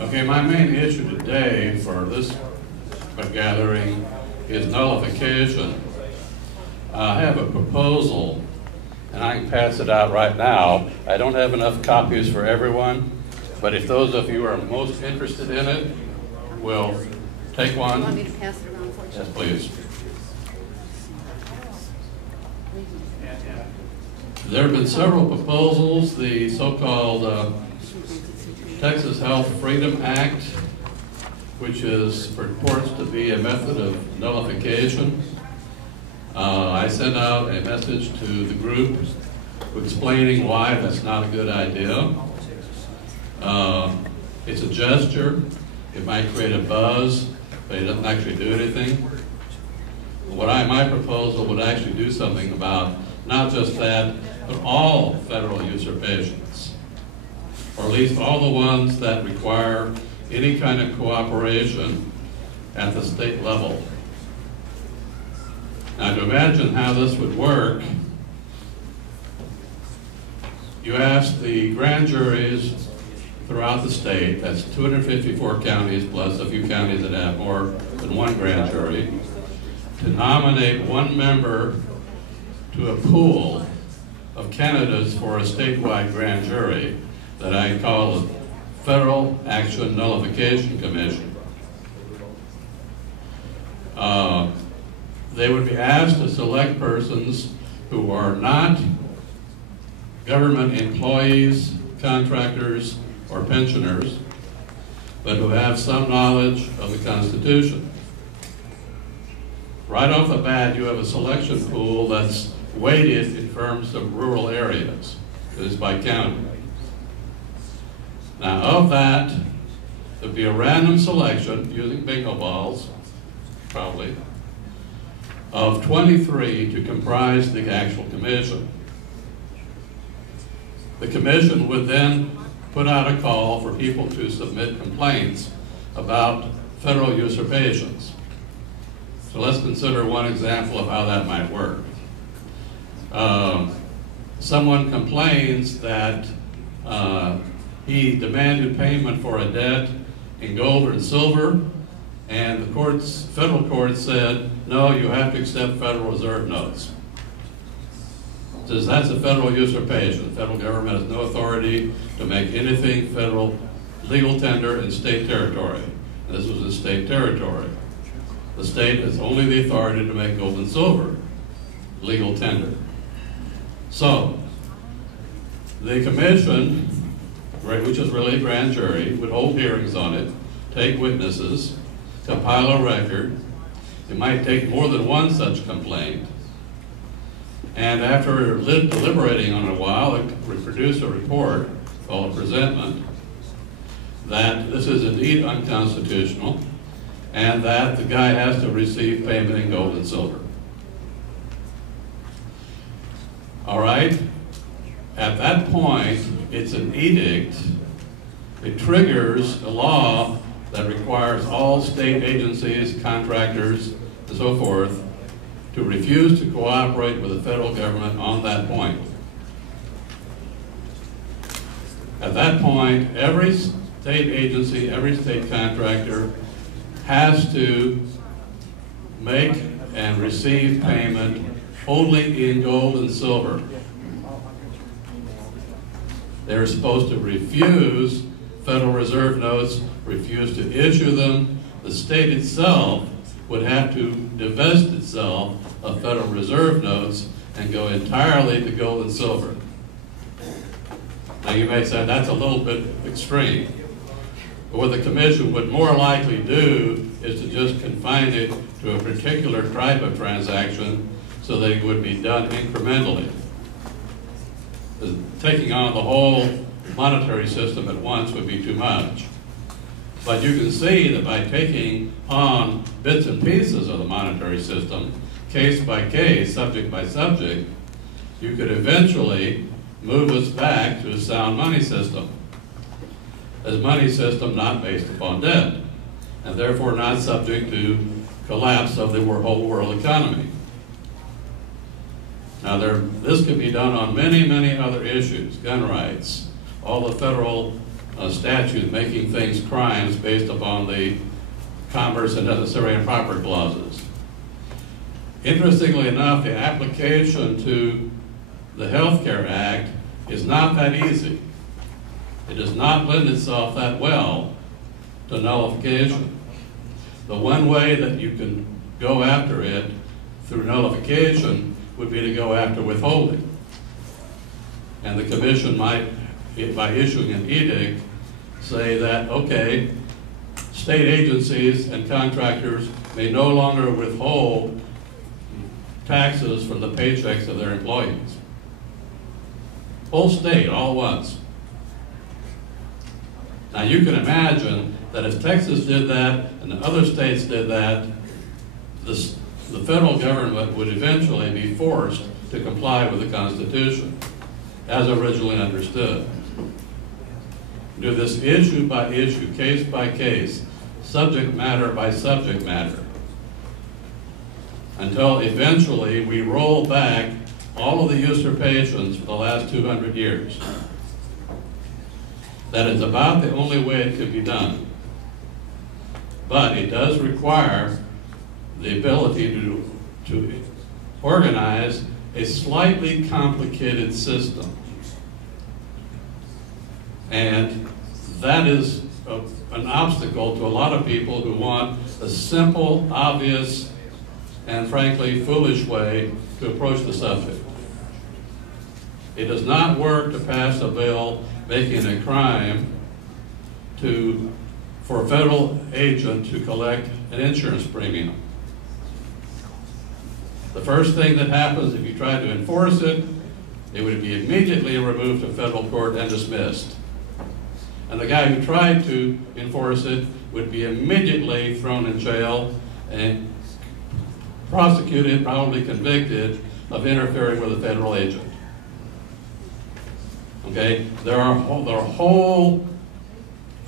Okay, my main issue today for this gathering is nullification. I have a proposal, and I can pass it out right now. I don't have enough copies for everyone, but if those of you are most interested in it, will take one. You want me to pass it around for you? Yes, please. There have been several proposals. The so-called Texas Health Freedom Act, which purports to be a method of nullification. I sent out a message to the group explaining why that's not a good idea. It's a gesture. It might create a buzz, but it doesn't actually do anything. My proposal would actually do something about not just that, but all federal usurpations, or at least all the ones that require any kind of cooperation at the state level. Now, to imagine how this would work, you ask the grand juries throughout the state, that's 254 counties plus a few counties that have more than one grand jury, to nominate one member to a pool of candidates for a statewide grand jury that I call the Federal Action Nullification Commission. They would be asked to select persons who are not government employees, contractors, or pensioners, but who have some knowledge of the Constitution. Right off the bat, you have a selection pool that's weighted in terms of rural areas. It is by county. Now, of that, there'd be a random selection, using bingo balls, probably, of 23 to comprise the actual commission. The commission would then put out a call for people to submit complaints about federal usurpations. So let's consider one example of how that might work. Someone complains that he demanded payment for a debt in gold or silver, and the federal court said, no, you have to accept Federal Reserve notes. Says that's a federal usurpation. The federal government has no authority to make anything federal legal tender in state territory. And this was in state territory. The state has only the authority to make gold and silver legal tender. So, the commission, which is really a grand jury, would hold hearings on it, take witnesses, compile a record. It might take more than one such complaint. And after deliberating on it a while, it would produce a report called a presentment that this is indeed unconstitutional and that the guy has to receive payment in gold and silver. All right? At that point, it's an edict. It triggers a law that requires all state agencies, contractors, and so forth to refuse to cooperate with the federal government on that point. At that point, every state agency, every state contractor has to make and receive payment only in gold and silver. They're supposed to refuse Federal Reserve notes, refuse to issue them. The state itself would have to divest itself of Federal Reserve notes and go entirely to gold and silver. Now you may say that's a little bit extreme. But what the commission would more likely do is to just confine it to a particular type of transaction so that it would be done incrementally. Taking on the whole monetary system at once would be too much. But you can see that by taking on bits and pieces of the monetary system, case by case, subject by subject, you could eventually move us back to a sound money system. A money system not based upon debt, and therefore not subject to collapse of the whole world economy. Now, this can be done on many, many other issues, gun rights, all the federal statute making things crimes based upon the commerce and necessary and proper clauses. Interestingly enough, the application to the Health Care Act is not that easy. It does not lend itself that well to nullification. The one way that you can go after it through nullification would be to go after withholding. And the commission might, by issuing an edict, say that, okay, state agencies and contractors may no longer withhold taxes from the paychecks of their employees. Whole state, all at once. Now you can imagine that if Texas did that and the other states did that, the federal government would eventually be forced to comply with the Constitution as originally understood. Do this issue by issue, case by case, subject matter by subject matter, until eventually we roll back all of the usurpations for the last 200 years. That is about the only way it could be done. But it does require the ability to organize a slightly complicated system. And that is an obstacle to a lot of people who want a simple, obvious, and frankly foolish way to approach the subject. It does not work to pass a bill making a crime for a federal agent to collect an insurance premium. The first thing that happens if you try to enforce it, it would be immediately removed to federal court and dismissed. And the guy who tried to enforce it would be immediately thrown in jail and prosecuted, probably convicted, of interfering with a federal agent. Okay, there are a whole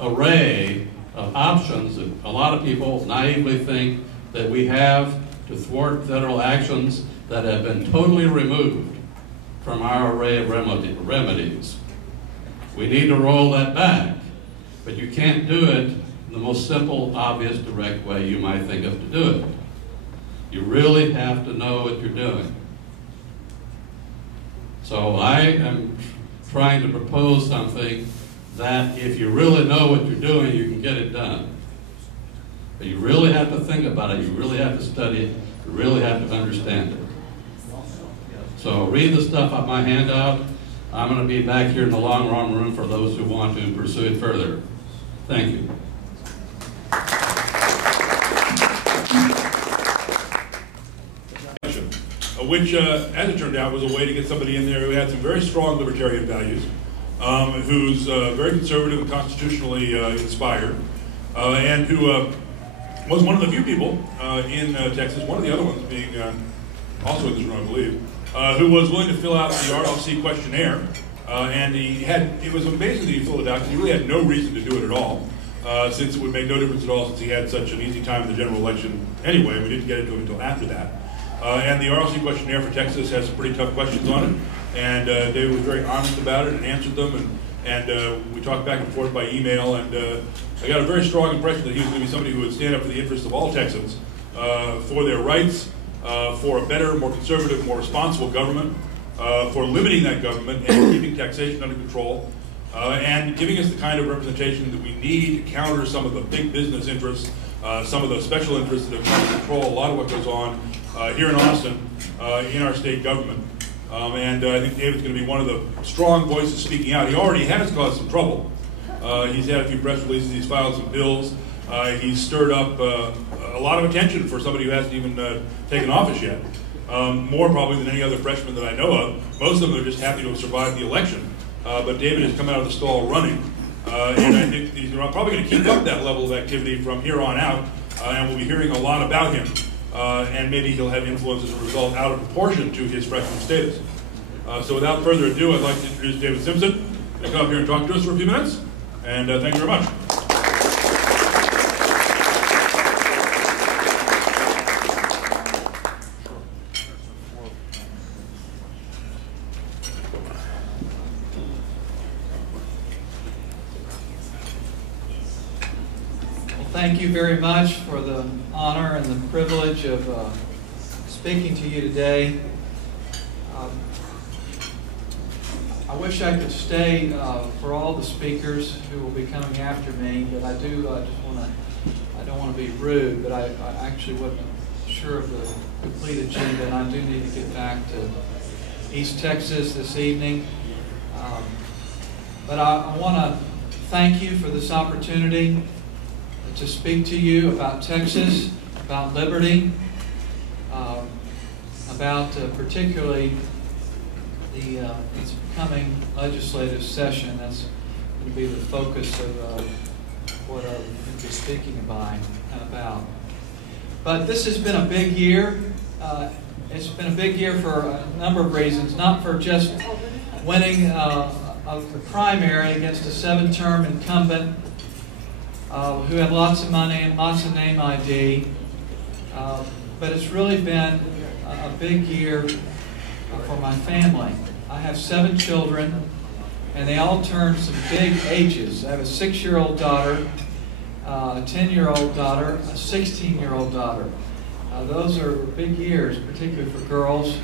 array of options that a lot of people naively think that we have to thwart federal actions that have been totally removed from our array of remedies. We need to roll that back, but you can't do it in the most simple, obvious, direct way you might think of to do it. You really have to know what you're doing. So I am trying to propose something that if you really know what you're doing, you can get it done. But you really have to think about it, you really have to study it, you really have to understand it. So read the stuff on my handout. I'm going to be back here in the long run room for those who want to pursue it further. Thank you. Which, as it turned out, was a way to get somebody in there who had some very strong libertarian values, who's very conservative and constitutionally inspired, and who was one of the few people in Texas, one of the other ones being also in this room, I believe, who was willing to fill out the RLC questionnaire. And it was amazing that he filled it out because he really had no reason to do it at all, since it would make no difference at all since he had such an easy time in the general election anyway. We didn't get into it until after that. And the RLC questionnaire for Texas has some pretty tough questions on it, and David was very honest about it and answered them, and we talked back and forth by email, and I got a very strong impression that he was going to be somebody who would stand up for the interests of all Texans, for their rights, for a better, more conservative, more responsible government, for limiting that government and keeping taxation under control, and giving us the kind of representation that we need to counter some of the big business interests, some of the special interests that have come to control a lot of what goes on here in Austin, in our state government. And I think David's going to be one of the strong voices speaking out. He already has caused some trouble. He's had a few press releases, he's filed some bills, he's stirred up a lot of attention for somebody who hasn't even taken office yet. More probably than any other freshman that I know of. Most of them are just happy to have survived the election. But David has come out of the stall running. And I think he's probably going to keep up that level of activity from here on out, and we'll be hearing a lot about him. And maybe he'll have influence as a result out of proportion to his freshman status. So without further ado, I'd like to introduce David Simpson to come up here and talk to us for a few minutes. And thank you very much. Thank you very much for the honor and the privilege of speaking to you today. I wish I could stay for all the speakers who will be coming after me, but I do I don't want to be rude, but I actually wasn't sure of the complete agenda, and I do need to get back to East Texas this evening. But I want to thank you for this opportunity to speak to you about Texas, about liberty, about particularly its coming legislative session. That's going to be the focus of what I'm going to be speaking about. But this has been a big year. It's been a big year for a number of reasons, not for just winning of the primary against a 7-term incumbent who had lots of money and lots of name ID, but it's really been a big year for my family. I have 7 children, and they all turned some big ages. I have a 6-year-old daughter, a 10-year-old daughter, a 16-year-old daughter. Those are big years, particularly for girls.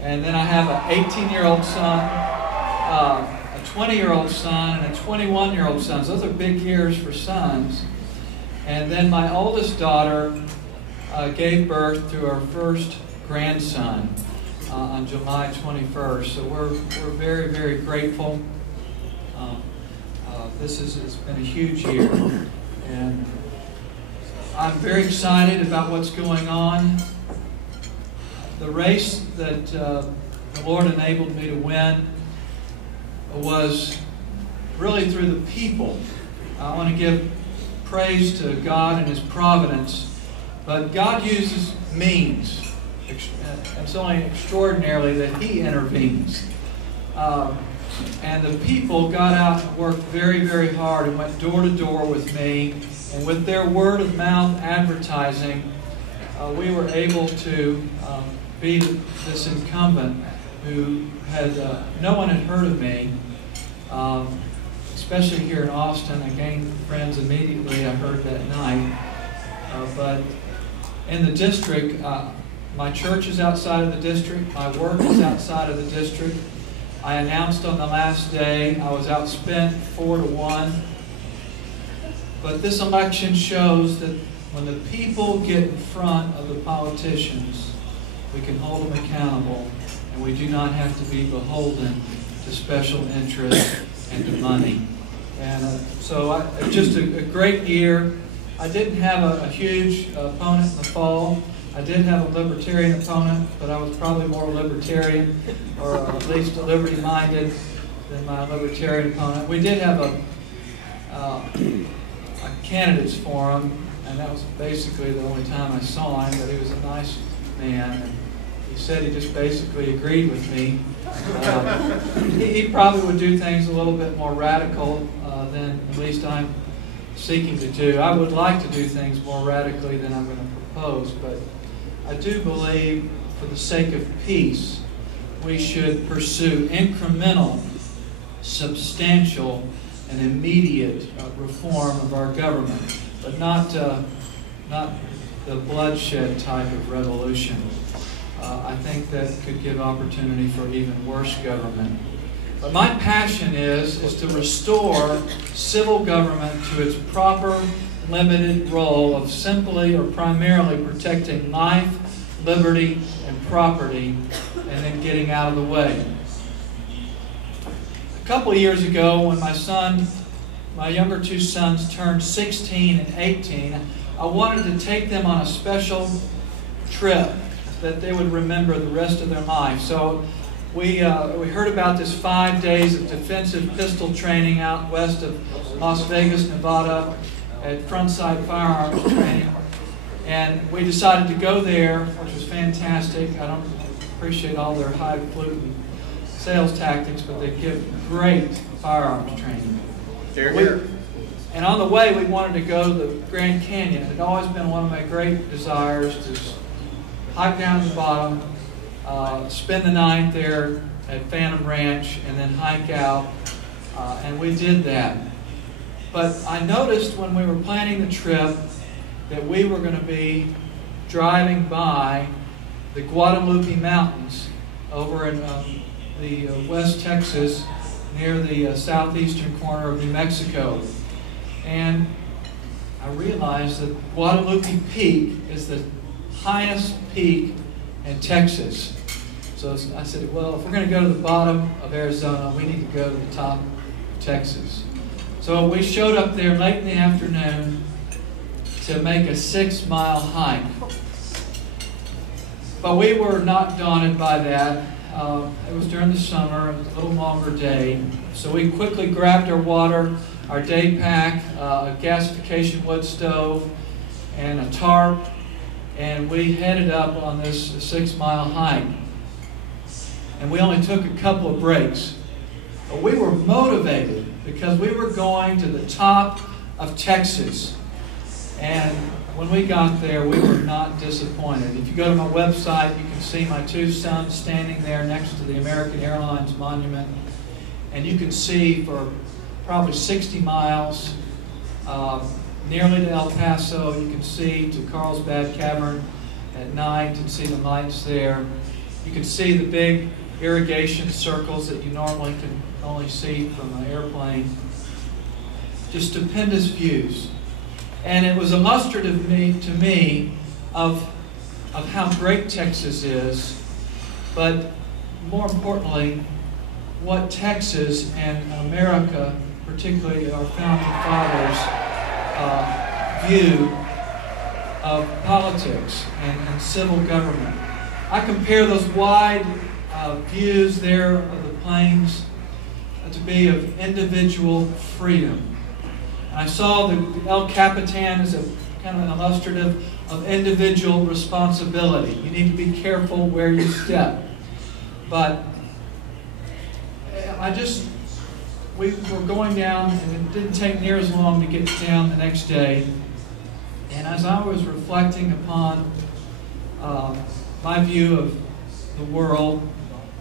And then I have an 18-year-old son, a 20-year-old son, and a 21-year-old son. So those are big years for sons. And then my oldest daughter gave birth to our first grandson on July 21st. So we're very, very grateful. It's been a huge year. And I'm very excited about what's going on. The race that the Lord enabled me to win was really through the people. I want to give praise to God and His providence, but God uses means. It's only extraordinarily that He intervenes. And the people got out and worked very, very hard and went door to door with me. And with their word of mouth advertising, we were able to beat this incumbent who had, no one had heard of me, especially here in Austin. I gained friends immediately, I heard that night. But in the district, my church is outside of the district, my work is outside of the district. I announced on the last day I was outspent 4-1. But this election shows that when the people get in front of the politicians, we can hold them accountable, and we do not have to be beholden to special interests and to money. And so just a great year. I didn't have a huge opponent in the fall. I did have a libertarian opponent, but I was probably more libertarian, or at least liberty-minded than my libertarian opponent. We did have a candidates forum, and that was basically the only time I saw him, but he was a nice man. And he said he just basically agreed with me. He probably would do things a little bit more radical than at least I'm seeking to do. I would like to do things more radically than I'm going to propose, but I do believe for the sake of peace, we should pursue incremental, substantial, and immediate reform of our government, but not the bloodshed type of revolution. I think that could give opportunity for even worse government. But my passion is to restore civil government to its proper, limited role of simply or primarily protecting life, liberty, and property, and then getting out of the way. A couple of years ago, when my younger 2 sons turned 16 and 18, I wanted to take them on a special trip that they would remember the rest of their life. So we heard about this 5 days of defensive pistol training out west of Las Vegas, Nevada, at Frontside Firearms Training. And we decided to go there, which was fantastic. I don't appreciate all their highfalutin sales tactics, but they give great firearms training. And on the way, we wanted to go to the Grand Canyon. It had always been one of my great desires to hike down to the bottom, spend the night there at Phantom Ranch, and then hike out. And we did that. But I noticed when we were planning the trip that we were going to be driving by the Guadalupe Mountains over in the West Texas, near the southeastern corner of New Mexico. And I realized that Guadalupe Peak is the highest peak in Texas. So I said, well, if we're going to go to the bottom of Arizona, we need to go to the top of Texas. So we showed up there late in the afternoon to make a 6-mile hike. But we were not daunted by that. It was during the summer, a little longer day. So we quickly grabbed our water, our day pack, a gasification wood stove, and a tarp, and we headed up on this 6-mile hike. And we only took a couple of breaks. But we were motivated because we were going to the top of Texas. And when we got there, we were not disappointed. If you go to my website, you can see my 2 sons standing there next to the American Airlines monument. And you can see for probably 60 miles, nearly to El Paso. You can see to Carlsbad Cavern at night and see the lights there. You can see the big irrigation circles that you normally can only see from an airplane. Just stupendous views. And it was illustrative to me of how great Texas is, but more importantly, what Texas and America, particularly our founding fathers, view of politics and civil government. I compare those wide views there of the plains to be of individual freedom. And I saw the El Capitan as a kind of an illustrative of individual responsibility. You need to be careful where you step. But we were going down, and it didn't take near as long to get down the next day. And as I was reflecting upon my view of the world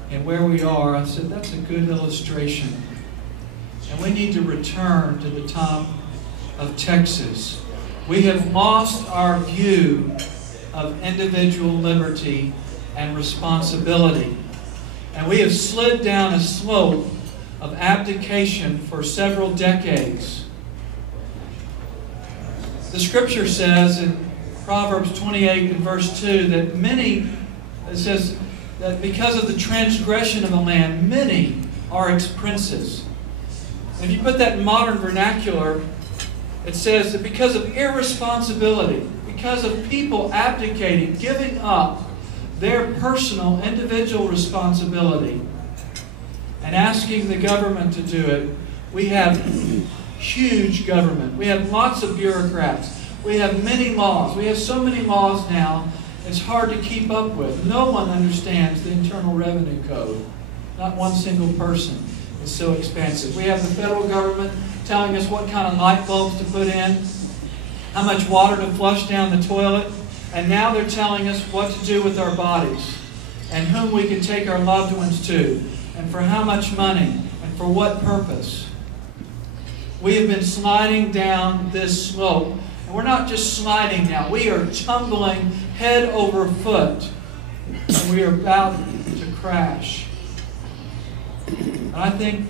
and where we are, I said, that's a good illustration. And we need to return to the top of Texas. We have lost our view of individual liberty and responsibility. And we have slid down a slope of abdication for several decades. The scripture says in Proverbs 28 and verse 2 that it says that because of the transgression of a land, many are its princes. And if you put that in modern vernacular, it says that because of irresponsibility, because of people abdicating, giving up their personal, individual responsibility, and asking the government to do it, we have huge government. We have lots of bureaucrats. We have many laws. We have so many laws now, it's hard to keep up with. No one understands the Internal Revenue Code. Not one single person. It's so expansive. We have the federal government telling us what kind of light bulbs to put in, how much water to flush down the toilet, and now they're telling us what to do with our bodies and whom we can take our loved ones to and for how much money and for what purpose. We have been sliding down this slope, and we're not just sliding now, we are tumbling head over foot, and we are about to crash. And I think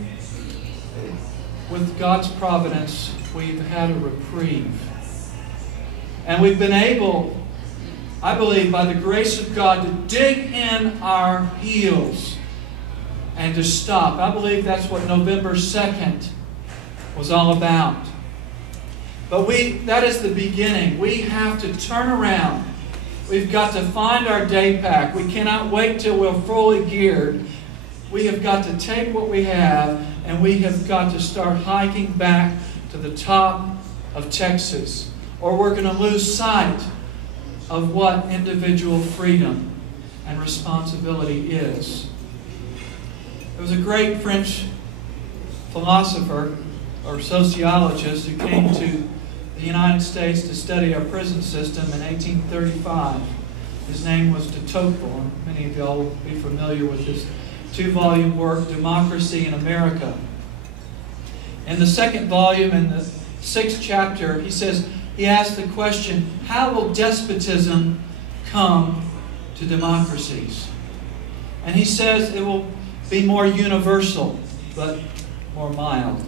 with God's providence, we've had a reprieve. And we've been able, I believe, by the grace of God, to dig in our heels and to stop. I believe that's what November 2nd was all about. But that is the beginning. We have to turn around. We've got to find our day pack. We cannot wait till we're fully geared. We have got to take what we have, and we have got to start hiking back to the top of Texas, or we're going to lose sight of what individual freedom and responsibility is. There was a great French philosopher or sociologist who came to the United States to study our prison system in 1835. His name was de Tocqueville, and many of y'all will be familiar with his 2-volume work, Democracy in America. In the second volume, in 6th chapter, he asks the question, how will despotism come to democracies? And he says it will be more universal, but more mild.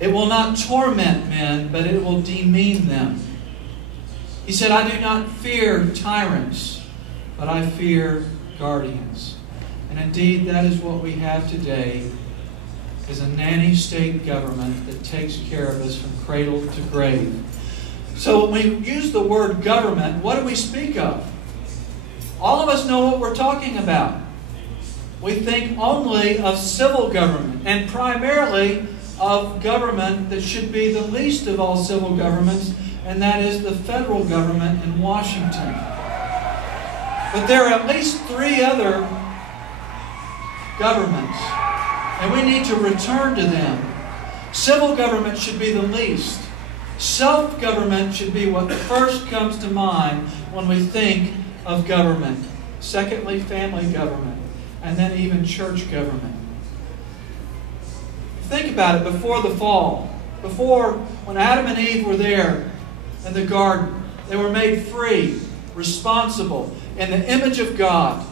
It will not torment men, but it will demean them. He said, I do not fear tyrants, but I fear guardians. And indeed, that is what we have today, is a nanny state government that takes care of us from cradle to grave. So when we use the word government, what do we speak of? All of us know what we're talking about. We think only of civil government, and primarily of government that should be the least of all civil governments, and that is the federal government in Washington. But there are at least 3 other governments, and we need to return to them. Civil government should be the least. Self-government should be what first comes to mind when we think of government. Secondly, family government, and then even church government. Think about it. Before the fall, when Adam and Eve were there in the garden, they were made free, responsible, in the image of God.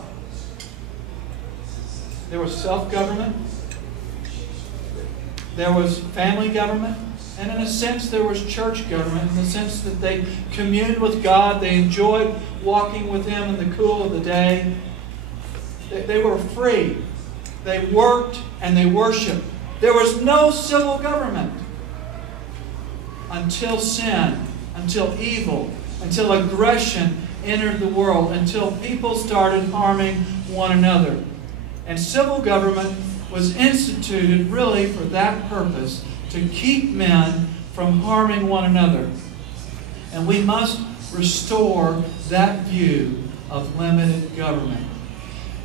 There was self-government, there was family government, and in a sense there was church government, in the sense that they communed with God, they enjoyed walking with Him in the cool of the day. They were free. They worked and they worshiped. There was no civil government until sin, until evil, until aggression entered the world, until people started harming one another. And civil government was instituted really for that purpose, to keep men from harming one another. And we must restore that view of limited government.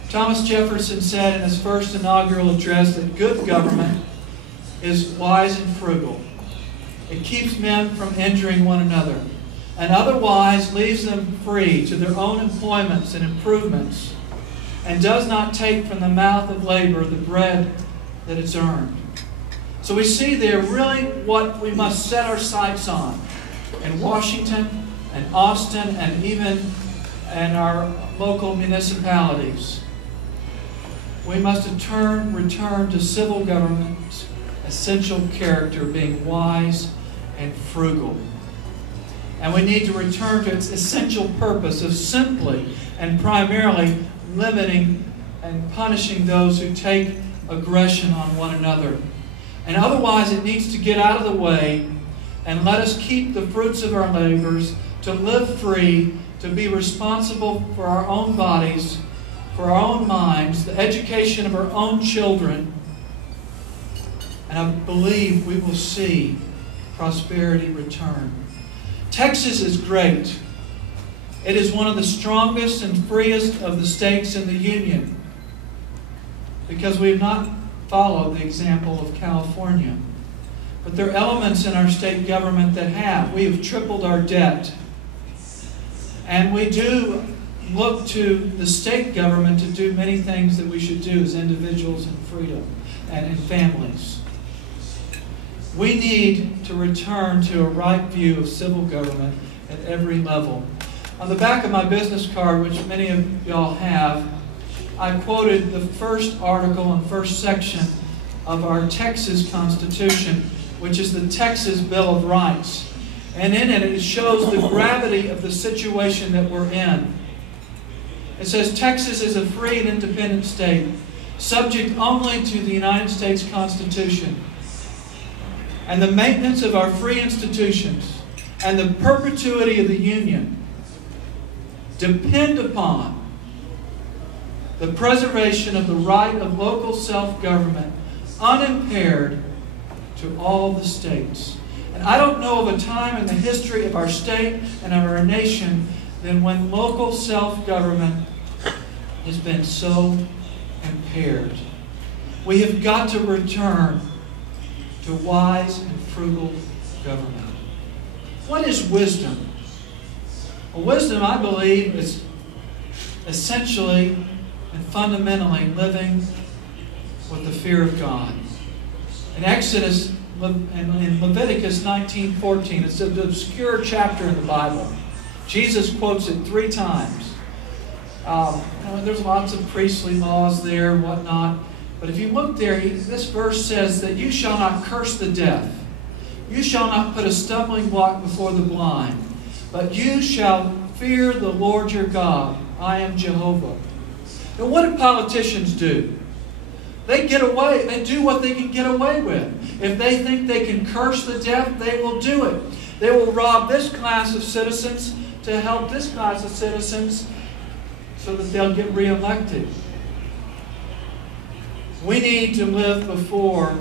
Thomas Jefferson said in his first inaugural address that good government is wise and frugal. It keeps men from injuring one another, and otherwise leaves them free to their own employments and improvements, and does not take from the mouth of labor the bread that it's earned. So we see there really what we must set our sights on in Washington and Austin and even in our local municipalities. We must return to civil government's essential character, being wise and frugal. And we need to return to its essential purpose of simply and primarily limiting and punishing those who take aggression on one another. And otherwise it needs to get out of the way and let us keep the fruits of our labors, to live free, to be responsible for our own bodies, for our own minds, the education of our own children. And I believe we will see prosperity return. Texas is great. It is one of the strongest and freest of the states in the Union, because we have not followed the example of California. But there are elements in our state government that have. We have tripled our debt. And we do look to the state government to do many things that we should do as individuals and freedom and in families. We need to return to a right view of civil government at every level. On the back of my business card, which many of y'all have, I quoted the first article and first section of our Texas Constitution, which is the Texas Bill of Rights. And in it, it shows the gravity of the situation that we're in. It says, Texas is a free and independent state, subject only to the United States Constitution. And the maintenance of our free institutions and the perpetuity of the Union depend upon the preservation of the right of local self-government, unimpaired, to all the states. And I don't know of a time in the history of our state and of our nation than when local self-government has been so impaired. We have got to return to wise and frugal government. What is wisdom? Well, wisdom, I believe, is essentially and fundamentally living with the fear of God. In Exodus in Leviticus 19:14. It's an obscure chapter in the Bible. Jesus quotes it 3 times. There's lots of priestly laws there and whatnot. But if you look there, this verse says that you shall not curse the deaf. You shall not put a stumbling block before the blind. But you shall fear the Lord your God. I am Jehovah. Now what do politicians do? They get away. They do what they can get away with. If they think they can curse the deaf, they will do it. They will rob this class of citizens to help this class of citizens so that they'll get reelected. We need to live before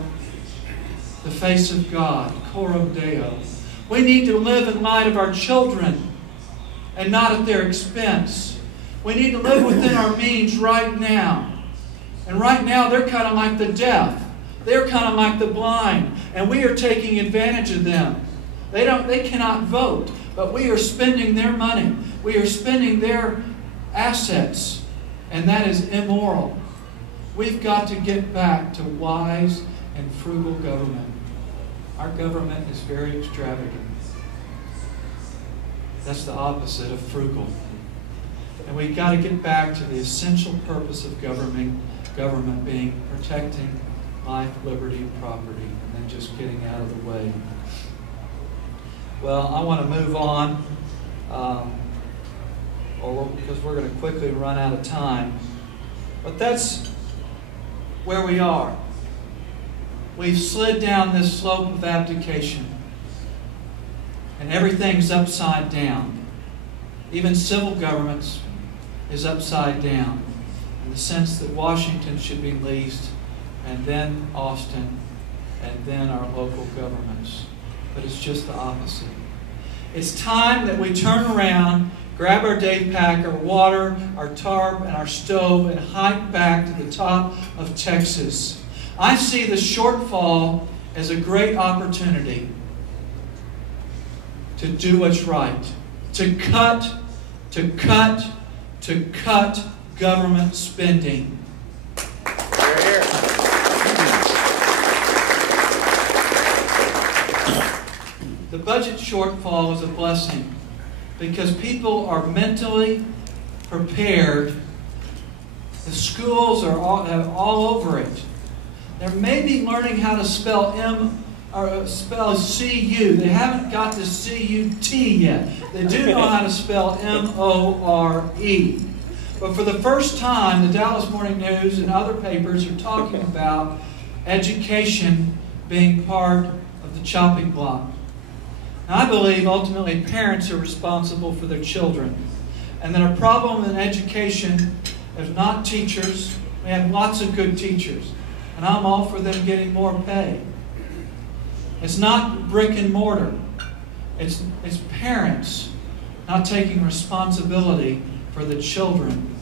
the face of God, coram Deo. We need to live in light of our children and not at their expense. We need to live within our means right now. And right now they're kind of like the deaf. They're kind of like the blind. And we are taking advantage of them. They cannot vote, but we are spending their money. We are spending their assets. And that is immoral. We've got to get back to wise and frugal government. Our government is very extravagant. That's the opposite of frugal. And we've got to get back to the essential purpose of government being protecting life, liberty, and property, and then just getting out of the way. Well, I want to move on, because we're going to quickly run out of time. But that's where we are. We've slid down this slope of abdication, and everything's upside down. Even civil governments is upside down, in the sense that Washington should be least, and then Austin, and then our local governments. But it's just the opposite. It's time that we turn around, grab our day pack, our water, our tarp, and our stove, and hike back to the top of Texas. I see the shortfall as a great opportunity to do what's right. To cut government spending. The budget shortfall is a blessing because people are mentally prepared. The schools are all over it. They're maybe learning how to spell spell C-U. They haven't got the C-U-T yet. They do know how to spell M-O-R-E. But for the first time, the Dallas Morning News and other papers are talking about education being part of the chopping block. Now, I believe ultimately parents are responsible for their children, and that our problem in education is not teachers. We have lots of good teachers, and I'm all for them getting more pay. It's not brick and mortar. It's parents not taking responsibility for the children.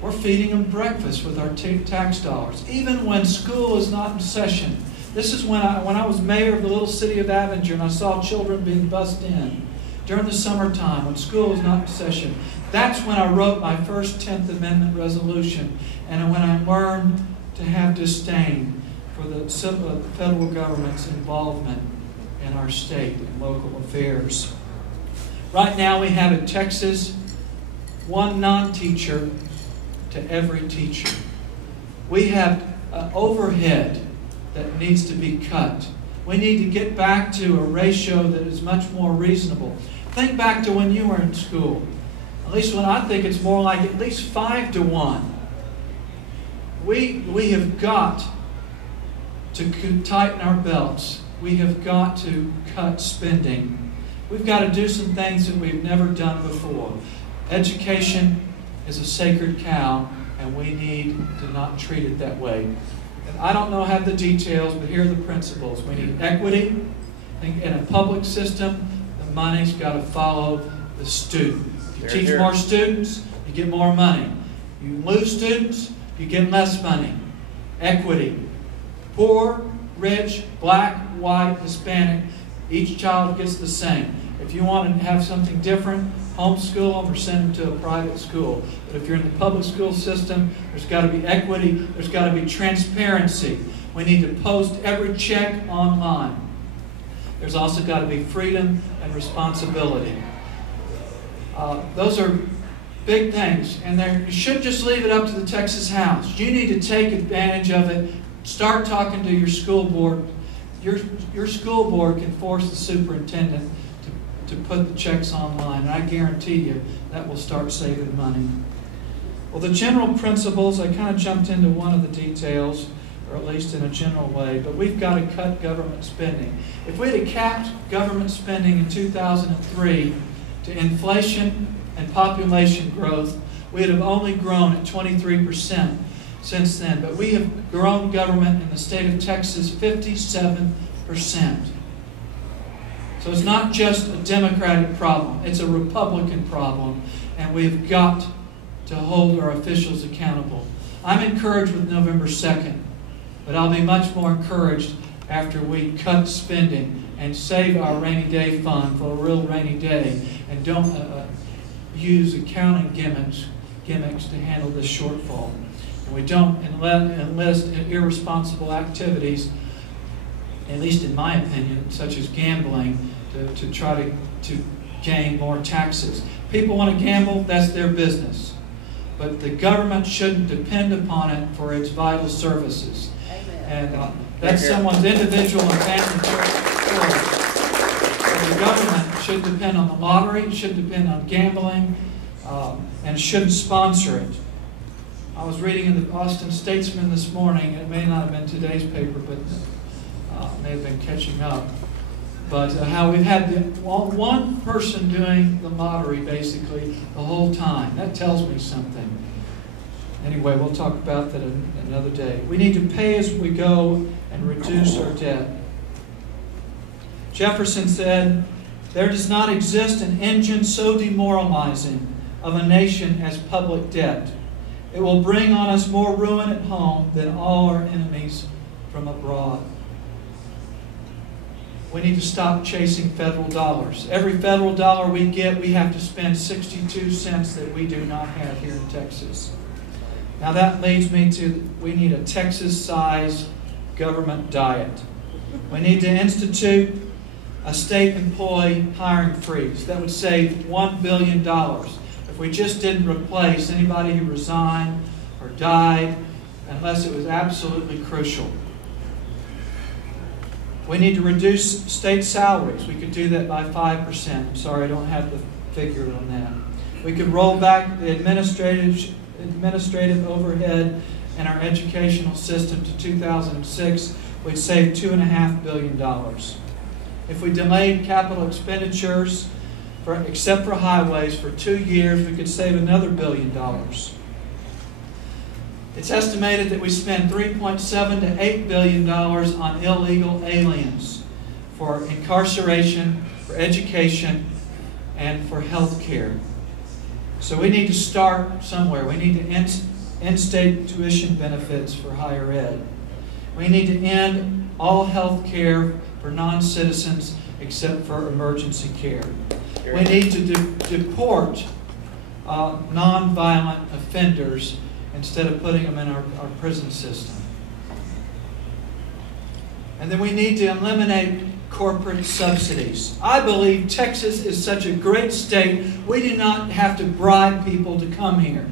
We're feeding them breakfast with our tax dollars, even when school is not in session. This is when I was mayor of the little city of Avenger, and I saw children being bussed in during the summertime when school was not in session. That's when I wrote my first 10th Amendment resolution, and when I learned to have disdain for the federal government's involvement in our state and local affairs. Right now we have in Texas one non-teacher to every teacher. We have overhead that needs to be cut. We need to get back to a ratio that is much more reasonable. Think back to when you were in school. At least when I think it's more like at least 5-to-1. We have got to tighten our belts. We have got to cut spending. We've got to do some things that we've never done before. Education is a sacred cow, and we need to not treat it that way. And I don't know how the details, but here are the principles. We need equity. In a public system, the money's got to follow the student. If you teach more students, you get more money. You lose students, you get less money. Equity. Poor, rich, black, white, Hispanic, each child gets the same. If you want to have something different, homeschool them or send them to a private school. But if you're in the public school system, there's got to be equity, there's got to be transparency. We need to post every check online. There's also got to be freedom and responsibility. Those are big things, and you shouldn't just leave it up to the Texas House. You need to take advantage of it. Start talking to your school board. Your school board can force the superintendent to put the checks online, and I guarantee you that will start saving money. Well, the general principles, I kind of jumped into one of the details, or at least in a general way, but we've got to cut government spending. If we had capped government spending in 2003 to inflation and population growth, we would have only grown at 23% since then. But we have grown government in the state of Texas 57%. So it's not just a Democratic problem, it's a Republican problem, and we've got to hold our officials accountable. I'm encouraged with November 2nd, but I'll be much more encouraged after we cut spending and save our rainy day fund for a real rainy day, and don't use accounting gimmicks to handle this shortfall. And we don't enlist in irresponsible activities, at least in my opinion, such as gambling, to try to gain more taxes. People want to gamble, that's their business. But the government shouldn't depend upon it for its vital services. Amen. And that's someone's individual and family choice. The government shouldn't depend on the lottery, shouldn't depend on gambling, and shouldn't sponsor it. I was reading in the Austin Statesman this morning, it may not have been today's paper, but may have been catching up, but how we've had one person doing the lottery basically the whole time. That tells me something. Anyway, we'll talk about that another day. We need to pay as we go and reduce our debt. Jefferson said, "There does not exist an engine so demoralizing of a nation as public debt. It will bring on us more ruin at home than all our enemies from abroad." We need to stop chasing federal dollars. Every federal dollar we get, we have to spend 62 cents that we do not have here in Texas. Now that leads me to, we need a Texas-sized government diet. We need to institute a state employee hiring freeze. That would save $1 billion if we just didn't replace anybody who resigned or died unless it was absolutely crucial. We need to reduce state salaries. We could do that by 5%. I'm sorry, I don't have the figure on that. We could roll back the administrative overhead in our educational system to 2006. We'd save $2.5 billion. If we delayed capital expenditures, except for highways, for 2 years, we could save another $1 billion. It's estimated that we spend $3.7 to $8 billion on illegal aliens for incarceration, for education, and for health care. So we need to start somewhere. We need to end state tuition benefits for higher ed. We need to end all health care for non-citizens except for emergency care. We need to deport non-violent offenders instead of putting them in our prison system. And then we need to eliminate corporate subsidies. I believe Texas is such a great state, we do not have to bribe people to come here.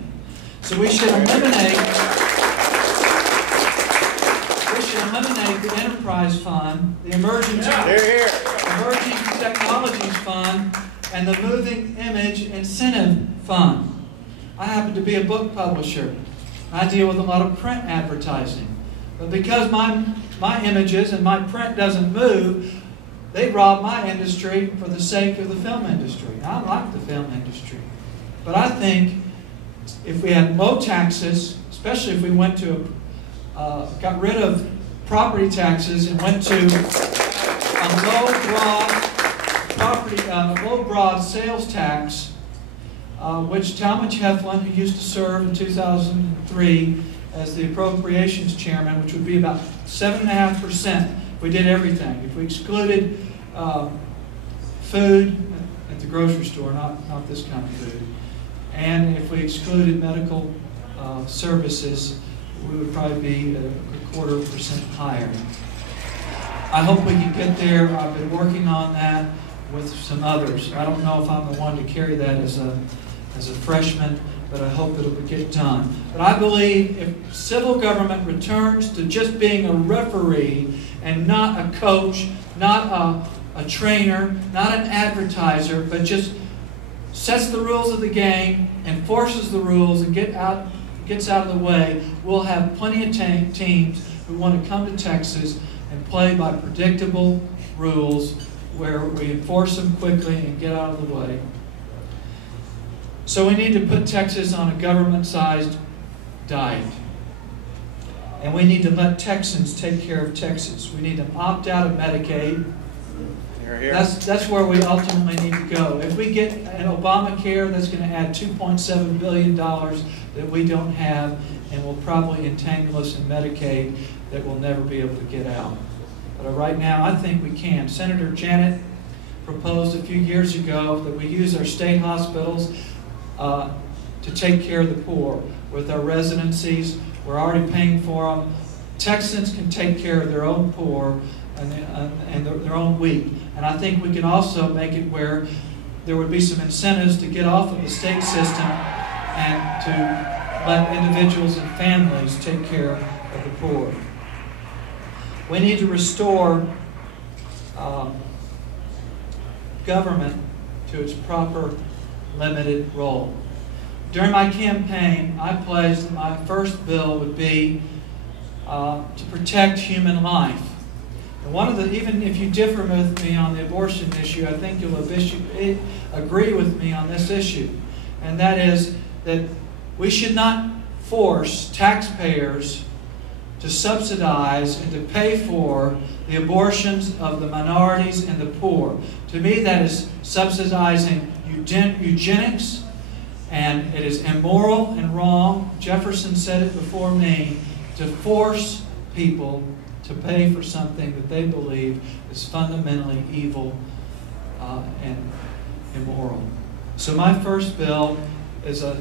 So we should eliminate the Enterprise Fund, the Emerging Technologies Fund, and the Moving Image Incentive Fund. I happen to be a book publisher. I deal with a lot of print advertising. But because my images and my print doesn't move, they rob my industry for the sake of the film industry. I like the film industry. But I think if we had low taxes, especially if we went to got rid of property taxes and went to a low broad sales tax, which Talmadge Heflin, who used to serve in 2003 as the appropriations chairman, which would be about 7.5%. We did everything. If we excluded food at the grocery store, not this kind of food, and if we excluded medical services, we would probably be a 0.25% higher. I hope we can get there. I've been working on that with some others. I don't know if I'm the one to carry that as a freshman, but I hope it'll get done. But I believe if civil government returns to just being a referee and not a coach, not a trainer, not an advertiser, but just sets the rules of the game, enforces the rules, and gets out of the way, we'll have plenty of teams who want to come to Texas and play by predictable rules where we enforce them quickly and get out of the way. So we need to put Texas on a government-sized diet. And we need to let Texans take care of Texas. We need to opt out of Medicaid. That's where we ultimately need to go. If we get an Obamacare, that's going to add $2.7 billion that we don't have, and will probably entangle us in Medicaid that we'll never be able to get out. But right now, I think we can. Senator Janet proposed a few years ago that we use our state hospitals to take care of the poor. With our residencies, we're already paying for them. Texans can take care of their own poor and their own weak. And I think we can also make it where there would be some incentives to get off of the state system and to let individuals and families take care of the poor. We need to restore government to its proper limited role. During my campaign, I pledged that my first bill would be to protect human life. And one of the, even if you differ with me on the abortion issue, I think you'll agree with me on this issue. And that is that we should not force taxpayers to subsidize and to pay for the abortions of the minorities and the poor. To me, that is subsidizing eugenics, and it is immoral and wrong. Jefferson said it before me, to force people to pay for something that they believe is fundamentally evil and immoral. So my first bill is a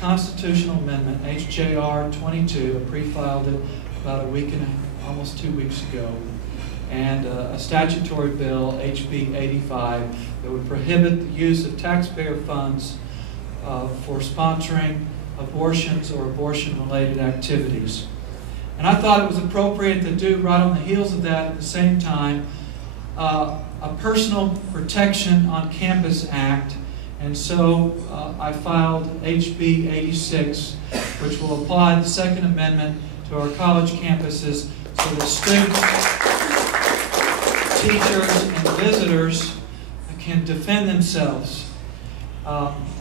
constitutional amendment, HJR 22. I pre-filed it about almost 2 weeks ago. And a statutory bill, HB 85, that would prohibit the use of taxpayer funds for sponsoring abortions or abortion-related activities. And I thought it was appropriate to do right on the heels of that at the same time a Personal Protection on Campus Act. And so I filed HB 86, which will apply the Second Amendment to our college campuses so that students, teachers, and visitors can defend themselves.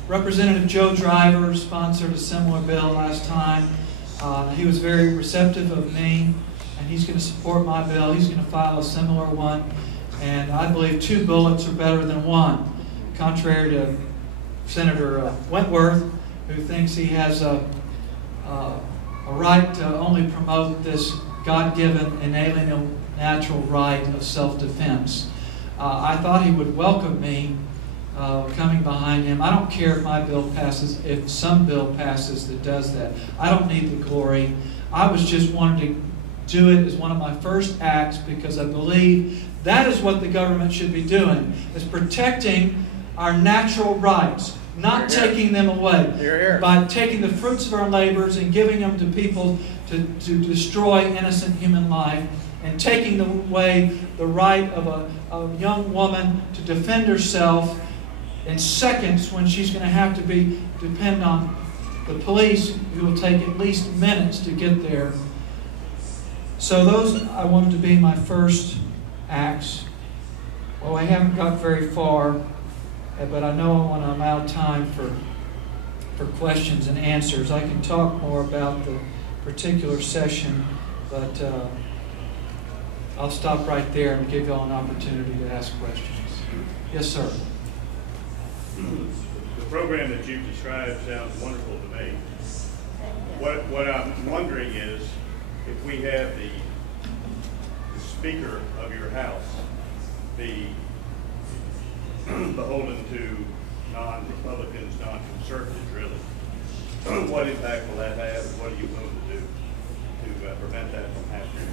Representative Joe Driver sponsored a similar bill last time. He was very receptive of me, and he's going to support my bill. He's going to file a similar one, and I believe 2 bullets are better than 1, contrary to Senator Wentworth, who thinks he has a right to only promote this God-given, inalienable, natural right of self-defense. I thought he would welcome me coming behind him. I don't care if my bill passes, if some bill passes that does that. I don't need the glory. I was just wanting to do it as one of my first acts because I believe that is what the government should be doing, is protecting our natural rights, not taking them away. By taking the fruits of our labors and giving them to people to destroy innocent human life, and taking away the right of a young woman to defend herself in seconds when she's going to have to depend on the police, who will take at least minutes to get there. So those I wanted to be my first acts. Well, I haven't got very far, but I know when I'm out of time for questions and answers, I can talk more about the particular session, but I'll stop right there and give you all an opportunity to ask questions. Yes, sir. The program that you've described sounds wonderful to me. What I'm wondering is, if we have the Speaker of your House be beholden to non-Republicans, non-conservatives, really, what impact will that have, and what are you willing to do? prevent that from happening?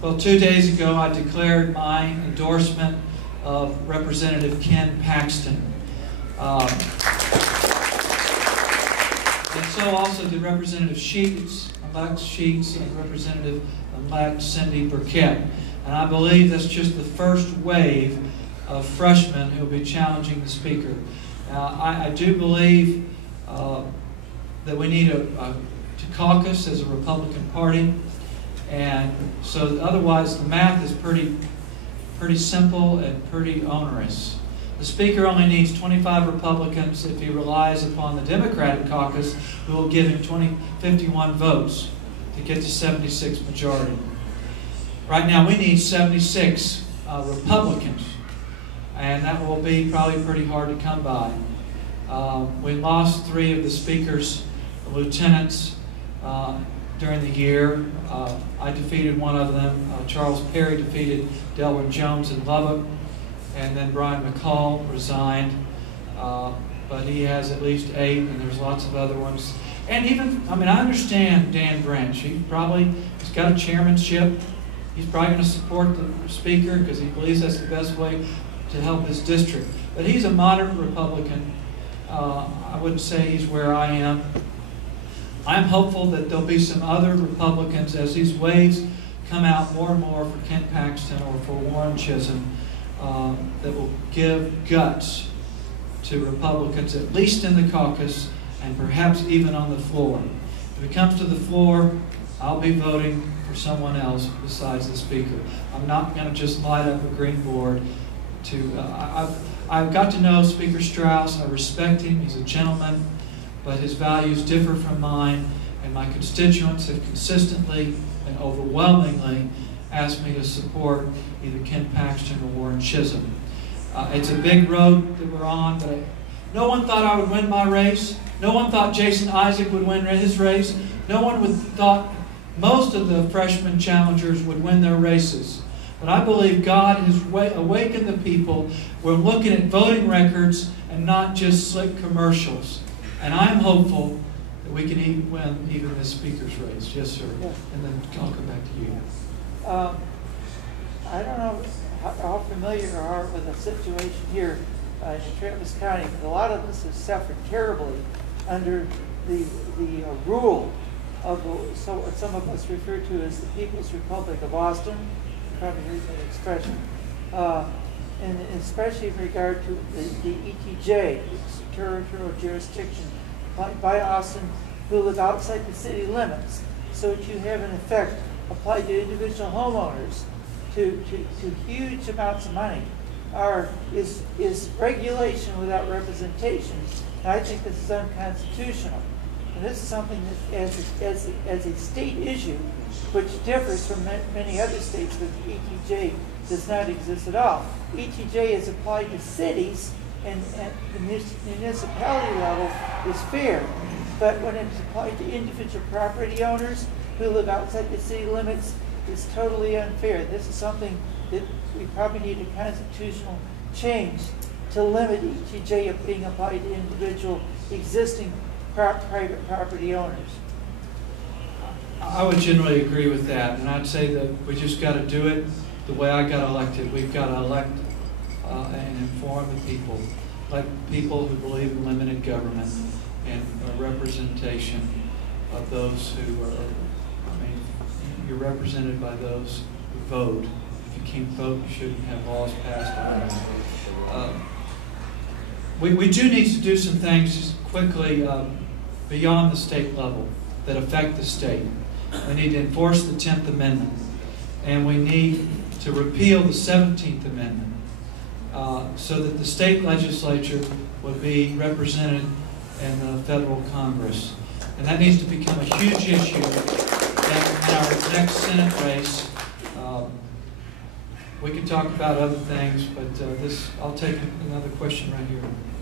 Well, 2 days ago, I declared my endorsement of Representative Ken Paxton. And so also did Representative Sheets-elect Sheets, and Representative-elect Cindy Burkett. And I believe that's just the first wave of freshmen who will be challenging the Speaker. I do believe that we need to caucus as a Republican Party, and so otherwise the math is pretty simple and pretty onerous. The Speaker only needs 25 Republicans if he relies upon the Democratic caucus, who will give him 51 votes to get to 76 majority. Right now we need 76 Republicans, and that will be probably pretty hard to come by. We lost 3 of the Speaker's lieutenants during the year. I defeated one of them. Charles Perry defeated Delwyn Jones in Lubbock, and then Brian McCall resigned. But he has at least 8, and there's lots of other ones. And even, I understand Dan Branch. He's got a chairmanship. He's probably going to support the Speaker because he believes that's the best way to help his district. But he's a moderate Republican. I wouldn't say he's where I am. I'm hopeful that there'll be some other Republicans as these waves come out more and more for Ken Paxton or for Warren Chisholm that will give guts to Republicans, at least in the caucus and perhaps even on the floor. If it comes to the floor, I'll be voting for someone else besides the Speaker. I'm not going to just light up a green board. I've got to know Speaker Strauss. I respect him. He's a gentleman, but his values differ from mine, and my constituents have consistently and overwhelmingly asked me to support either Ken Paxton or Warren Chisholm. It's a big road that we're on, but no one thought I would win my race. No one thought Jason Isaac would win his race. No one thought most of the freshman challengers would win their races. But I believe God has awakened the people. We're looking at voting records and not just slick commercials. And I'm hopeful that we can win even the Speaker's race. Yes, sir. Yeah. And then I'll come back to you. I don't know how familiar you are with the situation here in Travis County, but a lot of us have suffered terribly under the rule of what some of us refer to as the People's Republic of Austin. You probably heard that expression. And especially in regard to the ETJ, territorial jurisdiction by Austin, who live outside the city limits. So that you have, in effect, applied to individual homeowners to huge amounts of money is regulation without representation. And I think this is unconstitutional. And this is something that, as a state issue, which differs from many other states, but ETJ does not exist at all. ETJ is applied to cities, and the municipality level is fair. But when it's applied to individual property owners who live outside the city limits, it's totally unfair. This is something that we probably need a constitutional change to limit ETJ being applied to individual existing private property owners. I would generally agree with that, and I'd say that we just got to do it the way I got elected. We've got to elect and inform the people, like people who believe in limited government and a representation of those who are, you're represented by those who vote. If you can't vote, you shouldn't have laws passed around. We do need to do some things just quickly beyond the state level that affect the state. We need to enforce the 10th Amendment, and we need to repeal the 17th Amendment so that the state legislature would be represented in the federal Congress. And that needs to become a huge issue in our next Senate race. We can talk about other things, but I'll take another question right here.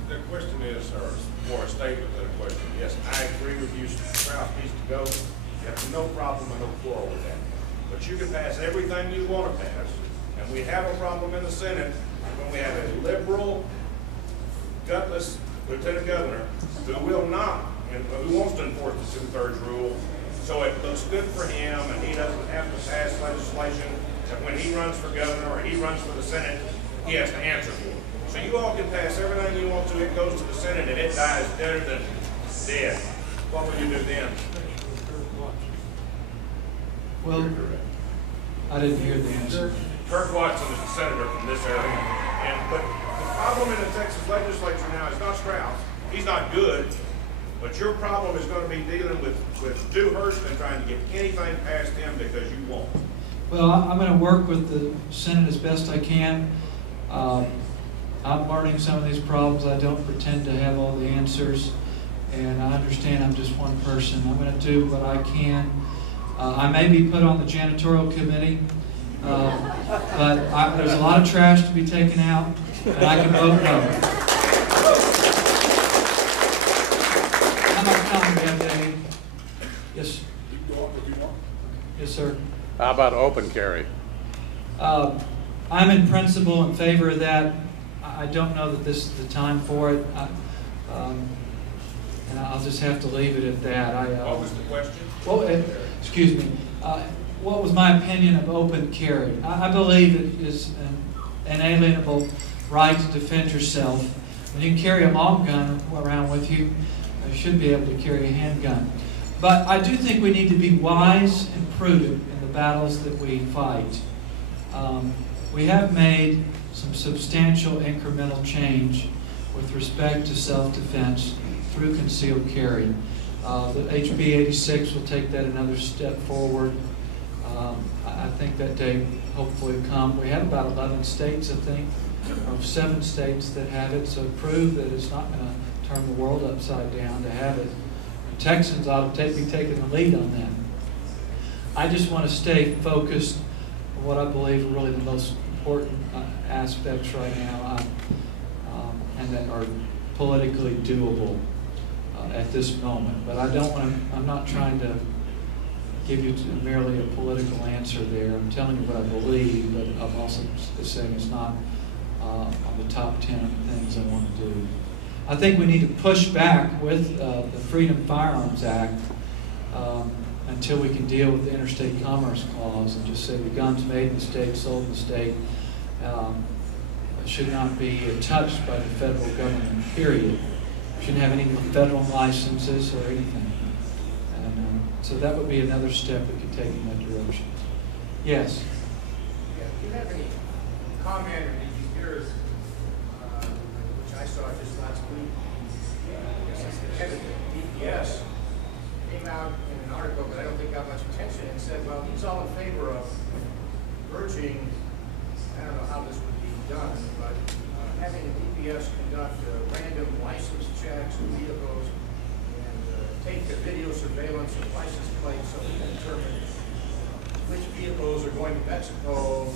The question is, or more a statement than a question. Yes, I agree with you. Strauss needs to go. You have no problem and no quarrel with that. But you can pass everything you want to pass, and we have a problem in the Senate when we have a liberal, gutless lieutenant governor who will not, and who wants to enforce the 2/3 rule, so it looks good for him, and he doesn't have to pass legislation that when he runs for governor or he runs for the Senate, he has to answer for it. So you all can pass everything you want to, it goes to the Senate, and it dies deader than dead. What will you do then? Well, I didn't hear the answer. Kirk Watson is a senator from this area. But the problem in the Texas legislature now is not Strauss. He's not good. But your problem is going to be dealing with Dewhurst and trying to get anything past him because you won't. Well, I'm going to work with the Senate as best I can. I'm learning some of these problems. I don't pretend to have all the answers. And I understand I'm just one person. I'm going to do what I can. I may be put on the janitorial committee, but there's a lot of trash to be taken out, and I can vote no. How much time do we have, Dave? Yes. Yes, sir. How about open carry? I'm in principle in favor of that. I don't know that this is the time for it. And I'll just have to leave it at that. What was the question? Well, excuse me. What was my opinion of open carry? I believe it is an inalienable right to defend yourself. When you can carry a long gun around with you, you should be able to carry a handgun. But I do think we need to be wise and prudent in the battles that we fight. We have made some substantial incremental change with respect to self-defense through concealed carry. The HB 86 will take that another step forward. I think that day hopefully will come. We have about 11 states, I think, or 7 states that have it, so prove that it's not going to turn the world upside down to have it. And Texans ought to be taking the lead on that. I just want to stay focused on what I believe are really the most important aspects right now and that are politically doable at this moment. But I don't want to, I'm not trying to give you merely a political answer there. I'm telling you what I believe, but I'm also saying it's not on the top 10 things I want to do. I think we need to push back with the Freedom Firearms Act until we can deal with the Interstate Commerce Clause and just say the guns made in the state, sold in the state, should not be touched by the federal government, period. Shouldn't have any federal licenses or anything. And so that would be another step we could take in that direction. Yes? Yeah, do you have any comment or did you hear, which I saw just last week, the head of the DPS came out in an article that I don't think got much attention and said, well, he's all in favor of urging, I don't know how this would be done, but having the DPS conduct random license checks of vehicles and take the video surveillance of license plates so we can determine which vehicles are going to Mexico,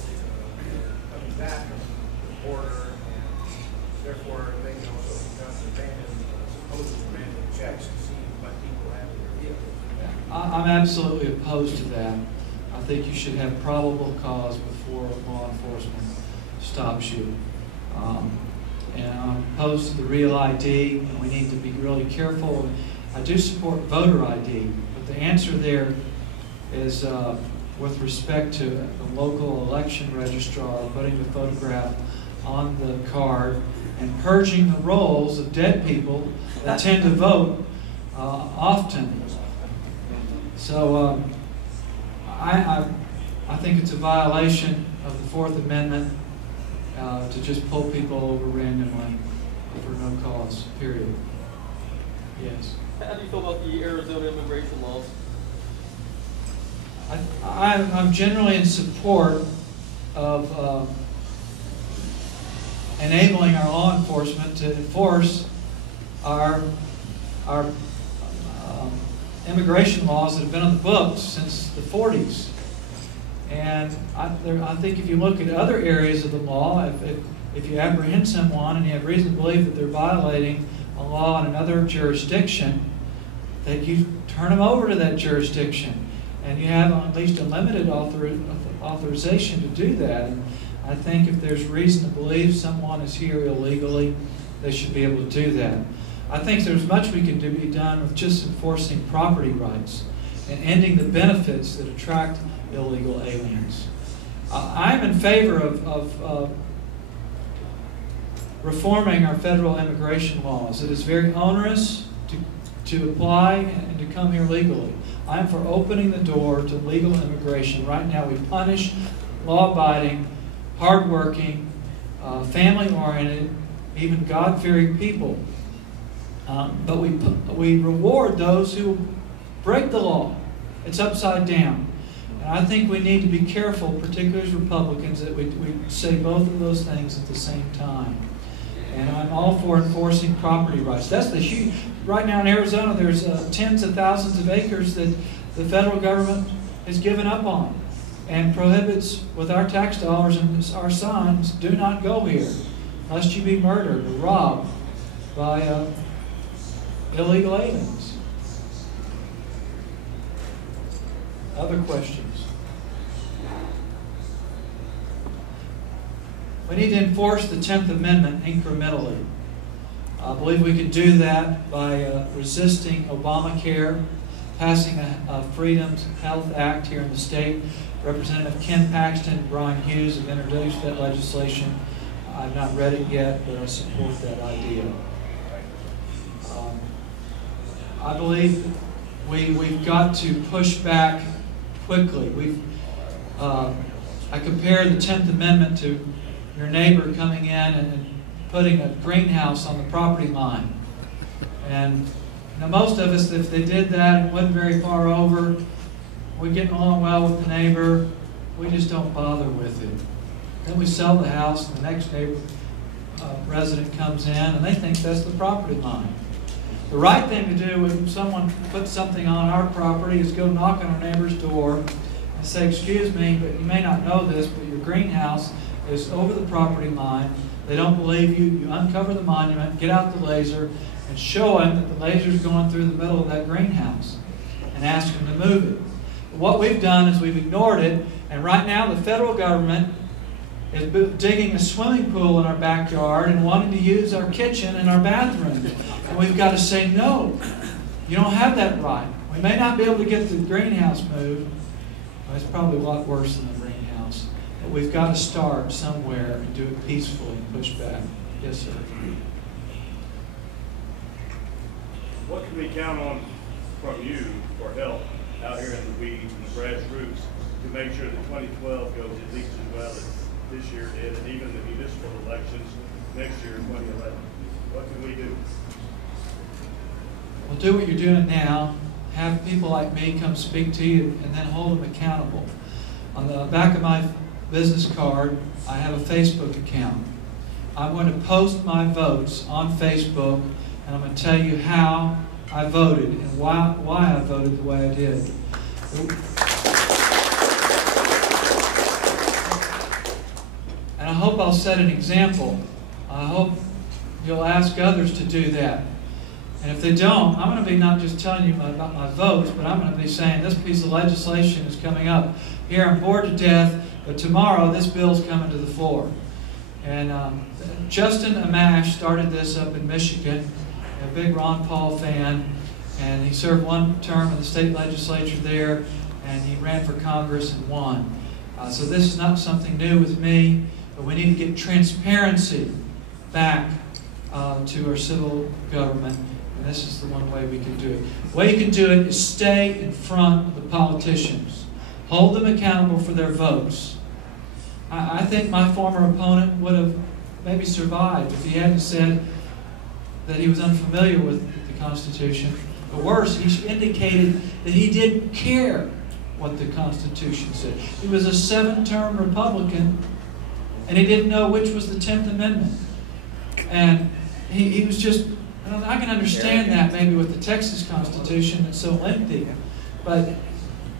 coming back from the border, and therefore they can also conduct random, supposedly random checks to see what people have in their vehicles. I'm absolutely opposed to that. I think you should have probable cause before law enforcement stops you. And I'm opposed to the real ID, and we need to be really careful. I do support voter ID, but the answer there is with respect to the local election registrar putting the photograph on the card and purging the rolls of dead people that tend to vote often. So I think it's a violation of the Fourth Amendment to just pull people over randomly for no cause, period. Yes. How do you feel about the Arizona immigration laws? I'm generally in support of enabling our law enforcement to enforce our immigration laws that have been on the books since the 40s. And I think if you look at other areas of the law, if you apprehend someone and you have reason to believe that they're violating a law in another jurisdiction, that you turn them over to that jurisdiction. And you have at least a limited authorization to do that. And I think if there's reason to believe someone is here illegally, they should be able to do that. I think there's much we can be done with just enforcing property rights. and ending the benefits that attract illegal aliens. I'm in favor of reforming our federal immigration laws. It is very onerous to apply and to come here legally. I'm for opening the door to legal immigration. Right now we punish law-abiding, hardworking, family-oriented, even God-fearing people. But we reward those who break the law. It's upside down. And I think we need to be careful, particularly as Republicans, that we say both of those things at the same time. And I'm all for enforcing property rights. That's the huge. Right now in Arizona, there's tens of thousands of acres that the federal government has given up on and prohibits with our tax dollars and our signs, do not go here, lest you be murdered or robbed by illegal aliens. Other questions? We need to enforce the 10th Amendment incrementally. I believe we can do that by resisting Obamacare, passing a Freedoms Health Act here in the state. Representative Ken Paxton and Brian Hughes have introduced that legislation. I've not read it yet, but I support that idea. I believe we've got to push back quickly. I compare the 10th Amendment to your neighbor coming in and putting a greenhouse on the property line. And most of us, if they did that, it wasn't very far over, we're getting along well with the neighbor, we just don't bother with it. Then we sell the house, and the next neighbor resident comes in, and they think that's the property line. The right thing to do when someone puts something on our property is go knock on our neighbor's door and say, excuse me, but you may not know this, but your greenhouse is over the property line. They don't believe you. You uncover the monument, get out the laser, and show them that the laser is going through the middle of that greenhouse and ask them to move it. What we've done is we've ignored it, and right now the federal government is digging a swimming pool in our backyard and wanting to use our kitchen and our bathroom. And we've got to say, no, you don't have that right. We may not be able to get the greenhouse moved. Well, it's probably a lot worse than the greenhouse. But we've got to start somewhere and do it peacefully and push back. Yes, sir. What can we count on from you for help out here in the weeds and the grassroots to make sure that 2012 goes at least as well as this year did, and even the municipal elections next year in 2011? What can we do? Well, do what you're doing now. Have people like me come speak to you and then hold them accountable. On the back of my business card, I have a Facebook account. I'm going to post my votes on Facebook, and I'm going to tell you how I voted and why I voted the way I did. And I hope I'll set an example. I hope you'll ask others to do that. And if they don't, I'm going to be not just telling you about my votes, but I'm going to be saying this piece of legislation is coming up. Here I'm bored to death, but tomorrow this bill's coming to the floor. And Justin Amash started this up in Michigan, a big Ron Paul fan, and he served one term in the state legislature there, and he ran for Congress and won. So this is not something new with me, but we need to get transparency back to our civil government, and this is the one way we can do it. The way you can do it is stay in front of the politicians. Hold them accountable for their votes. I think my former opponent would have maybe survived if he hadn't said that he was unfamiliar with the Constitution. But worse, he indicated that he didn't care what the Constitution said. He was a 7-term Republican, and he didn't know which was the 10th Amendment. And he was just, I can understand that maybe with the Texas Constitution, it's so lengthy, but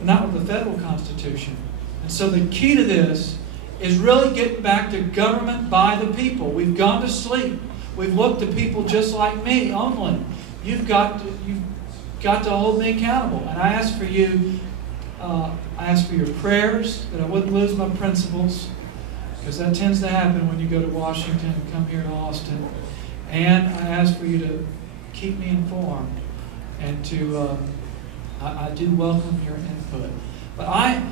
not with the federal Constitution. And so the key to this is really getting back to government by the people. We've gone to sleep. We've looked at people just like me only. You've got to hold me accountable. And I ask for you, I ask for your prayers that I wouldn't lose my principles, because that tends to happen when you go to Washington and come here to Austin. And I ask for you to keep me informed and to I do welcome your input. But I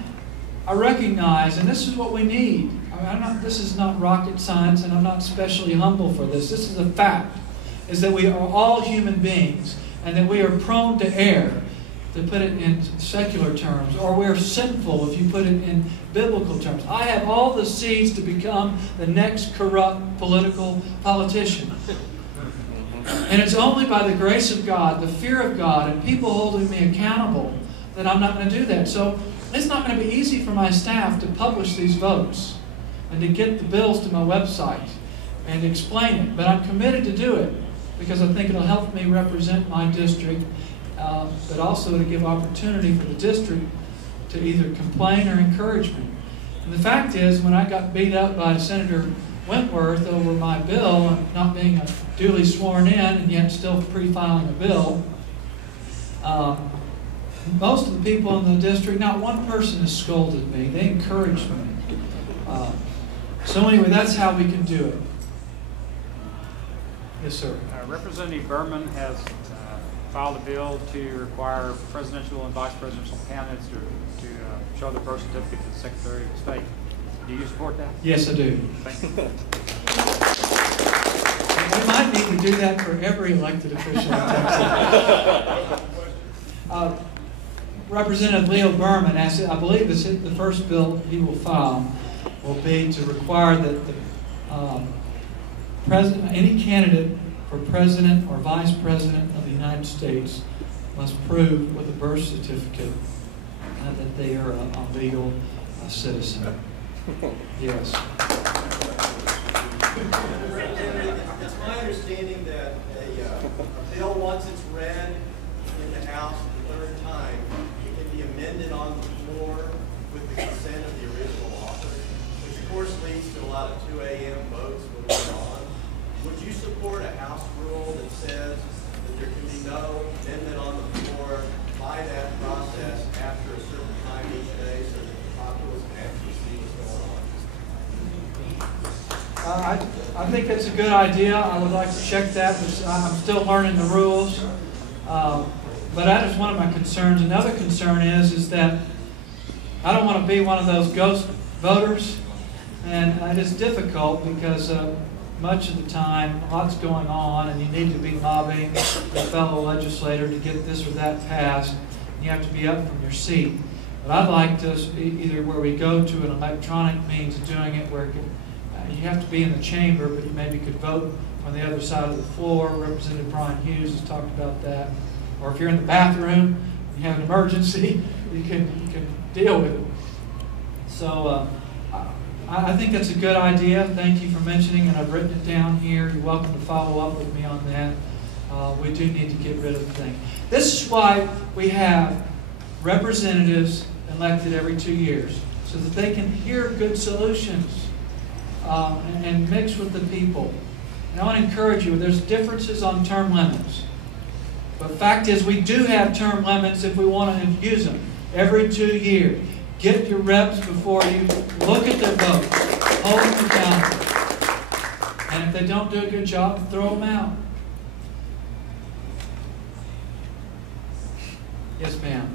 recognize, and this is what we need. I mean, this is not rocket science, and I'm not especially humble for this. This is a fact, is that we are all human beings, and that we are prone to err, to put it in secular terms, or we're sinful if you put it in biblical terms. I have all the seeds to become the next corrupt politician. And it's only by the grace of God, the fear of God, and people holding me accountable that I'm not going to do that. So it's not going to be easy for my staff to publish these votes and to get the bills to my website and explain it. But I'm committed to do it because I think it'll help me represent my district, but also to give opportunity for the district to either complain or encourage me. And the fact is, when I got beat up by Senator Wentworth over my bill and not being duly sworn in and yet still pre-filing a bill, most of the people in the district, not one person has scolded me. They encouraged me. So anyway, that's how we can do it. Yes, sir. Representative Berman has filed a bill to require presidential and vice presidential candidates to show their birth certificate to the Secretary of State. Do you support that? Yes, I do. Thank you. We might need to do that for every elected official in Texas. Representative Leo Berman asked, I believe the first bill he will file will be to require that the president, any candidate for president or vice president of the United States must prove with a birth certificate that they are a legal citizen. Yes. It's my understanding that a bill, once it's read in the House the third time, it can be amended on the floor with the consent of the original author, which of course leads to a lot of 2 a.m. votes when we're on. Would you support a House rule that says that there can be no amendment on the floor by that process after a certain time each day so that the populace can actually see what's going on? I think that's a good idea. I would like to check that. I'm still learning the rules. But that is one of my concerns. Another concern is that I don't want to be one of those ghost voters. And it is difficult because much of the time, lots going on, and you need to be lobbying a fellow legislator to get this or that passed. You have to be up from your seat. But I'd like to either where we go to an electronic means of doing it, where you have to be in the chamber, but you maybe could vote on the other side of the floor. Representative Brian Hughes has talked about that. Or if you're in the bathroom, you have an emergency, you can deal with it. So I think that's a good idea. Thank you for mentioning, and I've written it down here. You're welcome to follow up with me on that. We do need to get rid of the thing. This is why we have representatives elected every 2 years, so that they can hear good solutions and mix with the people. And I want to encourage you, there's differences on term limits. But the fact is, we do have term limits if we want to use them every 2 years. Get your reps before you look at their votes. Hold them accountable. And if they don't do a good job, throw them out. Yes, ma'am.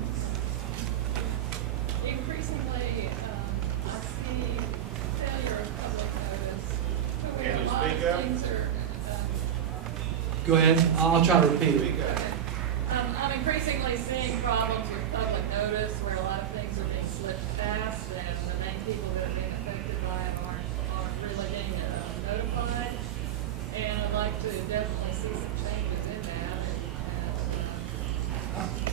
Increasingly, I see failure of public notice. Can you A lot of speak up? things are, Go ahead. I'll try to repeat it. I'm increasingly seeing problems with public notice where a lot of things are being slipped past, and the main people that are being affected by it aren't really being notified. And I'd like to definitely see some changes in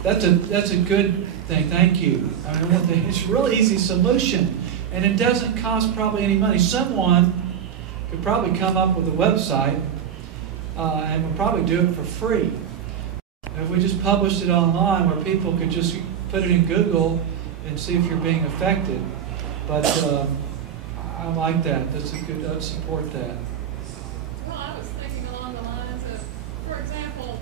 that. That's a good thing. Thank you. I mean, it's a really easy solution, and it doesn't cost probably any money. Someone could probably come up with a website and we'll probably do it for free. If we just published it online where people could just put it in Google and see if you're being affected. But I like that. That's a good, I'd support that. Well, I was thinking along the lines of, for example,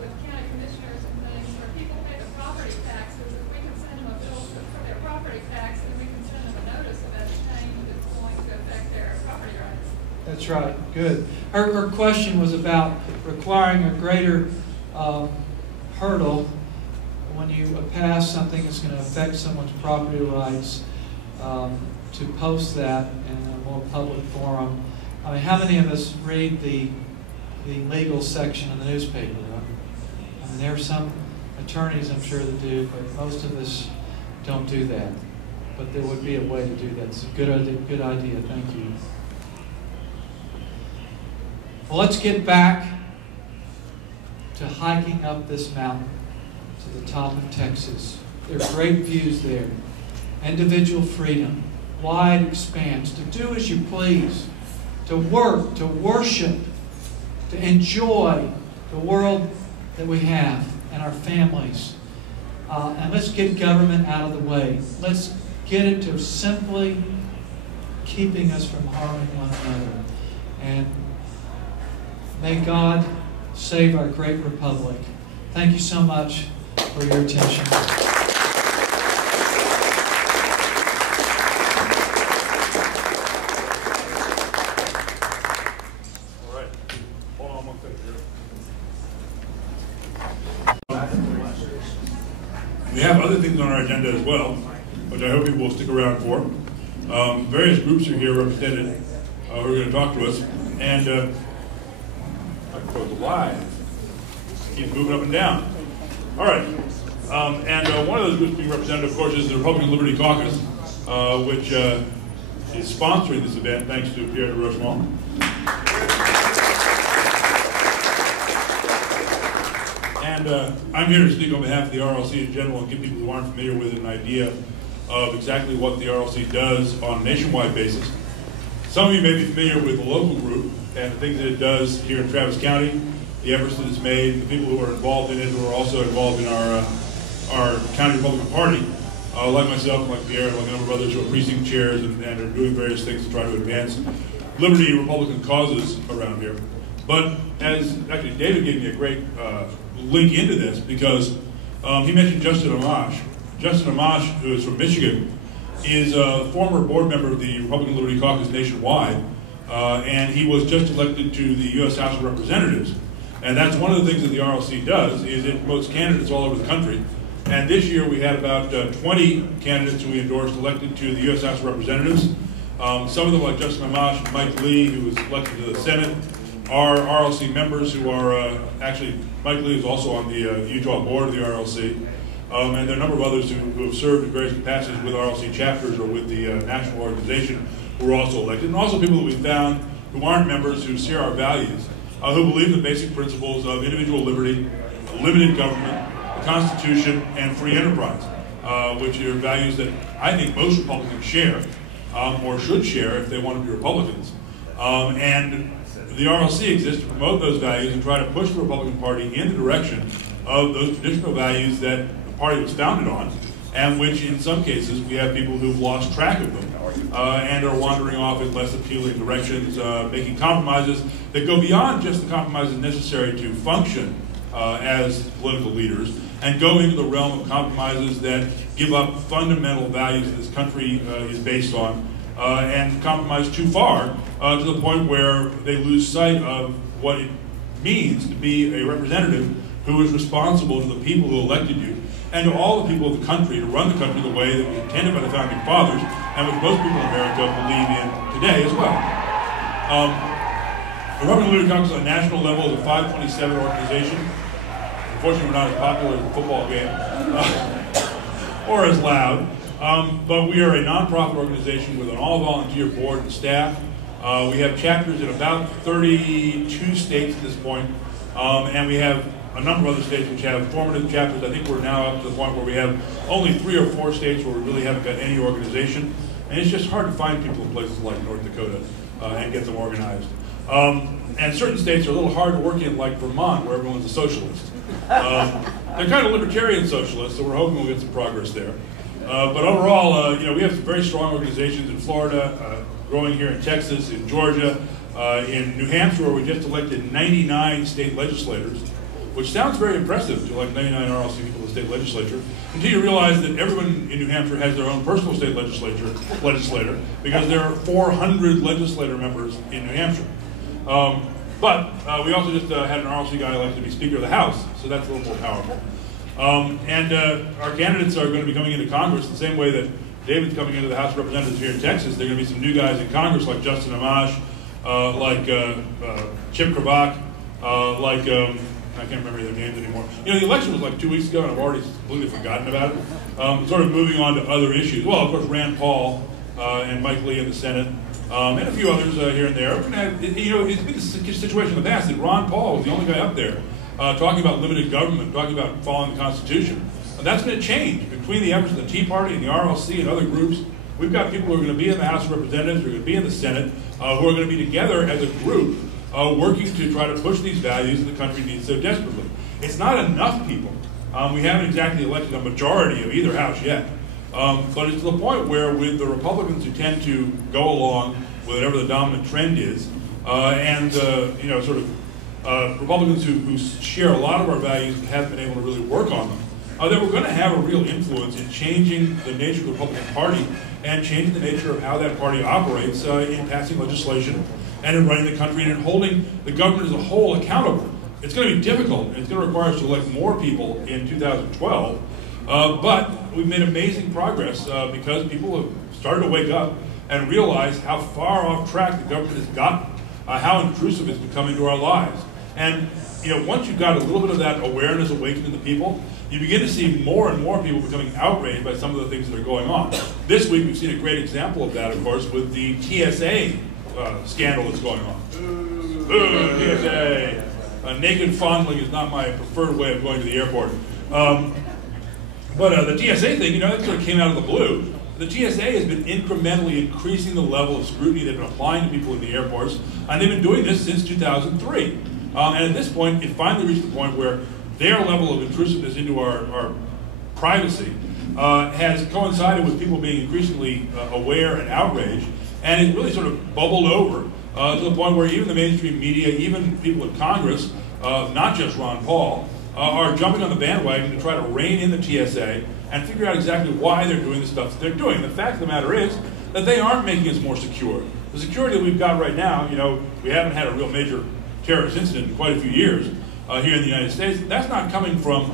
with county commissioners and things, where people pay the property taxes, if we can send them a bill for their property tax, then we can send them a notice about a change that's going to affect their property rights. That's right. Good. Her question was about requiring a greater hurdle when you pass something that's going to affect someone's property rights, to post that in a more public forum. I mean, how many of us read the legal section of the newspaper? I mean, there are some attorneys, I'm sure, that do, but most of us don't do that. But there would be a way to do that. It's a good idea. Thank you. Well, let's get back to hiking up this mountain to the top of Texas. There are great views there. Individual freedom, wide expanse, to do as you please, to work, to worship, to enjoy the world that we have and our families. And let's get government out of the way. Let's get it to simply keeping us from harming one another. And may God save our great republic. Thank you so much for your attention. We have other things on our agenda as well, which I hope people will stick around for. Various groups are here represented who are going to talk to us. And I can go live. Keep moving up and down. All right. And one of those groups being represented, of course, is the Republican Liberty Caucus, which is sponsoring this event, thanks to Pierre de Rochemont. And I'm here to speak on behalf of the RLC in general and give people who aren't familiar with it an idea of exactly what the RLC does on a nationwide basis. Some of you may be familiar with the local group and the things that it does here in Travis County, the efforts that it's made, the people who are involved in it, who are also involved in our county Republican Party, like myself, like Pierre, like a number of others who are precinct chairs and are doing various things to try to advance liberty Republican causes around here. But as actually David gave me a great link into this because he mentioned Justin Amash. Justin Amash, who is from Michigan, is a former board member of the Republican Liberty Caucus nationwide, and he was just elected to the U.S. House of Representatives. And that's one of the things that the RLC does, is it promotes candidates all over the country. And this year we had about 20 candidates who we endorsed elected to the U.S. House of Representatives. Some of them, like Justin Amash and Mike Lee, who was elected to the Senate, are RLC members who are actually, Mike Lee is also on the Utah board of the RLC. And there are a number of others who have served in various capacities with RLC chapters or with the national organization who are also elected. And also people that we found who aren't members who share our values, who believe in the basic principles of individual liberty, limited government, the Constitution, and free enterprise, which are values that I think most Republicans share, or should share if they want to be Republicans. And the RLC exists to promote those values and try to push the Republican Party in the direction of those traditional values that the party was founded on, and which in some cases we have people who've lost track of them and are wandering off in less appealing directions, making compromises that go beyond just the compromises necessary to function as political leaders and go into the realm of compromises that give up fundamental values that this country is based on and compromise too far to the point where they lose sight of what it means to be a representative who is responsible to the people who elected you and to all the people of the country to run the country the way that was intended by the Founding Fathers and which most people in America believe in today as well. The Republican Liberty Caucus on a national level is a 527 organization. Unfortunately, we're not as popular as a football game or as loud, but we are a nonprofit organization with an all-volunteer board and staff. We have chapters in about 32 states at this point, and we have a number of other states which have formative chapters. I think we're now up to the point where we have only 3 or 4 states where we really haven't got any organization. And it's just hard to find people in places like North Dakota and get them organized. And certain states are a little hard to work in, like Vermont, where everyone's a socialist. They're kind of libertarian socialists, so we're hoping we'll get some progress there. But overall, we have some very strong organizations in Florida, growing here in Texas, in Georgia, in New Hampshire, where we just elected 99 state legislators, which sounds very impressive to elect 99 RLC people to the state legislature, until you realize that everyone in New Hampshire has their own personal state legislator, because there are 400 legislator members in New Hampshire. But we also just had an RLC guy elected to be Speaker of the House, so that's a little more powerful. Our candidates are going to be coming into Congress the same way that David's coming into the House of Representatives here in Texas. There are going to be some new guys in Congress like Justin Amash, like Chip Kravach, like, I can't remember their names anymore. You know, the election was like 2 weeks ago and I've already completely forgotten about it. Sort of moving on to other issues. Well, of course, Rand Paul and Mike Lee in the Senate, and a few others here and there. We're gonna have, you know, it's been a situation in the past that Ron Paul was the only guy up there talking about limited government, talking about following the Constitution. And that's going to change. Between the efforts of the Tea Party and the RLC and other groups, we've got people who are going to be in the House of Representatives, who are going to be in the Senate, who are going to be together as a group working to try to push these values that the country needs so desperately. It's not enough people. We haven't exactly elected a majority of either house yet. But it's to the point where with the Republicans who tend to go along with whatever the dominant trend is, and you know, sort of Republicans who share a lot of our values and haven't been able to really work on them, that we're going to have a real influence in changing the nature of the Republican Party and changing the nature of how that party operates in passing legislation and in running the country and in holding the government as a whole accountable. It's going to be difficult, and it's going to require us to elect more people in 2012, but we've made amazing progress because people have started to wake up and realize how far off track the government has gotten, how intrusive it's become into our lives. And you know, once you've got a little bit of that awareness awakened in the people, you begin to see more and more people becoming outraged by some of the things that are going on. This week we've seen a great example of that, of course, with the TSA scandal that's going on. Ooh, TSA. Naked fondling is not my preferred way of going to the airport. But the TSA thing, you know, that sort of came out of the blue. The TSA has been incrementally increasing the level of scrutiny they've been applying to people in the airports, and they've been doing this since 2003. And at this point, it finally reached the point where their level of intrusiveness into our privacy has coincided with people being increasingly aware and outraged, and it really sort of bubbled over to the point where even the mainstream media, even people in Congress, not just Ron Paul, are jumping on the bandwagon to try to rein in the TSA and figure out exactly why they're doing the stuff that they're doing. The fact of the matter is that they aren't making us more secure. The security that we've got right now, you know, we haven't had a real major terrorist incident in quite a few years here in the United States. That's not coming from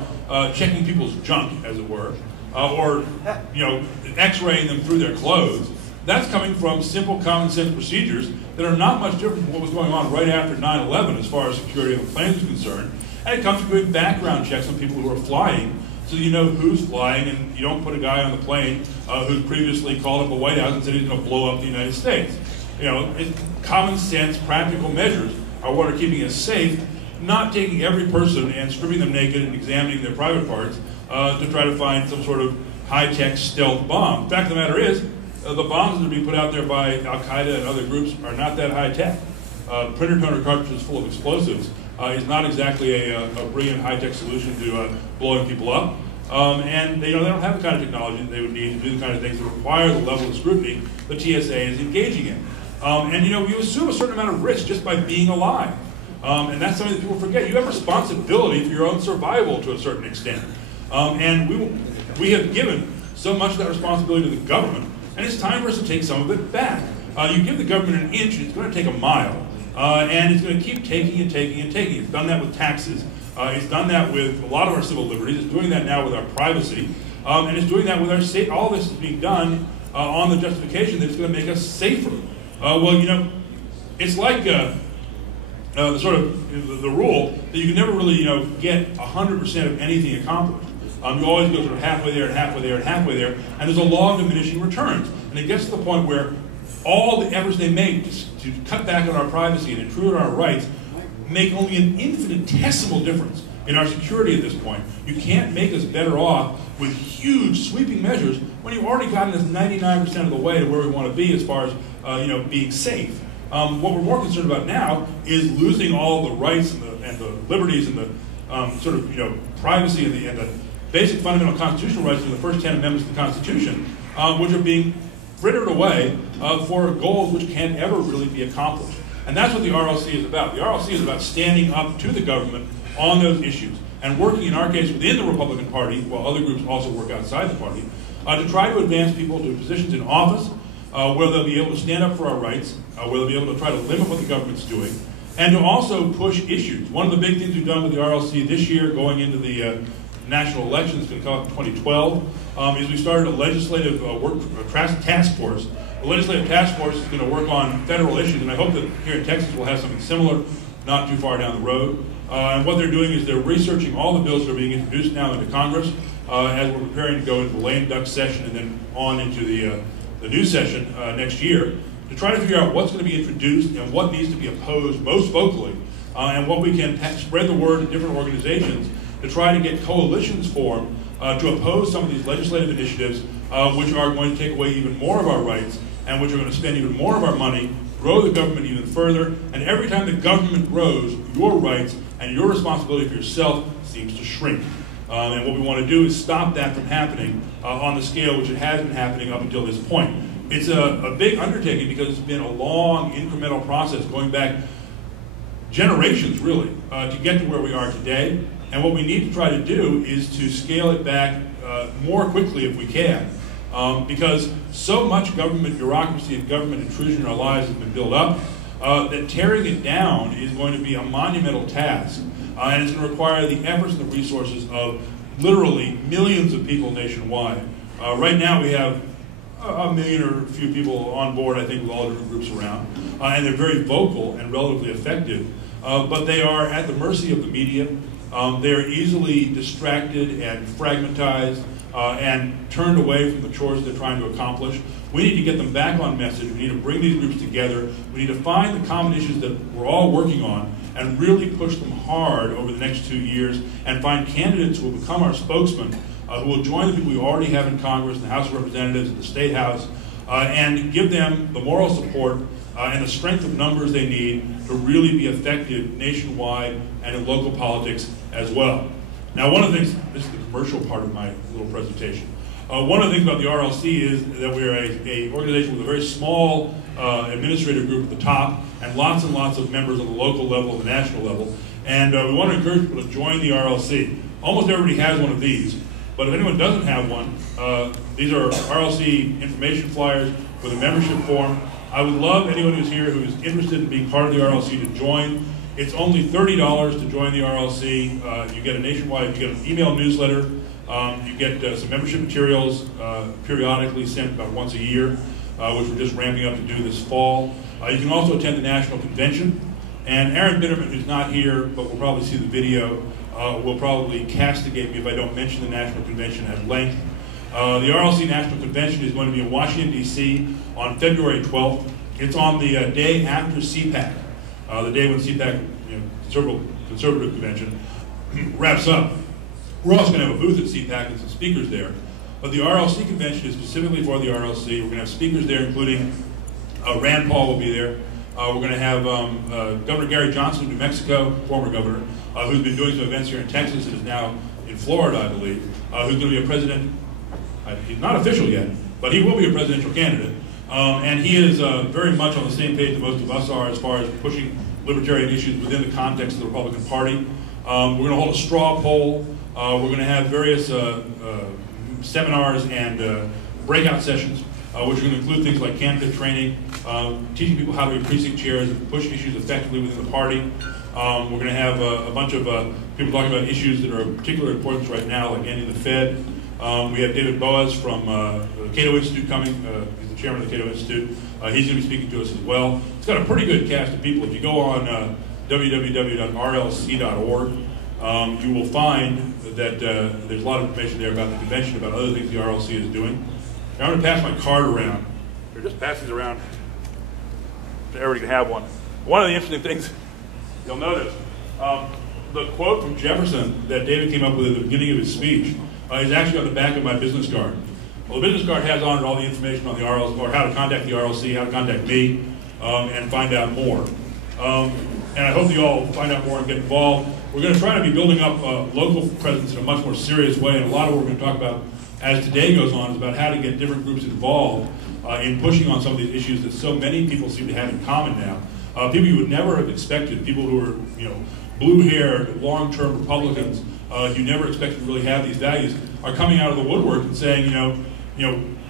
checking people's junk, as it were, or, you know, x-raying them through their clothes. That's coming from simple common sense procedures that are not much different from what was going on right after 9/11 as far as security of the planes is concerned. And it comes from doing background checks on people who are flying so you know who's flying, and you don't put a guy on the plane who's previously called up the White House and said he's going to blow up the United States. You know, common sense, practical measures are what are keeping us safe, not taking every person and stripping them naked and examining their private parts to try to find some sort of high-tech stealth bomb. The fact of the matter is, the bombs that are being put out there by Al-Qaeda and other groups are not that high-tech. Printer toner cartridges full of explosives is not exactly a brilliant high-tech solution to blowing people up. And they don't have the kind of technology that they would need to do the kind of things that require the level of scrutiny the TSA is engaging in. And you know, you assume a certain amount of risk just by being alive. And that's something that people forget. You have responsibility for your own survival to a certain extent. And we have given so much of that responsibility to the government, and it's time for us to take some of it back. You give the government an inch, it's going to take a mile. And it's going to keep taking and taking and taking. It's done that with taxes. It's done that with a lot of our civil liberties. It's doing that now with our privacy. And it's doing that with our state. All this is being done on the justification that it's going to make us safer. Well, you know, it's like the sort of the rule that you can never really, you know, get 100% of anything accomplished. You always go sort of halfway there and halfway there and halfway there, and there's a law of diminishing returns. And it gets to the point where all the efforts they make to cut back on our privacy and intrude on our rights make only an infinitesimal difference in our security at this point. You can't make us better off with huge sweeping measures when you've already gotten us 99% of the way to where we want to be as far as you know, being safe. What we're more concerned about now is losing all the rights and the liberties and the sort of, you know, privacy and the basic fundamental constitutional rights in the first 10 amendments of the Constitution, which are being frittered away for goals which can't ever really be accomplished. And that's what the RLC is about. The RLC is about standing up to the government on those issues and working, in our case, within the Republican Party, while other groups also work outside the party, to try to advance people to positions in office where they'll be able to stand up for our rights, where they'll be able to try to limit what the government's doing, and to also push issues. One of the big things we've done with the RLC this year, going into the national election that's going to come up in 2012, is we started a legislative task force. The legislative task force is going to work on federal issues, and I hope that here in Texas we'll have something similar not too far down the road. And what they're doing is they're researching all the bills that are being introduced now into Congress as we're preparing to go into the lame duck session and then on into the new session next year, to try to figure out what's going to be introduced and what needs to be opposed most vocally, and what we can spread the word to different organizations to try to get coalitions formed to oppose some of these legislative initiatives which are going to take away even more of our rights and which are going to spend even more of our money, grow the government even further, and every time the government grows, your rights and your responsibility for yourself seems to shrink. And what we want to do is stop that from happening on the scale which it has been happening up until this point. It's a big undertaking because it's been a long incremental process going back generations really to get to where we are today. And what we need to try to do is to scale it back more quickly if we can. Because so much government bureaucracy and government intrusion in our lives has been built up that tearing it down is going to be a monumental task. And it's going to require the efforts and the resources of literally millions of people nationwide. Right now we have a million or a few people on board, I think, with all different groups around. And they're very vocal and relatively effective. But they are at the mercy of the media. They're easily distracted and fragmentized and turned away from the chores they're trying to accomplish. We need to get them back on message. We need to bring these groups together. We need to find the common issues that we're all working on and really push them hard over the next 2 years and find candidates who will become our spokesmen, who will join the people we already have in Congress, in the House of Representatives, and the State House, and give them the moral support and the strength of numbers they need to really be effective nationwide and in local politics as well. Now, one of the things, this is the commercial part of my little presentation. One of the things about the RLC is that we're an organization with a very small administrative group at the top and lots of members on the local level and the national level. And we want to encourage people to join the RLC. Almost everybody has one of these, but if anyone doesn't have one, these are RLC information flyers with a membership form. I would love anyone who's here who's interested in being part of the RLC to join. It's only $30 to join the RLC. You get a nationwide, you get an email newsletter, you get some membership materials periodically sent about once a year, which we're just ramping up to do this fall. You can also attend the national convention. And Aaron Bitterman, who's not here, but will probably see the video, will probably castigate me if I don't mention the national convention at length. The RLC National Convention is going to be in Washington, D.C. on February 12th. It's on the day after CPAC, the day when CPAC, conservative convention, wraps up. We're also going to have a booth at CPAC and some speakers there. But the RLC convention is specifically for the RLC. We're going to have speakers there, including Rand Paul will be there. We're going to have Governor Gary Johnson of New Mexico, former governor, who's been doing some events here in Texas and is now in Florida, I believe, who's going to be a president. He's not official yet, but he will be a presidential candidate. And he is very much on the same page that most of us are as far as pushing libertarian issues within the context of the Republican Party. We're going to hold a straw poll. We're going to have various seminars and breakout sessions, which are going to include things like candidate training, teaching people how to be precinct chairs and push issues effectively within the party. We're going to have a bunch of people talking about issues that are of particular importance right now, like ending the Fed. We have David Boas from the Cato Institute coming. He's the chairman of the Cato Institute. He's going to be speaking to us as well. It's got a pretty good cast of people. If you go on www.rlc.org, you will find that there's a lot of information there about the convention, about other things the RLC is doing. Now, I'm going to pass my card around. Or just pass these around so everybody can have one. One of the interesting things you'll notice, the quote from Jefferson that David came up with at the beginning of his speech is actually on the back of my business card. Well, the business card has on it all the information on the RLC, or how to contact the RLC, how to contact me, and find out more. And I hope you all find out more and get involved. We're going to try to be building up a local presence in a much more serious way, and a lot of what we're going to talk about as today goes on is about how to get different groups involved in pushing on some of these issues that so many people seem to have in common now. People you would never have expected, people who are, blue-haired, long-term Republicans, you never expected to really have these values, are coming out of the woodwork and saying,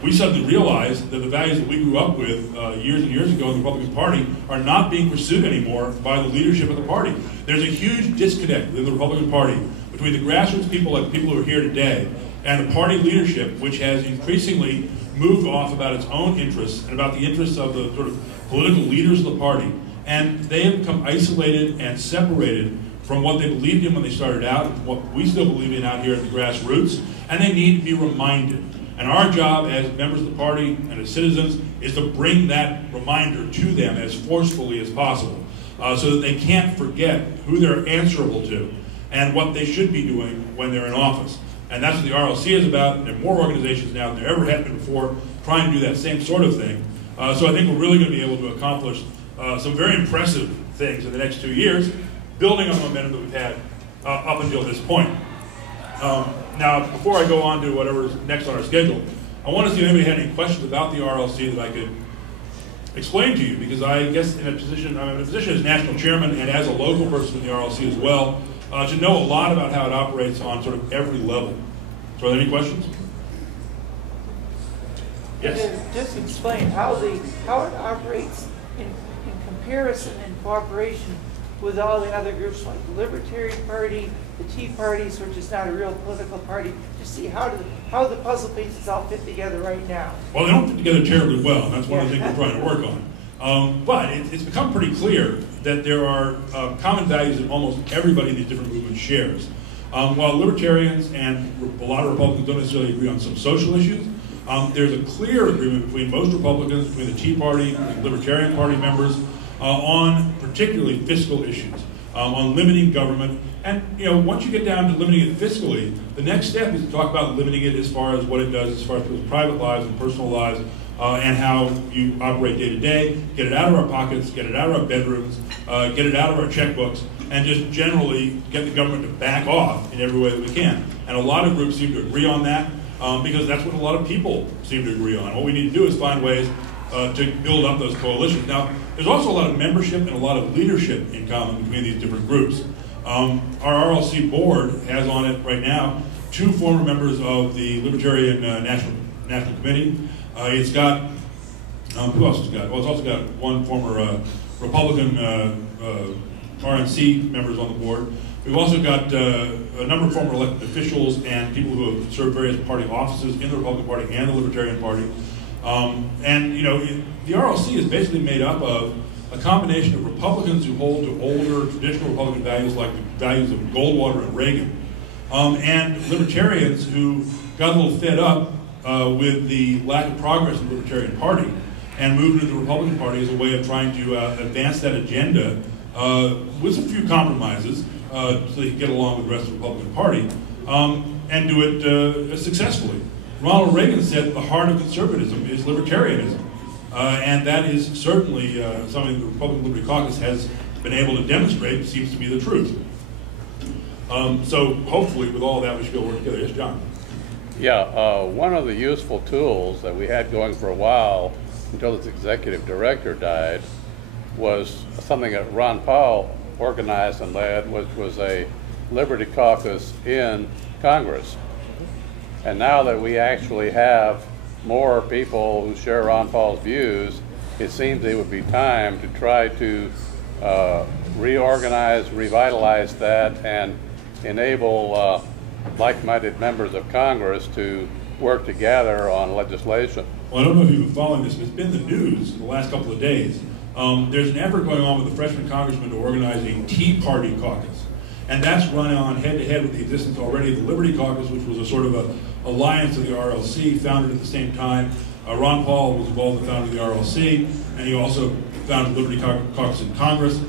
we suddenly realized that the values that we grew up with years and years ago in the Republican Party are not being pursued anymore by the leadership of the party. There's a huge disconnect within the Republican Party between the grassroots people, like the people who are here today, and the party leadership, which has increasingly moved off about its own interests and about the interests of the sort of political leaders of the party. And they have become isolated and separated from what they believed in when they started out, and what we still believe in out here at the grassroots, and they need to be reminded. And our job as members of the party and as citizens is to bring that reminder to them as forcefully as possible, so that they can't forget who they're answerable to and what they should be doing when they're in office. And that's what the RLC is about, and there are more organizations now than there ever have been before trying to do that same sort of thing. So I think we're really going to be able to accomplish some very impressive things in the next 2 years, building on the momentum that we've had up until this point. Now, before I go on to whatever's next on our schedule, I want to see if anybody had any questions about the RLC that I could explain to you, because I guess I'm in a position as national chairman and as a local person in the RLC as well, to know a lot about how it operates on sort of every level. So are there any questions? Yes? Just explain how it operates in comparison and cooperation with all the other groups like the Libertarian Party, the Tea Parties, which is not a real political party, to see how the puzzle pieces all fit together right now. Well, they don't fit together terribly well, and that's one of the things we're trying to work on. But it's become pretty clear that there are common values that almost everybody in these different movements shares. While libertarians and a lot of Republicans don't necessarily agree on some social issues, there's a clear agreement between most Republicans, between the Tea Party and Libertarian Party members, on particularly fiscal issues, on limiting government. And once you get down to limiting it fiscally, the next step is to talk about limiting it as far as what it does as far as people's private lives and personal lives, and how you operate day to day, get it out of our pockets, get it out of our bedrooms, get it out of our checkbooks, and just generally get the government to back off in every way that we can. And a lot of groups seem to agree on that, because that's what a lot of people seem to agree on. What we need to do is find ways to build up those coalitions. Now, there's also a lot of membership and a lot of leadership in common between these different groups. Our RLC board has on it right now 2 former members of the Libertarian National Committee. It's got, who else has got? Well, it's also got 1 former Republican RNC members on the board. We've also got a number of former elected officials and people who have served various party offices in the Republican Party and the Libertarian Party. The RLC is basically made up of a combination of Republicans who hold to older traditional Republican values like the values of Goldwater and Reagan, and libertarians who got a little fed up with the lack of progress in the Libertarian Party and moved into the Republican Party as a way of trying to advance that agenda with a few compromises so they can get along with the rest of the Republican Party and do it successfully. Ronald Reagan said the heart of conservatism is libertarianism. And that is certainly something the Republican Liberty Caucus has been able to demonstrate seems to be the truth. So hopefully with all that we should be able to work together. Yes, John? Yeah, one of the useful tools that we had going for a while until its executive director died was something that Ron Paul organized and led, which was a Liberty Caucus in Congress. And now that we actually have more people who share Ron Paul's views, it seems it would be time to try to reorganize, revitalize that, and enable like-minded members of Congress to work together on legislation. Well, I don't know if you've been following this, but it's been the news the last couple of days. There's an effort going on with the freshman congressman to organize a Tea Party caucus. And that's run on head-to-head with the existence already of the Liberty Caucus, which was a sort of an alliance of the RLC, founded at the same time. Ron Paul was involved in founding the RLC, and he also founded the Liberty Caucus in Congress.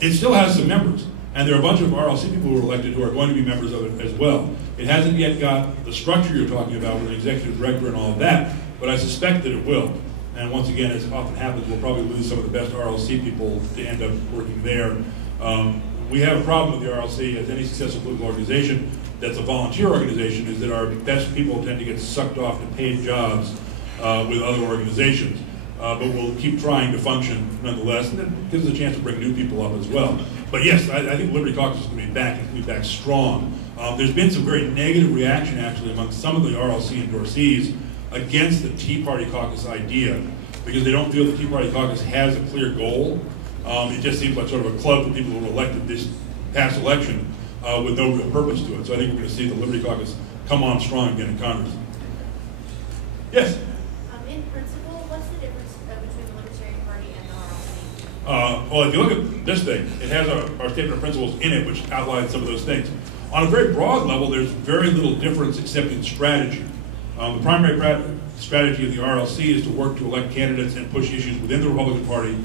It still has some members, and there are a bunch of RLC people who were elected who are going to be members of it as well. It hasn't yet got the structure you're talking about with an executive director and all of that, but I suspect that it will. And once again, as often happens, we'll probably lose some of the best RLC people to end up working there. We have a problem with the RLC, as any successful political organization that's a volunteer organization, is that our best people tend to get sucked off to paid jobs with other organizations. But we'll keep trying to function nonetheless, and that gives us a chance to bring new people up as well. But yes, I think Liberty Caucus is going to be back, and be back strong. There's been some very negative reaction, actually, among some of the RLC endorsees against the Tea Party caucus idea, because they don't feel the Tea Party caucus has a clear goal. It just seems like sort of a club for people who were elected this past election with no real purpose to it. So I think we're going to see the Liberty Caucus come on strong again in Congress. Yes? In principle, what's the difference between the Libertarian Party and the RLC? Well, if you look at this thing, it has our statement of principles in it, which outlines some of those things. On a very broad level, there's very little difference except in strategy. The primary strategy of the RLC is to work to elect candidates and push issues within the Republican Party.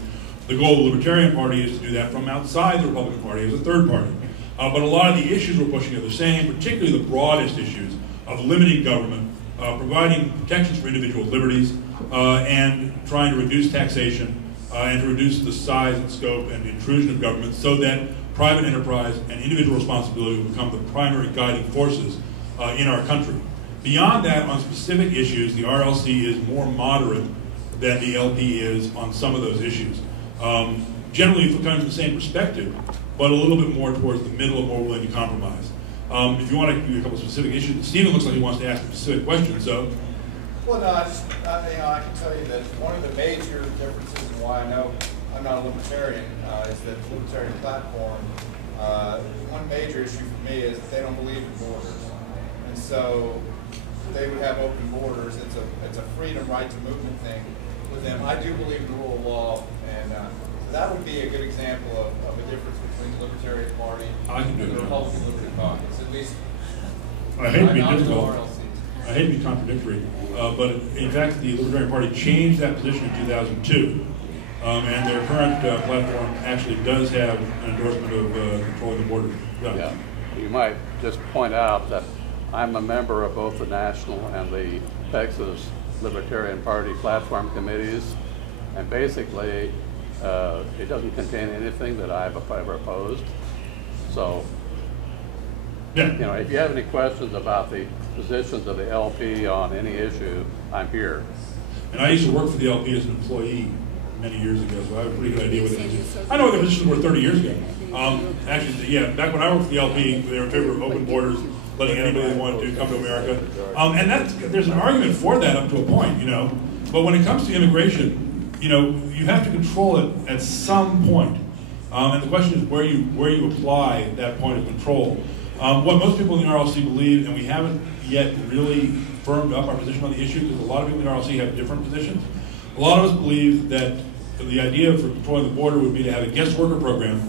The goal of the Libertarian Party is to do that from outside the Republican Party as a third party. But a lot of the issues we're pushing are the same, particularly the broadest issues of limiting government, providing protections for individual liberties, and trying to reduce taxation and to reduce the size and scope and intrusion of government so that private enterprise and individual responsibility will become the primary guiding forces in our country. Beyond that, on specific issues, the RLC is more moderate than the LP is on some of those issues. Generally, from kind of the same perspective, but a little bit more towards the middle and more willing to compromise. If you want to give you a couple of specific issues, Stephen looks like he wants to ask a specific question, so. Well, no, I can tell you that one of the major differences in why I know I'm not a libertarian is that the libertarian platform, one major issue for me is that they don't believe in borders. And so they would have open borders. It's a freedom, right to movement thing with them. I do believe in the rule of law, and so that would be a good example of a difference between the Libertarian Party and the Republican Liberty Caucus, at least. I hate to be difficult. I hate to be contradictory, but in fact, the Libertarian Party changed that position in 2002, and their current platform actually does have an endorsement of controlling the border. Yeah, you might just point out that I'm a member of both the National and the Texas Libertarian Party platform committees, and basically it doesn't contain anything that I've ever opposed. So, yeah. You know, if you have any questions about the positions of the LP on any issue, I'm here. And I used to work for the LP as an employee many years ago, so I have a pretty good idea what it is. I know what the positions were 30 years ago. Actually, yeah, back when I worked for the LP, they were in favor of open borders, letting anybody they wanted to come to America. And there's an argument for that up to a point, you know. But when it comes to immigration, you know, you have to control it at some point. And the question is where you apply that point of control. What most people in the RLC believe, and we haven't yet really firmed up our position on the issue because a lot of people in the RLC have different positions. A lot of us believe that the idea for controlling the border would be to have a guest worker program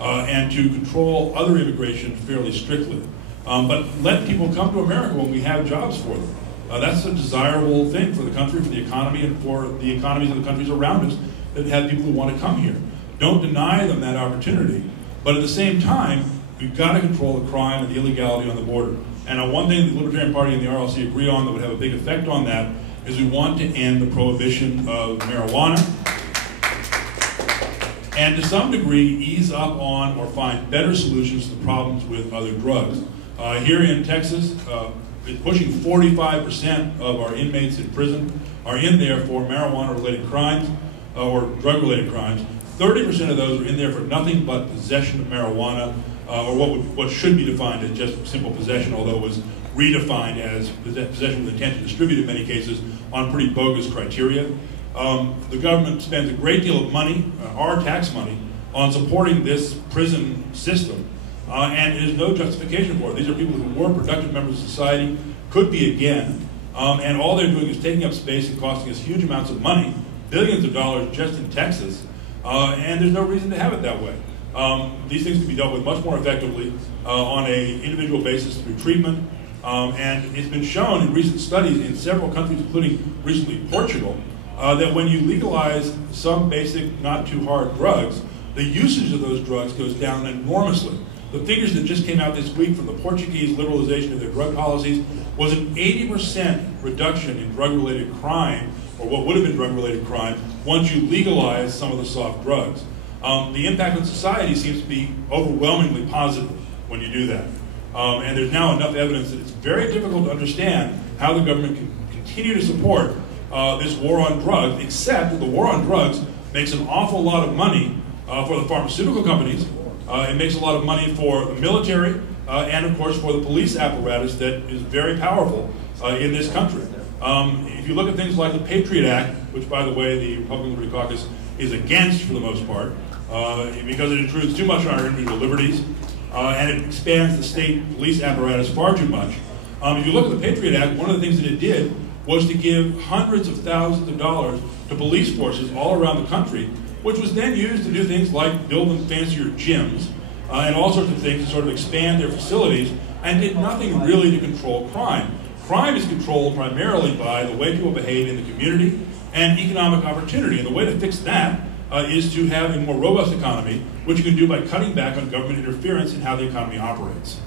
and to control other immigration fairly strictly. But let people come to America when we have jobs for them. That's a desirable thing for the country, for the economy, and for the economies of the countries around us that have people who want to come here. Don't deny them that opportunity, but at the same time, we've got to control the crime and the illegality on the border. And one thing the Libertarian Party and the RLC agree on that would have a big effect on that is we want to end the prohibition of marijuana and to some degree ease up on or find better solutions to the problems with other drugs. Here in Texas, it's pushing 45% of our inmates in prison are in there for marijuana-related crimes or drug-related crimes. 30% of those are in there for nothing but possession of marijuana, or what should be defined as just simple possession, although it was redefined as possession with intent to distribute in many cases on pretty bogus criteria. The government spends a great deal of money, our tax money, on supporting this prison system, and it is no justification for it. These are people who were productive members of society, could be again, and all they're doing is taking up space and costing us huge amounts of money, billions of dollars just in Texas, and there's no reason to have it that way. These things can be dealt with much more effectively on an individual basis through treatment, and it's been shown in recent studies in several countries, including recently Portugal, that when you legalize some basic, not too hard drugs, the usage of those drugs goes down enormously. The figures that just came out this week from the Portuguese liberalization of their drug policies was an 80% reduction in drug-related crime, or what would have been drug-related crime, once you legalize some of the soft drugs. The impact on society seems to be overwhelmingly positive when you do that. And there's now enough evidence that it's very difficult to understand how the government can continue to support this war on drugs, except that the war on drugs makes an awful lot of money for the pharmaceutical companies. It makes a lot of money for the military, and of course for the police apparatus that is very powerful in this country. If you look at things like the Patriot Act, which by the way the Republican Liberty Caucus is against for the most part, because it intrudes too much on our individual liberties, and it expands the state police apparatus far too much. If you look at the Patriot Act, one of the things that it did was to give hundreds of thousands of dollars to police forces all around the country, which was then used to do things like build them fancier gyms and all sorts of things to sort of expand their facilities, and did nothing really to control crime. Crime is controlled primarily by the way people behave in the community and economic opportunity. And the way to fix that is to have a more robust economy, which you can do by cutting back on government interference in how the economy operates,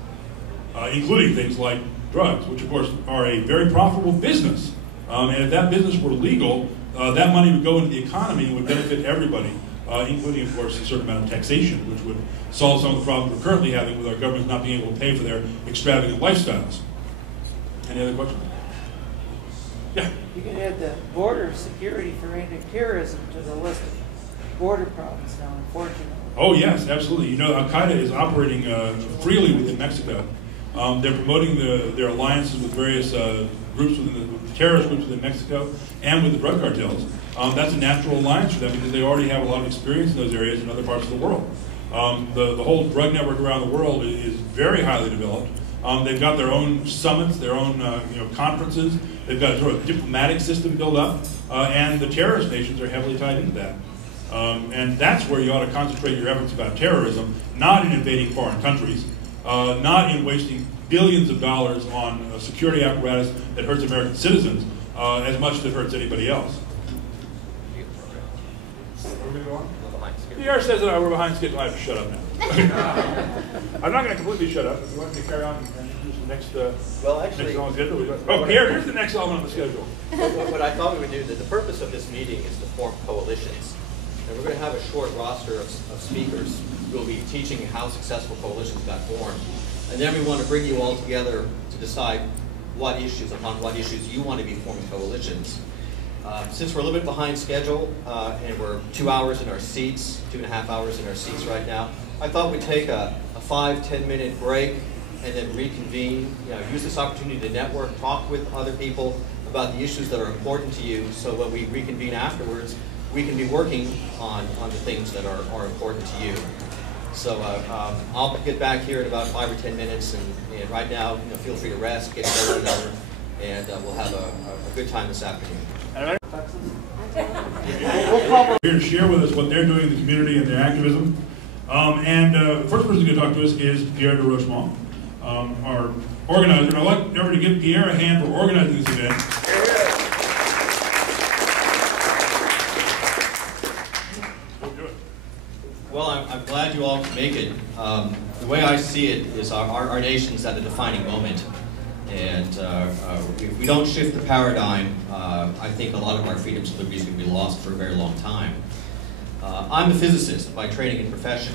including things like drugs, which of course are a very profitable business. And if that business were legal, that money would go into the economy and would benefit everybody, including, of course, a certain amount of taxation, which would solve some of the problems we're currently having with our government not being able to pay for their extravagant lifestyles. Any other questions? Yeah. You can add the border security for anti-terrorism to the list of border problems now, unfortunately. Oh yes, absolutely. You know, Al-Qaeda is operating freely within Mexico. They're promoting their alliances with various groups within the terrorist groups within Mexico and with the drug cartels. That's a natural alliance for them because they already have a lot of experience in those areas in other parts of the world. The whole drug network around the world is very highly developed. They've got their own summits, their own conferences. They've got a sort of diplomatic system built up, and the terrorist nations are heavily tied into that. And that's where you ought to concentrate your efforts about terrorism, not in invading foreign countries, not in wasting billions of dollars on a security apparatus that hurts American citizens as much as it hurts anybody else. Pierre says that we're behind schedule. I have to shut up now. I'm not going to completely shut up. If you want me to carry on and introduce the next, next on the schedule. Oh, Pierre, here's the next element on the schedule. What I thought we would do, that the purpose of this meeting is to form coalitions. And we're going to have a short roster of speakers who will be teaching how successful coalitions got formed. And then we want to bring you all together to decide upon what issues you want to be forming coalitions. Since we're a little bit behind schedule, and we're 2 hours in our seats, 2.5 hours in our seats right now, I thought we'd take a 5-10 minute break and then reconvene, use this opportunity to network, talk with other people about the issues that are important to you, so when we reconvene afterwards, we can be working on the things that are important to you. So I'll get back here in about 5 or 10 minutes, and right now, feel free to rest, get to know one another, and we'll have a good time this afternoon. Here to share with us what they're doing in the community and their activism. The first person who's going to talk to us is Pierre de Rochemont, our organizer. And I'd like everybody to give Pierre a hand for organizing this event. Well, I'm glad you all can make it. The way I see it is our nation's at a defining moment. And if we don't shift the paradigm, I think a lot of our freedoms and liberties are going to be lost for a very long time. I'm a physicist by training and profession.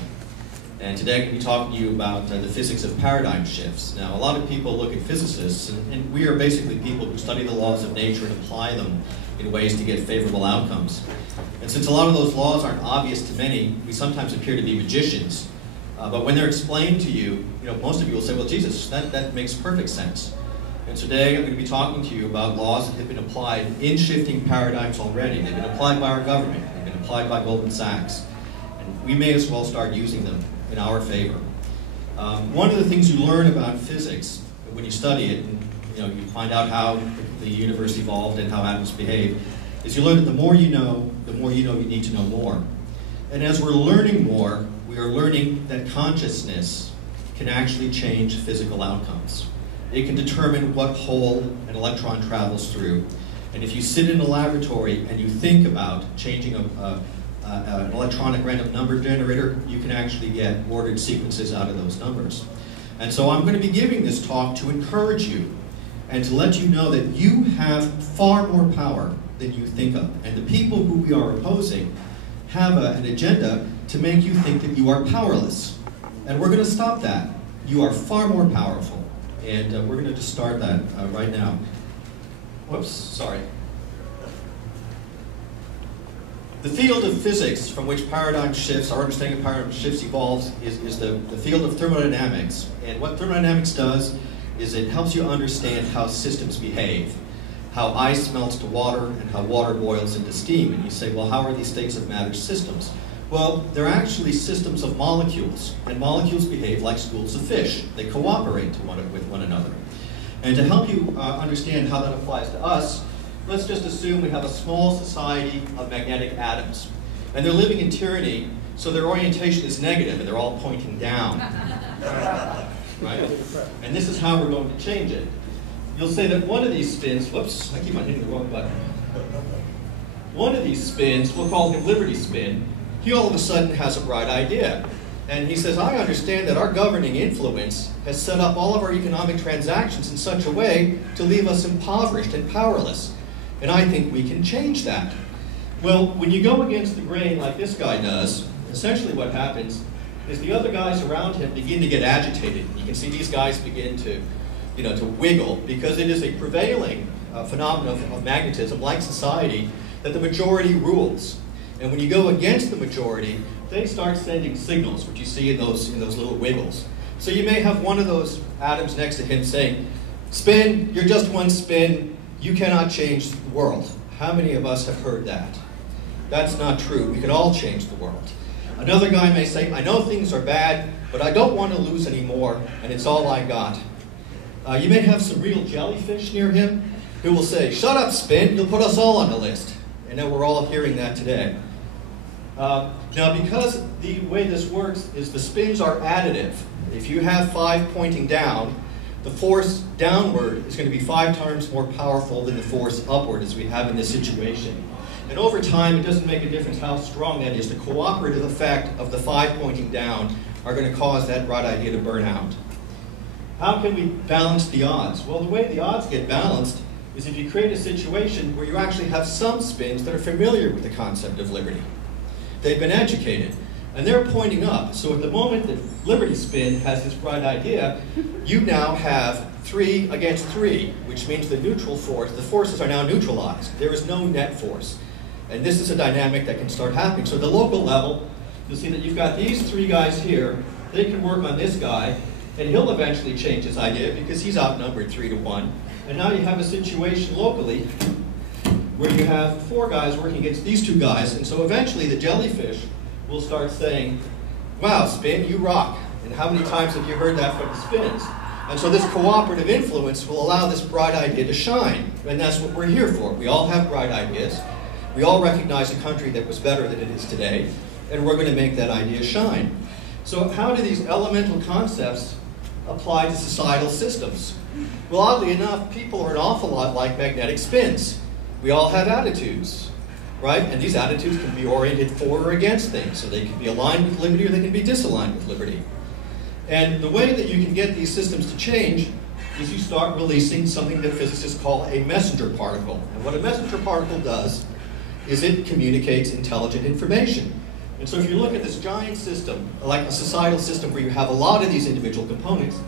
And today I'm going to be talking to you about the physics of paradigm shifts. Now, a lot of people look at physicists, and we are basically people who study the laws of nature and apply them in ways to get favorable outcomes. And since a lot of those laws aren't obvious to many, we sometimes appear to be magicians. But when they're explained to you, most of you will say, well, Jesus, that makes perfect sense. And today I'm going to be talking to you about laws that have been applied in shifting paradigms already. They've been applied by our government. They've been applied by Goldman Sachs. And we may as well start using them in our favor. One of the things you learn about physics when you study it, and you find out how the universe evolved and how atoms behave, is you learn that the more you know you need to know more. And as we're learning more, we are learning that consciousness can actually change physical outcomes. It can determine what hole an electron travels through. And if you sit in a laboratory and you think about changing an electronic random number generator, you can actually get ordered sequences out of those numbers. And so I'm going to be giving this talk to encourage you and to let you know that you have far more power than you think of. And the people who we are opposing have an agenda to make you think that you are powerless. And we're going to stop that. You are far more powerful. And we're going to just start that right now. Whoops, sorry. The field of physics from which paradigm shifts, our understanding of paradigm shifts evolves, is the field of thermodynamics. And what thermodynamics does is it helps you understand how systems behave, how ice melts to water and how water boils into steam. And you say, well, how are these states of matter systems? Well, they're actually systems of molecules, and molecules behave like schools of fish. They cooperate with one another. And to help you understand how that applies to us, let's just assume we have a small society of magnetic atoms. And they're living in tyranny, so their orientation is negative, and they're all pointing down. Right? And this is how we're going to change it. You'll say that one of these spins, whoops, I keep on hitting the wrong button. One of these spins, we'll call him Liberty Spin, he all of a sudden has a bright idea. And he says, I understand that our governing influence has set up all of our economic transactions in such a way to leave us impoverished and powerless. And I think we can change that. Well, when you go against the grain like this guy does, essentially what happens is the other guys around him begin to get agitated. You can see these guys begin to, to wiggle, because it is a prevailing phenomenon of magnetism, like society, that the majority rules. And when you go against the majority, they start sending signals, which you see in those little wiggles. So you may have one of those atoms next to him saying, spin, you're just one spin, you cannot change the world. How many of us have heard that? That's not true. We can all change the world. Another guy may say, I know things are bad, but I don't want to lose any more, and it's all I got. You may have some real jellyfish near him who will say, shut up, spin, you'll put us all on the list. And now we're all hearing that today. Now, because the way this works is the spins are additive. If you have 5 pointing down, the force downward is going to be 5 times more powerful than the force upward, as we have in this situation. And over time, it doesn't make a difference how strong that is. The cooperative effect of the 5 pointing down are going to cause that bright idea to burn out. How can we balance the odds? Well, the way the odds get balanced is if you create a situation where you actually have some spins that are familiar with the concept of liberty. They've been educated, and they're pointing up. So at the moment that Liberty Spin has this bright idea, you now have 3 against 3, which means the neutral force, the forces are now neutralized. There is no net force. And this is a dynamic that can start happening. So at the local level, you'll see that you've got these 3 guys here. They can work on this guy, and he'll eventually change his idea because he's outnumbered 3 to 1. And now you have a situation locally where you have 4 guys working against these 2 guys, and so eventually the jellyfish will start saying, wow, spin, you rock. And how many times have you heard that from the spins? And so this cooperative influence will allow this bright idea to shine, and that's what we're here for. We all have bright ideas. We all recognize a country that was better than it is today, and we're going to make that idea shine. So how do these elemental concepts apply to societal systems? Well, oddly enough, people are an awful lot like magnetic spins. We all have attitudes, right? And these attitudes can be oriented for or against things. So they can be aligned with liberty or they can be disaligned with liberty. And the way that you can get these systems to change is you start releasing something that physicists call a messenger particle. And what a messenger particle does is it communicates intelligent information. And so if you look at this giant system, like a societal system where you have a lot of these individual components,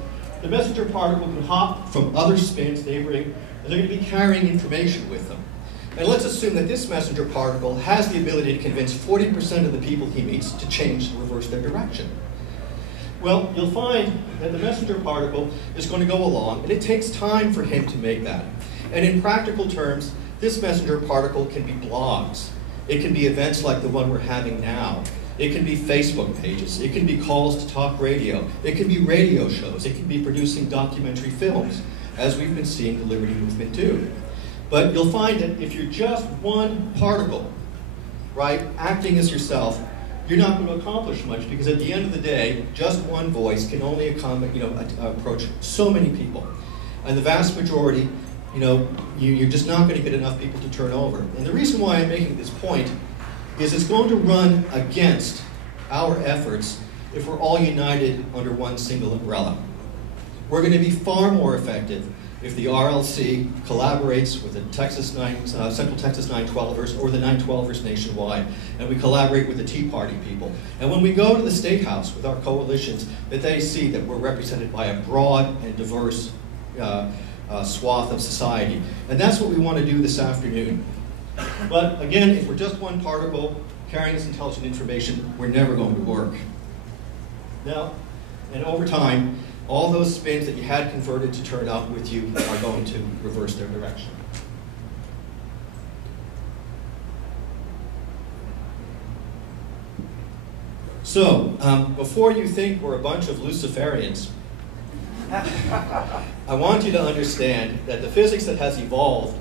the messenger particle can hop from other spins neighboring, and they're going to be carrying information with them. And let's assume that this messenger particle has the ability to convince 40% of the people he meets to change, to reverse their direction. Well, you'll find that the messenger particle is going to go along, and it takes time for him to make that. And in practical terms, this messenger particle can be blogs. It can be events like the one we're having now. It can be Facebook pages. It can be calls to talk radio. It can be radio shows. It can be producing documentary films, as we've been seeing the Liberty Movement do. But you'll find that if you're just one particle, right, acting as yourself, you're not going to accomplish much, because at the end of the day, just one voice can only approach so many people. And the vast majority, you're just not going to get enough people to turn over. And the reason why I'm making this point is it's going to run against our efforts if we're all united under one single umbrella. We're going to be far more effective if the RLC collaborates with the Central Texas 912ers or the 912ers nationwide, and we collaborate with the Tea Party people. And when we go to the State House with our coalitions, that they see that we're represented by a broad and diverse swath of society. And that's what we want to do this afternoon. But again, if we're just one particle carrying this intelligent information, we're never going to work. Now, and over time, all those spins that you had converted to turn up with you are going to reverse their direction. So, before you think we're a bunch of Luciferians, I want you to understand that the physics that has evolved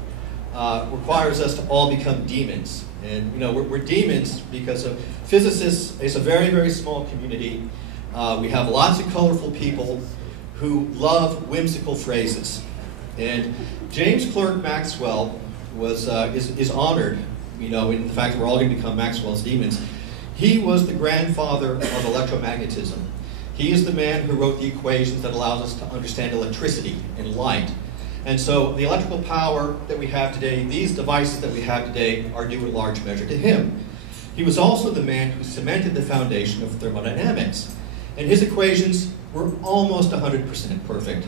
requires us to all become demons. And we're demons because of physicists. It's a very, very small community. We have lots of colorful people who love whimsical phrases. And James Clerk Maxwell is honored, in the fact that we're all going to become Maxwell's demons. He was the grandfather of electromagnetism. He is the man who wrote the equations that allows us to understand electricity and light. And so the electrical power that we have today, these devices that we have today, are due in large measure to him. He was also the man who cemented the foundation of thermodynamics. And his equations were almost 100% perfect.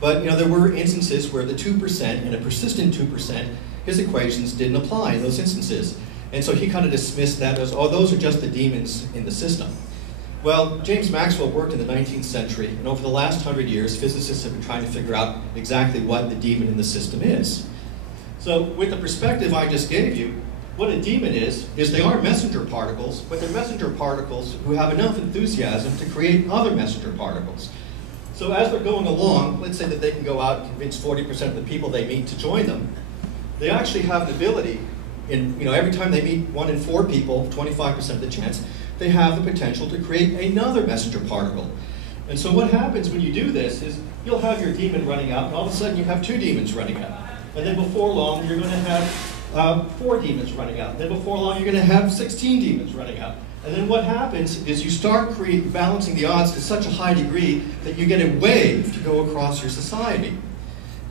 But there were instances where the 2% and a persistent 2%, his equations didn't apply in those instances. And so he kind of dismissed that as, oh, those are just the demons in the system. Well, James Maxwell worked in the 19th century, and over the last 100 years, physicists have been trying to figure out exactly what the demon in the system is. So with the perspective I just gave you, what a demon is they are messenger particles, but they're messenger particles who have enough enthusiasm to create other messenger particles. So as they're going along, let's say that they can go out and convince 40% of the people they meet to join them. They actually have an ability every time they meet 1 in 4 people, 25% of the chance, they have the potential to create another messenger particle. And so what happens when you do this is you'll have your demon running out, and all of a sudden you have 2 demons running out. And then before long, you're going to have 4 demons running out. And then before long, you're going to have 16 demons running out. And then what happens is you start balancing the odds to such a high degree that you get a wave to go across your society.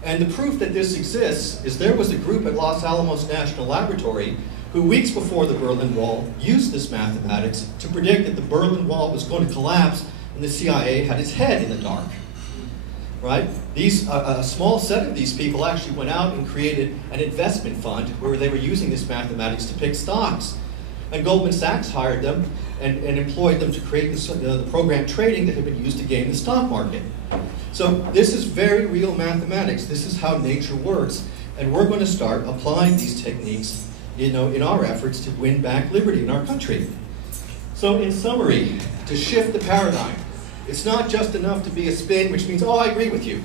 And the proof that this exists is there was a group at Los Alamos National Laboratory who weeks before the Berlin Wall used this mathematics to predict that the Berlin Wall was going to collapse and the CIA had its head in the dark. Right? A small set of these people actually went out and created an investment fund where they were using this mathematics to pick stocks. And Goldman Sachs hired them and employed them to create the program trading that had been used to gain the stock market. So this is very real mathematics. This is how nature works. And we're going to start applying these techniques in our efforts to win back liberty in our country. So in summary, to shift the paradigm, it's not just enough to be a spin, which means, oh, I agree with you.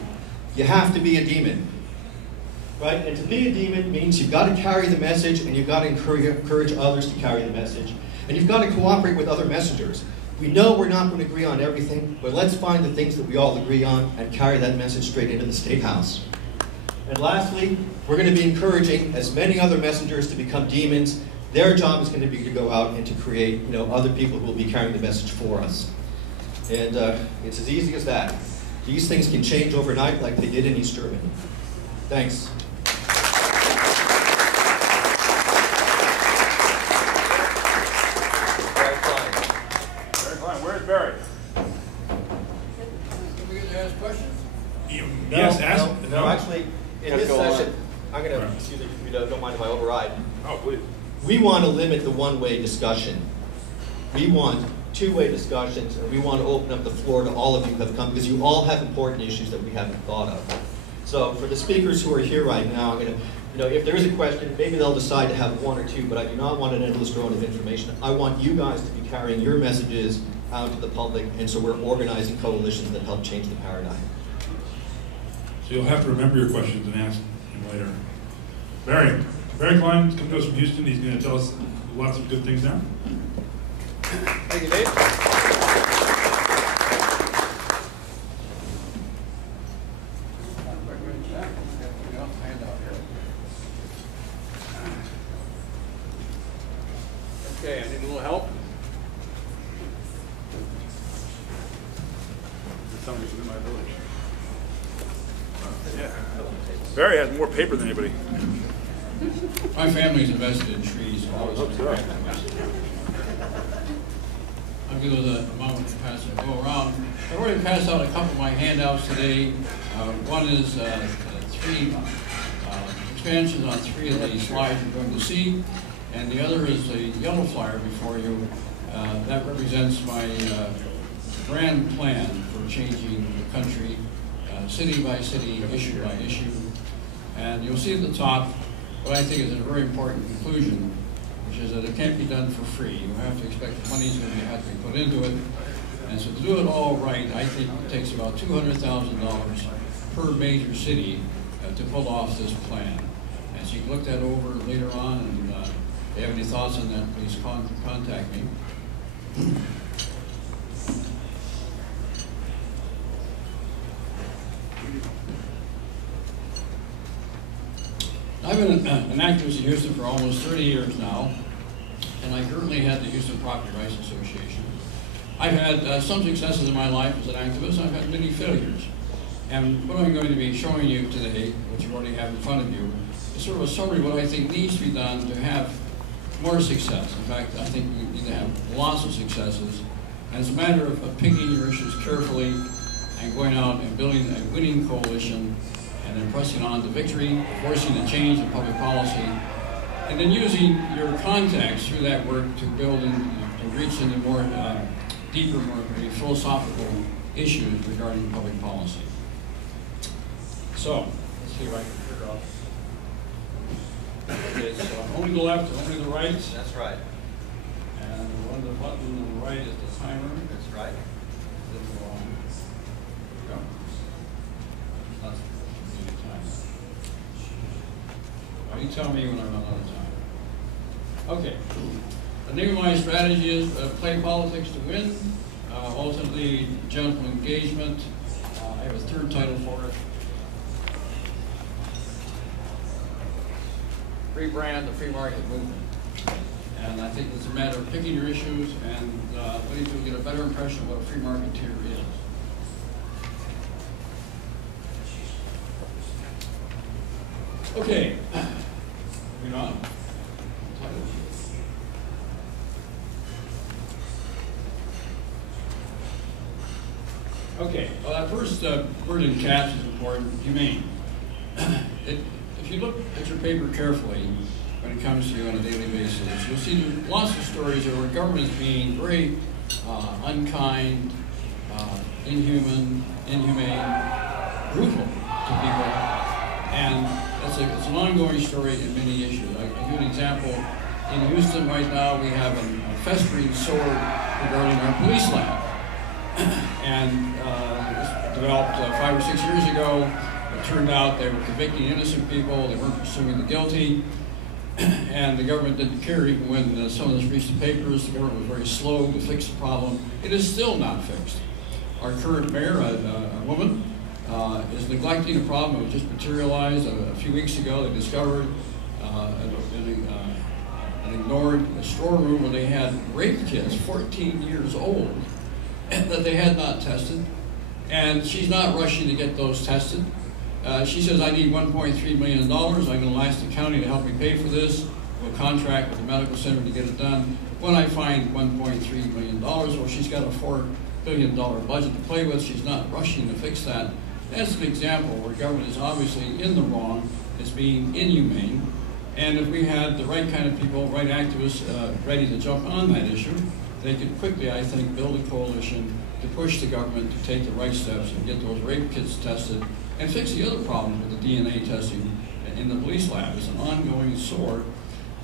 You have to be a demon. Right? And to be a demon means you've got to carry the message and you've got to encourage others to carry the message. And you've got to cooperate with other messengers. We know we're not going to agree on everything, but let's find the things that we all agree on and carry that message straight into the State House. And lastly, we're going to be encouraging as many other messengers to become demons. Their job is going to be to go out and to create other people who will be carrying the message for us. And it's as easy as that. These things can change overnight like they did in East Germany. Thanks. Barry. Can we get to ask questions? Yes, ask. No, actually, in this session, I'm going to, excuse me, if you don't mind if I override. Oh, please. We want to limit the one-way discussion. We want two-way discussions, and we want to open up the floor to all of you who have come, because you all have important issues that we haven't thought of. So for the speakers who are here right now, I'm going to, if there is a question, maybe they'll decide to have 1 or 2, but I do not want an endless drone of information. I want you guys to be carrying your messages out to the public, and so we're organizing coalitions that help change the paradigm. So you'll have to remember your questions and ask him later. Barry Klein comes to us from Houston. He's going to tell us lots of good things now. Thank you, Dave. Okay, I need a little help. Somebody's in my village. Yeah. Barry has more paper than anybody. My family's invested in trees. So I'm going to the moment to pass it go around. I've already passed out a couple of my handouts today. One is 3 expansions on 3 of the slides you're going to see, and the other is a yellow flyer before you. That represents my grand plan for changing the country, city by city, issue by issue. And you'll see at the top what I think is a very important conclusion, which is that it can't be done for free. You have to expect the money's going to have to be put into it. And so to do it all right, I think it takes about $200,000 per major city to pull off this plan. And so you can look that over later on, and if you have any thoughts on that, please contact me. I've been an activist in Houston for almost 30 years now, and I currently head the Houston Property Rights Association. I've had some successes in my life as an activist. I've had many failures. And what I'm going to be showing you today, which you already have in front of you, is sort of a summary of what I think needs to be done to have more success. In fact, I think we need to have lots of successes. And it's a matter of picking your issues carefully and going out and building a winning coalition and then pressing on to victory, forcing a change in public policy, and then using your contacts through that work to build and reach into more deeper, more philosophical issues regarding public policy. So, let's see if I can figure out. Okay, so only the left, only the right. That's right. And one of the buttons on the right is the timer. That's right. Then go on. There we go. That's the timer. Well, you tell me when I run out of time. Okay. The name of my strategy is play politics to win. Ultimately, gentle engagement. I have a third title for it. Free brand, the free market movement. And I think it's a matter of picking your issues and letting people get a better impression of what a free marketeer is. Okay, moving on. Okay, well, that first word in caps is important, humane. If you look at your paper carefully when it comes to you on a daily basis, you'll see lots of stories where government is being very unkind, inhuman, inhumane, brutal to people, and it's an ongoing story in many issues. I'll give you an example. In Houston right now, we have a festering sore regarding our police lab. And it was developed 5 or 6 years ago. It turned out they were convicting innocent people. They weren't pursuing the guilty. And the government didn't care even when some of this reached the papers. The government was very slow to fix the problem. It is still not fixed. Our current mayor, a woman, is neglecting a problem that was just materialized a few weeks ago. They discovered an ignored storeroom where they had rape kits, 14 years old, that they had not tested, and she's not rushing to get those tested. She says, I need $1.3 million. I'm going to ask the county to help me pay for this. We'll contract with the medical center to get it done. When I find $1.3 million, well, she's got a $4 billion budget to play with. She's not rushing to fix that. That's an example where government is obviously in the wrong. It's being inhumane. And if we had the right kind of people, right activists ready to jump on that issue, they could quickly, I think, build a coalition to push the government to take the right steps and get those rape kits tested and fix the other problems with the DNA testing in the police lab. It's an ongoing sore.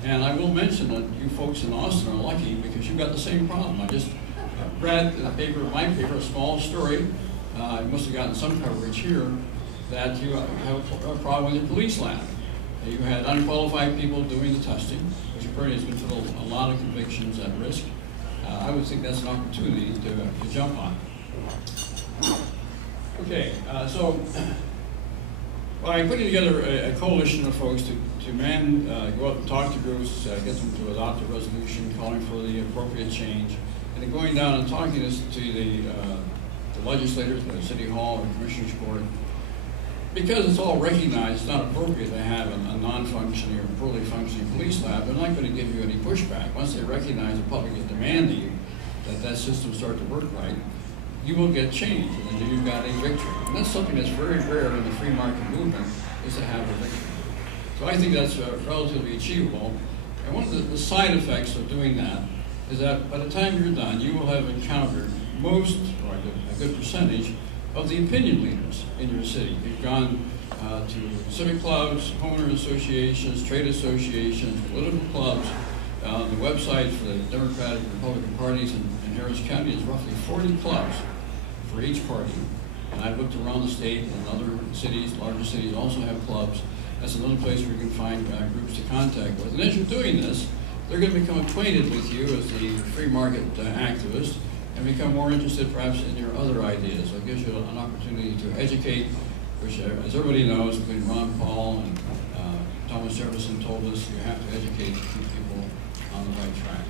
And I will mention that you folks in Austin are lucky because you've got the same problem. I just read in the paper, my paper, a small story. I must have gotten some coverage here that you have a problem with your police lab. You had unqualified people doing the testing, which apparently is going to put a lot of convictions at risk. I would think that's an opportunity to jump on. Okay, so by putting together a coalition of folks to go out and talk to groups, get them to adopt a resolution calling for the appropriate change, and then going down and talking to the legislators, the City Hall or Commissioners Court, because it's all recognized, it's not appropriate to have a non-functioning or poorly functioning police lab. They're not going to give you any pushback. Once they recognize the public is demanding that system start to work right, you will get change, and then you've got a victory. And that's something that's very rare in the free market movement, is to have a victory. So I think that's relatively achievable. And one of the side effects of doing that is that by the time you're done, you will have encountered most, or a good percentage, of the opinion leaders in your city. You've gone to civic clubs, homeowner associations, trade associations, political clubs, The website for the Democratic and Republican parties in Harris County is roughly 40 clubs for each party. And I've looked around the state, and other cities, larger cities, also have clubs. That's another place where you can find groups to contact with. And as you're doing this, they're going to become acquainted with you as the free market activist and become more interested perhaps in your other ideas. So it gives you an opportunity to educate, which as everybody knows, including Ron Paul and Thomas Jefferson told us, you have to educate to keep people on the right track.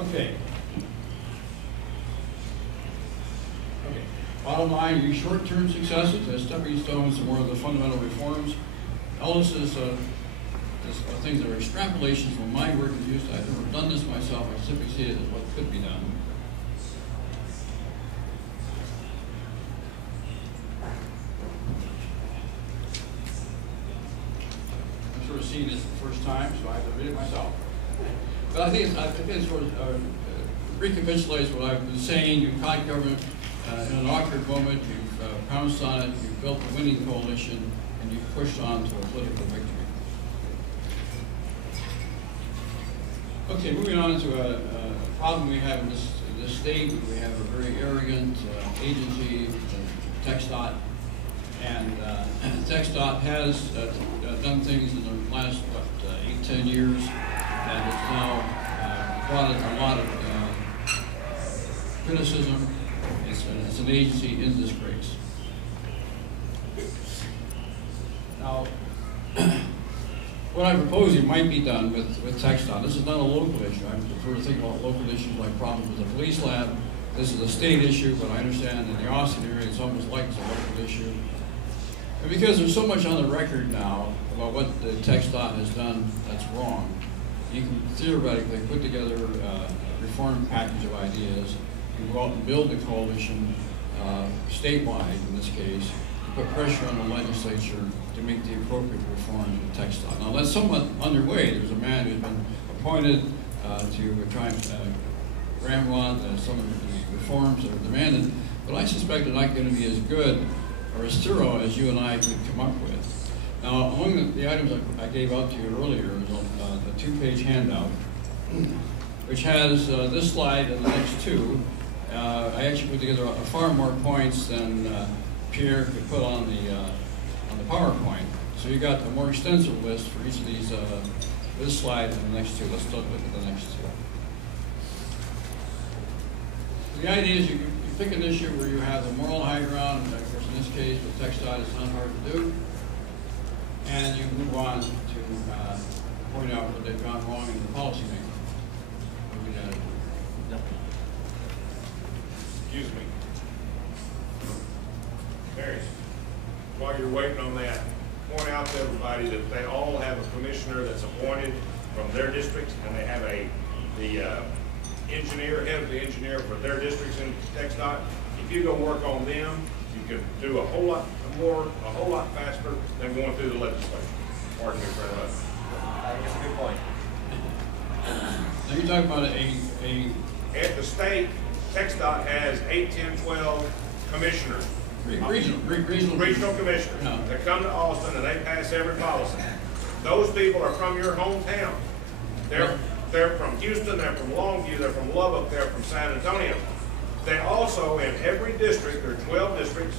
Okay. Bottom line, these short-term successes as stepping stones to more of the fundamental reforms. All this is things that are extrapolations from my work in Houston. I've never done this myself. I simply see it as what could be done. I'm sort of seeing this the first time, so I have to read it myself. But I think it sort of recapitulates what I've been saying. You've caught government in an awkward moment, you've pounced on it, you've built a winning coalition, and you've pushed on to a political victory. Okay, moving on to a problem we have in this state. We have a very arrogant agency, TxDOT, and TxDOT has done things in the last, 8-10 years, and it's now brought a lot of criticism. It's an agency in disgrace. Now, what I propose it might be done with TxDOT. This is not a local issue. I prefer to think about local issues like problems with the police lab. This is a state issue, but I understand in the Austin area it's almost like it's a local issue. And because there's so much on the record now about what the TxDOT has done that's wrong, you can theoretically put together a reform package of ideas. You can go out and build a coalition statewide, in this case, to put pressure on the legislature to make the appropriate reforms with TxDOT. Now that's somewhat underway. There's a man who's been appointed to try and ramrod some of the reforms that are demanded, but I suspect they're not going to be as good or as thorough as you and I could come up with. Now, among the items I gave out to you earlier is a two-page handout, which has this slide and the next two. I actually put together far more points than Pierre could put on the PowerPoint. So you got a more extensive list for each of these, this slide and the next two. Let's look at the next two. The idea is you pick an issue where you have the moral high ground, and of course in this case with TxDOT it's not hard to do, and you move on to point out what they've gone wrong in the policy making. What we got to do? Excuse me. Barry, while you're waiting on that, point out to everybody that they all have a commissioner that's appointed from their districts, and they have the engineer, head of the engineer for their districts in TxDOT. If you go work on them, you can do a whole lot more, a whole lot faster than going through the legislature. Pardon me for that. That's a good point. Now you're talking about at the state, TxDOT has 8, 10, 12 commissioners. Regional commissioners that come to Austin and they pass every policy. Those people are from your hometown. They're from Houston, they're from Longview, they're from Lubbock, they're from San Antonio. They also, in every district, there are 12 districts,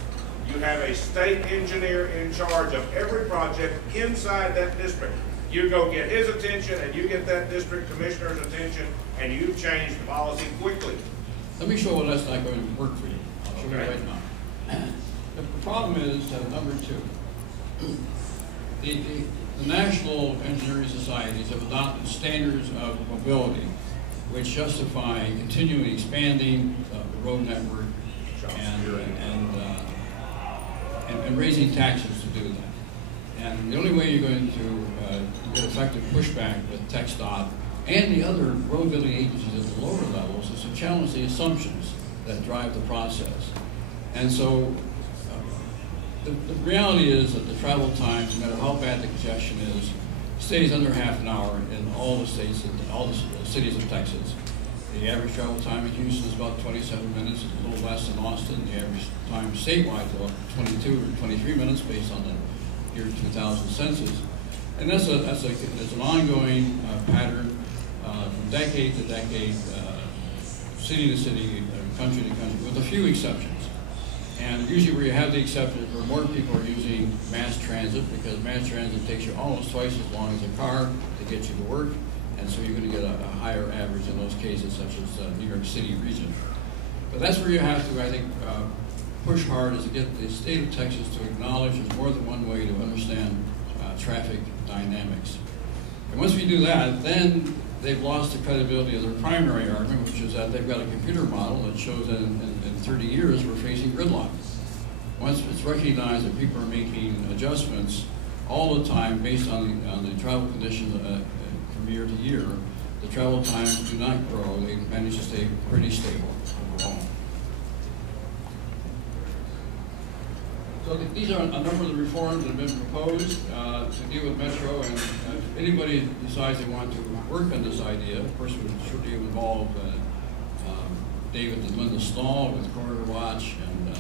you have a state engineer in charge of every project inside that district. You go get his attention and you get that district commissioner's attention and you change the policy quickly. Let me show what that's not going to work for you. I'll show you right now. The problem is number two. The national engineering societies have adopted standards of mobility which justify continually expanding the road network and raising taxes to do that. And the only way you're going to get effective pushback with TxDOT and the other road building agencies at the lower levels is to challenge the assumptions that drive the process. And so the reality is that the travel time, no matter how bad the congestion is, stays under half an hour in all the states, all the cities of Texas. The average travel time in Houston is about 27 minutes, a little less than Austin. The average time statewide is about 22 or 23 minutes based on the year 2000 census. And that's an ongoing pattern. decade to decade, city to city, country to country, with a few exceptions. And usually where you have the exceptions, where more people are using mass transit, because mass transit takes you almost twice as long as a car to get you to work, and so you're going to get a higher average in those cases, such as New York City region. But that's where you have to, I think, push hard, is to get the state of Texas to acknowledge there's more than one way to understand traffic dynamics. And once we do that, then they've lost the credibility of their primary argument, which is that they've got a computer model that shows that in 30 years we're facing gridlock. Once it's recognized that people are making adjustments all the time based on the travel conditions from year to year, the travel times do not grow. They manage to stay pretty stable overall. So these are a number of the reforms that have been proposed to deal with Metro, and if anybody decides they want to work on this idea, of course we should involve David and Linda Stahl with Corridor Watch, and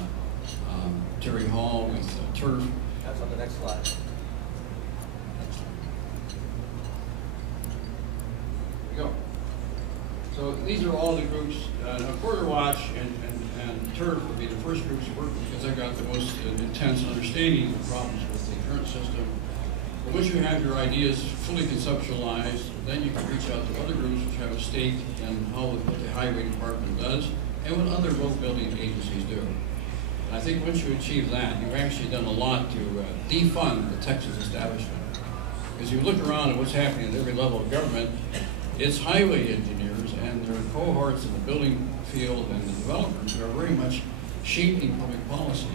Terry Hall with Turf. That's on the next slide. There you go. So these are all the groups. Corridor Watch and Turf would be the first groups to work with, because they've got the most intense understanding of the problems with the current system. But once you have your ideas fully conceptualized, then you can reach out to other groups which have a stake in what the highway department does and what other road building agencies do. And I think once you achieve that, you've actually done a lot to defund the Texas establishment. Because you look around at what's happening at every level of government, it's highway engineers and their cohorts in the building field and the developers are very much shaping public policy,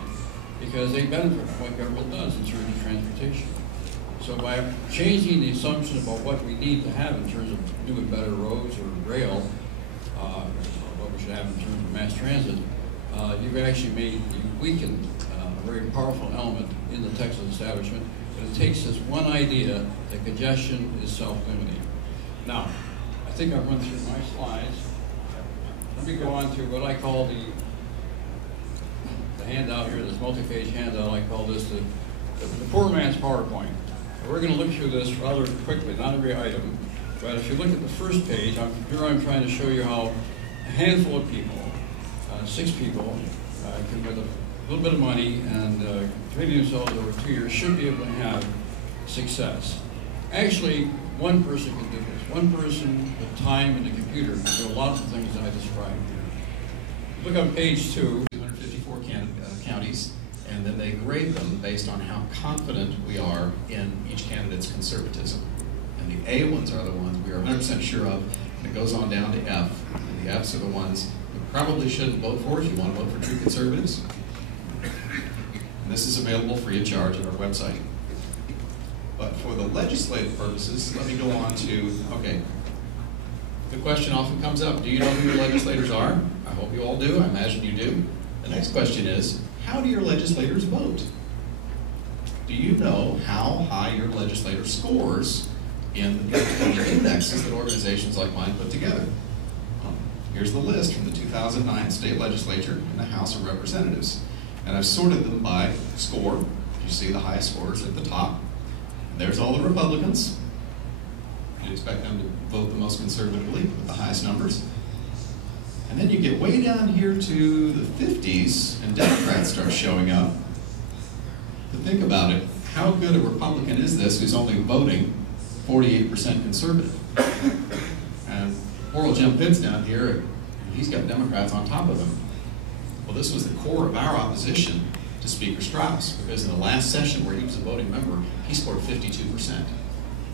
because they benefit from what government does in terms of transportation. So by changing the assumption about what we need to have in terms of new and better roads or rail, what we should have in terms of mass transit, you've actually weakened a very powerful element in the Texas establishment. But it takes this one idea that congestion is self-limiting. Now, I think I've run through my slides. Let me go on to what I call the handout here, this multi-page handout. I call this the poor man's PowerPoint. We're going to look through this rather quickly, not every item, but if you look at the first page, here I'm trying to show you how a handful of people, 6 people, can, with a little bit of money and training themselves over 2 years, should be able to have success. Actually, one person can do this. One person with time and a computer can do a lot of the things that I described here. Look on page 2. 254 counties, and then they grade them based on how confident we are in each candidate's conservatism. And the A ones are the ones we are 100% sure of, and it goes on down to F. And the Fs are the ones you probably shouldn't vote for if you want to vote for true conservatives. And this is available free of charge on our website. But for the legislative purposes, let me go on to, okay, the question often comes up, do you know who your legislators are? I hope you all do, I imagine you do. The next question is, how do your legislators vote? Do you know how high your legislator scores in the indexes that organizations like mine put together? Well, here's the list from the 2009 state legislature and the House of Representatives. And I've sorted them by score. You see the highest scores at the top. There's all the Republicans. You'd expect them to vote the most conservatively with the highest numbers. And then you get way down here to the 50s, and Democrats start showing up. But think about it. How good a Republican is this who's only voting 48% conservative? And poor old Jim Pitts down here, he's got Democrats on top of him. Well, this was the core of our opposition to Speaker Strauss, because in the last session where he was a voting member, he scored 52%.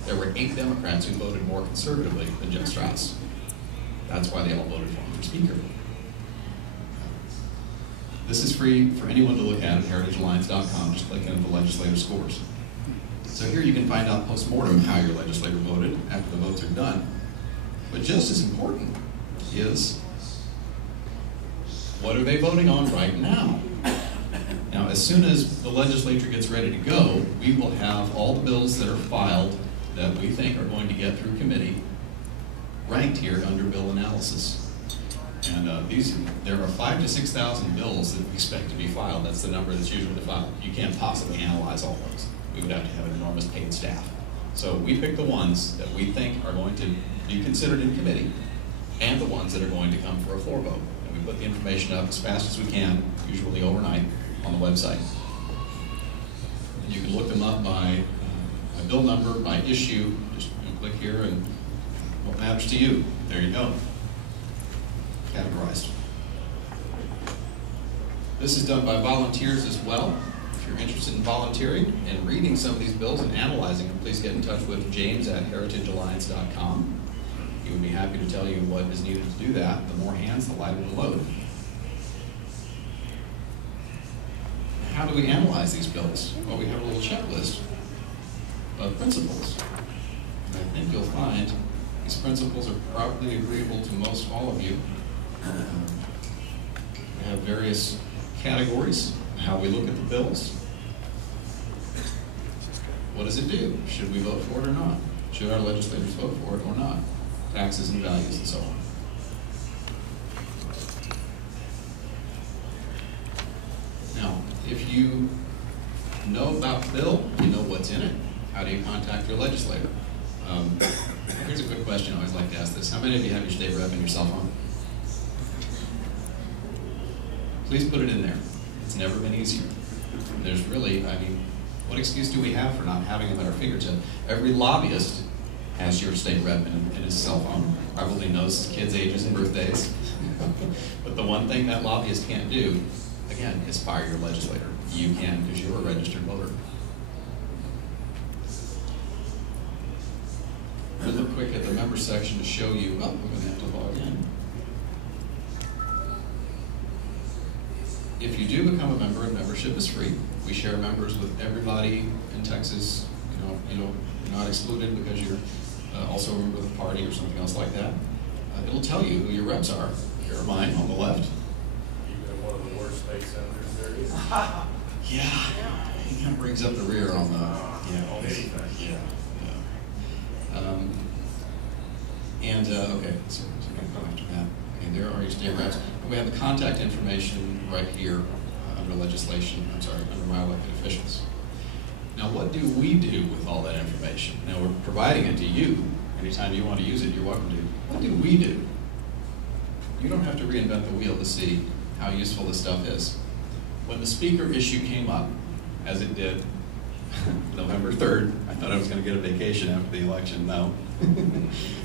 There were 8 Democrats who voted more conservatively than Jim Strauss. That's why they all voted for him for Speaker. This is free for anyone to look at heritagealliance.com. Just click into the legislative scores. So here you can find out post-mortem how your legislator voted after the votes are done. But just as important is, what are they voting on right now? Now, as soon as the legislature gets ready to go, we will have all the bills that are filed that we think are going to get through committee ranked here under bill analysis. And there are 5,000 to 6,000 bills that we expect to be filed. That's the number that's usually filed. You can't possibly analyze all those. We would have to have an enormous paid staff. So we pick the ones that we think are going to be considered in committee, and the ones that are going to come for a floor vote. And we put the information up as fast as we can, usually overnight, on the website. And you can look them up by bill number, by issue. Just click here and what matters to you. There you go. Categorized. This is done by volunteers as well. If you're interested in volunteering and reading some of these bills and analyzing them, please get in touch with James at heritagealliance.com. He would be happy to tell you what is needed to do that. The more hands, the lighter the load. How do we analyze these bills? Well, we have a little checklist of principles. And I think you'll find these principles are probably agreeable to most all of you. We have various categories, how we look at the bills. What does it do? Should we vote for it or not? Should our legislators vote for it or not? Taxes and values and so on. Now, if you know about the bill, you know what's in it, how do you contact your legislator? Here's a quick question I always like to ask this. How many of you have your state rep in your cell phone? Please put it in there. It's never been easier. There's really, I mean, what excuse do we have for not having them at our fingertip? Every lobbyist has your state rep in his cell phone, probably knows his kids' ages and birthdays. But the one thing that lobbyist can't do, again, is fire your legislator. You can, because you're a registered voter. We'll look quick at the member section to show you, oh, we're going to have to log in. If you do become a member, and membership is free, we share members with everybody in Texas. You know, you're not excluded because you're also a member of the party or something else like that. It'll tell you who your reps are. Here are mine on the left. You've been one of the worst state senators there is. Yeah, he kind of brings up the rear on the, on anything. Yeah. Okay, so go after that. Okay, there are your state reps. And we have the contact information right here under legislation, under my elected officials. Now, what do we do with all that information? Now, we're providing it to you. Anytime you want to use it, you're welcome to. What do we do? You don't have to reinvent the wheel to see how useful this stuff is. When the speaker issue came up, as it did November 3rd, I thought I was going to get a vacation after the election. No.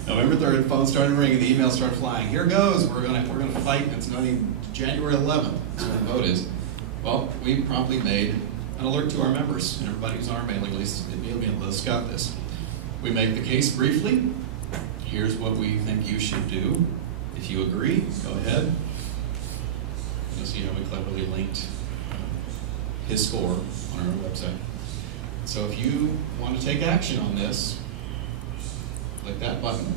November 3rd, phone started ringing, the emails started flying. Here goes, we're going to fight. It's not even January 11th. That's when the vote is. Well, we promptly made an alert to our members, and everybody who's on our mailing list, let's got this. We make the case briefly. Here's what we think you should do. If you agree, go ahead. You'll see how we cleverly linked his score on our website. So if you want to take action on this, click that button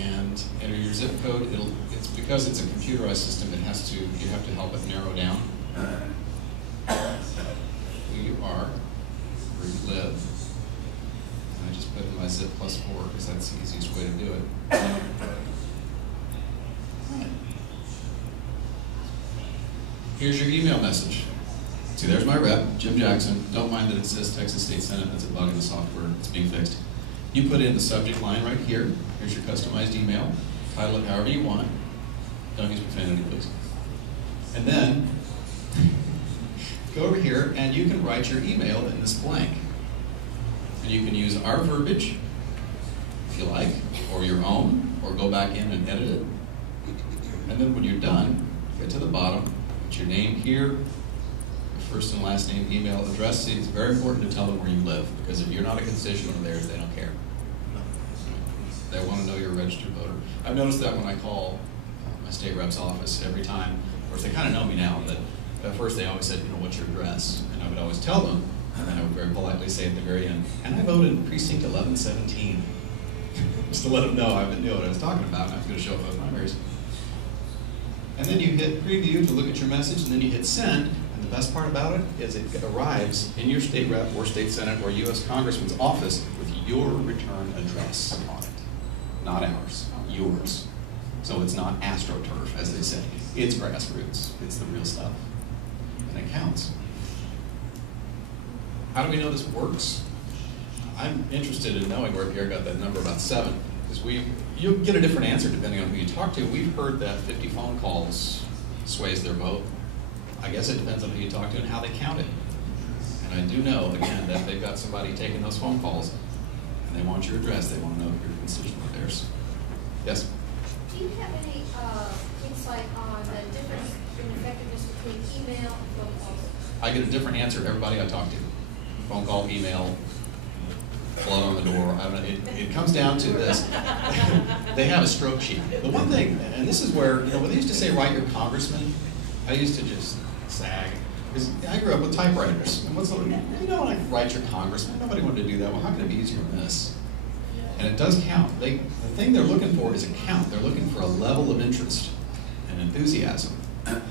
and enter your zip code. It's because it's a computerized system. You have to help it narrow down who you are, where you live. And I just put in my zip +4 because that's the easiest way to do it. Here's your email message. See, there's my rep, Jim Jackson. Don't mind that it says Texas State Senate. That's a bug in the software. It's being fixed. You put in the subject line right here. Here's your customized email. Title it however you want. Don't use profanity, please. And then go over here and you can write your email in this blank. And you can use our verbiage, if you like, or your own, or go back in and edit it. And then when you're done, get to the bottom, put your name here, your first and last name, email, address. See, it's very important to tell them where you live, because if you're not a constituent of theirs, they don't care. They want to know you're a registered voter. I've noticed that when I call my state rep's office every time, of course they kind of know me now, but at first they always said, what's your address? And I would always tell them, and then I would very politely say at the very end, and I voted in precinct 1117. Just to let them know I knew what I was talking about, and I was going to show up at primaries. And then you hit preview to look at your message, and then you hit send, and the best part about it is it arrives in your state rep or state senate or U.S. congressman's office with your return address on it. Not ours, yours. So it's not AstroTurf, as they say. It's grassroots. It's the real stuff. And it counts. How do we know this works? I'm interested in knowing where Pierre got that number about 7, because you'll get a different answer depending on who you talk to. We've heard that 50 phone calls sways their vote. I guess it depends on who you talk to and how they count it. And I do know, again, that they've got somebody taking those phone calls, and they want your address. They want to know that you're a constituent of theirs. Yes? Do you have any insight on the difference in effectiveness between email and phone calls? I get a different answer everybody I talk to. Phone call, email, blood on the door. I don't know. It comes down to this. They have a stroke sheet. The one thing, and this is where, when they used to say write your congressman, I used to just sag. Because I grew up with typewriters. And you don't want to write your congressman. Nobody wanted to do that. Well, how can it be easier than this? And it does count. The thing they're looking for is a count. They're looking for a level of interest and enthusiasm. And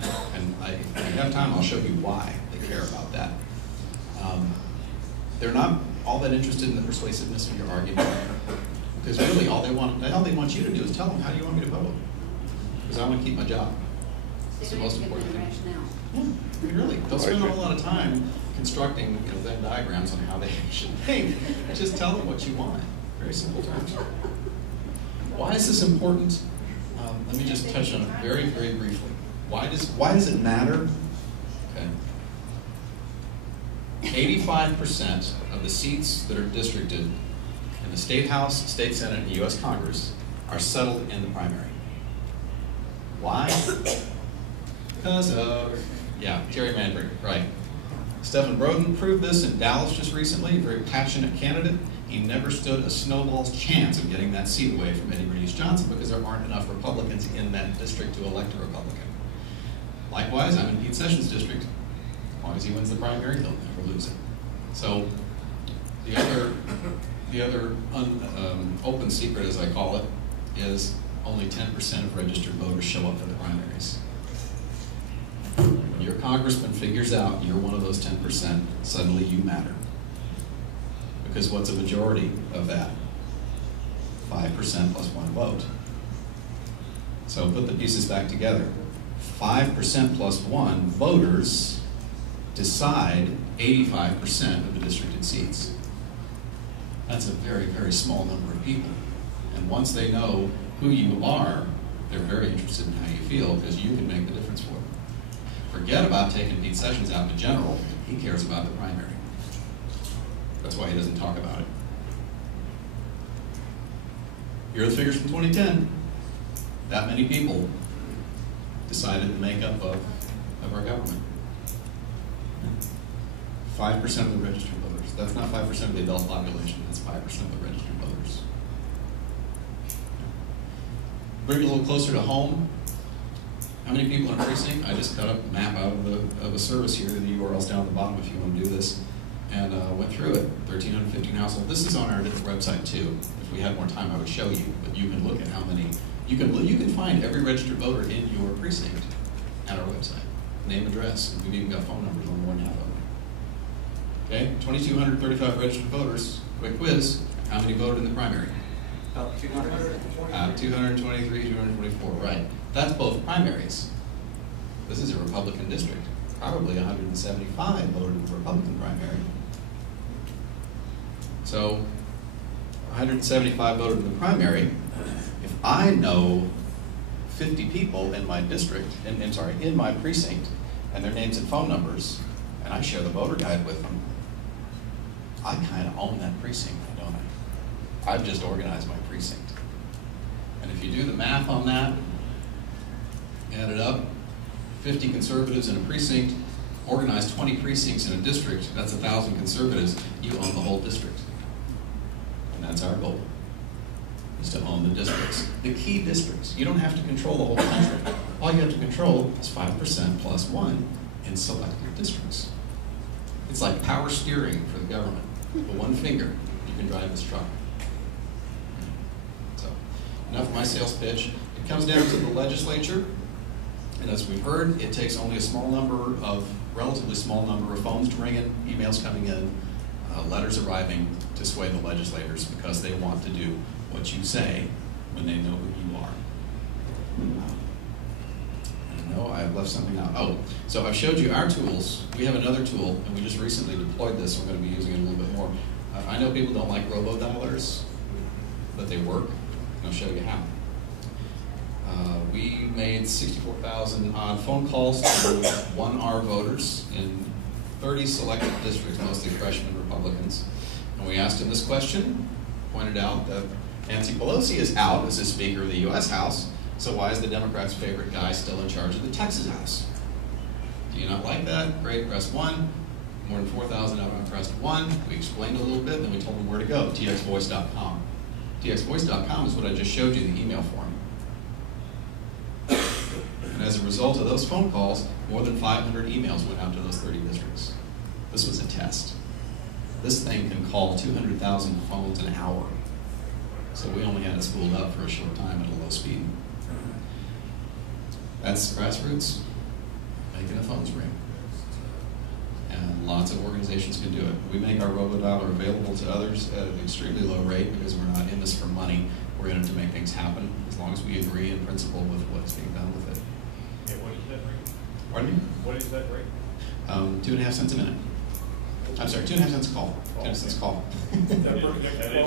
if we have time, I'll show you why they care about that. They're not all that interested in the persuasiveness of your argument, because really all they want you to do is tell them, how do you want me to vote? Because I want to keep my job. It's the most important thing. Yeah, really. Don't spend a whole lot of time constructing Venn diagrams on how they should think. Just tell them what you want. Very simple terms. Why is this important? Let me just touch on it very, very briefly. Why does it matter? Okay. 85% of the seats that are districted in the State House, State Senate, and U.S. Congress are settled in the primary. Why? Because of, gerrymandering, right. Stephen Broden proved this in Dallas just recently, a very passionate candidate. He never stood a snowball's chance of getting that seat away from Eddie Bernice Johnson because there aren't enough Republicans in that district to elect a Republican. Likewise, I'm in Pete Sessions' district. As long as he wins the primary, he'll never lose it. So the other open secret, as I call it, is only 10% of registered voters show up for the primaries. When your congressman figures out you're one of those 10%, suddenly you matter. Because what's a majority of that? 5% plus 1 vote. So put the pieces back together. 5% plus 1 voters decide 85% of the districted seats. That's a very, very small number of people. And once they know who you are, they're very interested in how you feel, because you can make the difference for them. Forget about taking Pete Sessions out in the general. He cares about the primary. That's why he doesn't talk about it. Here are the figures from 2010. That many people decided the makeup of our government. 5% of the registered voters. That's not 5% of the adult population, that's 5% of the registered voters. Bring it a little closer to home. How many people in a precinct? I just cut up a map out of a service here. The URL's down at the bottom if you want to do this. And went through it, 1,315 households. This is on our different website too. If we had more time, I would show you, but you can look at how many, you can find every registered voter in your precinct at our website. Name, address, and we've even got phone numbers on more than half of them. Okay, 2,235 registered voters. Quick quiz, how many voted in the primary? 223, 224, right. That's both primaries. This is a Republican district. Probably 175 voted in the Republican primary. So 175 voted in the primary. If I know 50 people in my district, in my precinct, and their names and phone numbers, and I share the voter guide with them, I kind of own that precinct, don't I? I've just organized my precinct. And if you do the math on that, add it up, 50 conservatives in a precinct, organize 20 precincts in a district, that's 1,000 conservatives, you own the whole district. And that's our goal, is to own the districts. The key districts. You don't have to control the whole country. All you have to control is 5% plus 1 in selected districts. It's like power steering for the government. With one finger, you can drive this truck. So, enough of my sales pitch. It comes down to the legislature. And as we've heard, it takes only a relatively small number of phones to ring in, emails coming in, letters arriving to sway the legislators because they want to do what you say when they know who you are. I know I've left something out. Oh, so I've showed you our tools. We have another tool, and we just recently deployed this. We're going to be using it a little bit more. I know people don't like robo-dialers, but they work. I'll show you how. We made 64,000 odd phone calls to 1R voters in 30 selected districts, mostly freshman Republicans. And we asked them this question, pointed out that Nancy Pelosi is out as the Speaker of the U.S. House, so why is the Democrats' favorite guy still in charge of the Texas House? Do you not like that? Great, press 1. More than 4,000 of them pressed 1. We explained a little bit, then we told them where to go, txvoice.com. txvoice.com is what I just showed you, the email form. And as a result of those phone calls, more than 500 emails went out to those 30 districts. This was a test. This thing can call 200,000 phones an hour. So we only had it spooled up for a short time at a low speed. That's grassroots, making the phones ring. And lots of organizations can do it. We make our robodialer available to others at an extremely low rate because we're not in this for money. We're in it to make things happen, as long as we agree in principle with what's being done with it. Okay, what is that rate? Pardon me? What is that rate? 2.5 cents a minute. I'm sorry, 2.5 cents a call. 2.5 cents a call.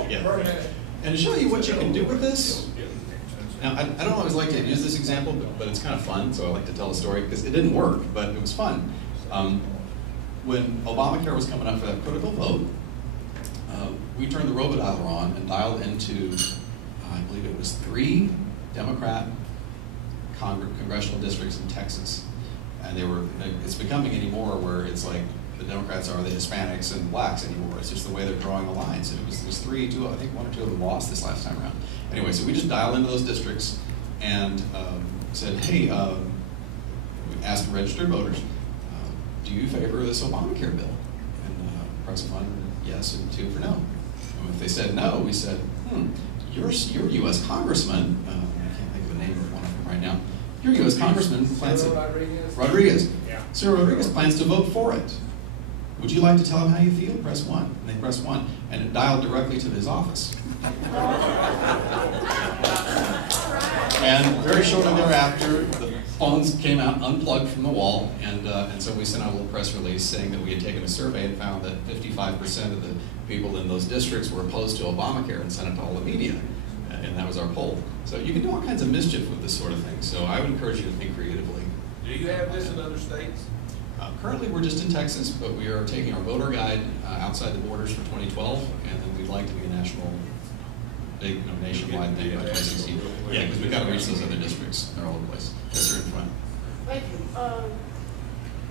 Yeah. And to show you what you can do with this, now I don't always like to use this example, but it's kind of fun, so I like to tell the story because it didn't work, but it was fun. When Obamacare was coming up for that critical vote, we turned the robodialer on and dialed into, I believe it was 3 Democrat congressional districts in Texas. And they were, it's becoming anymore where it's like the Democrats are the Hispanics and blacks anymore. It's just the way they're drawing the lines. And it was 3, 2, I think 1 or 2 of them lost this last time around. Anyway, so we just dialed into those districts and said, hey, we asked registered voters, do you favor this Obamacare bill? And press 1, yes, and 2 for no. And if they said no, we said, you're a U.S. congressman, I can't think of the name of one of them right now. Your U.S. congressman plans to, Rodriguez. Yeah. Cyril Rodriguez plans to vote for it. Would you like to tell him how you feel? Press 1. And they press 1, and it dialed directly to his office. And very shortly thereafter, the phones came out unplugged from the wall, and so we sent out a little press release saying that we had taken a survey and found that 55% of the people in those districts were opposed to Obamacare and sent it to all the media. And that was our poll. So you can do all kinds of mischief with this sort of thing. So I would encourage you to think creatively. Do you have this in other states? Currently, we're just in Texas, but we are taking our voter guide outside the borders for 2012, and then we'd like to be a national, big, nationwide thing by 2016. Yeah, because we've got to reach those other districts. They're all over the place. Yes, sir, in front. Thank you.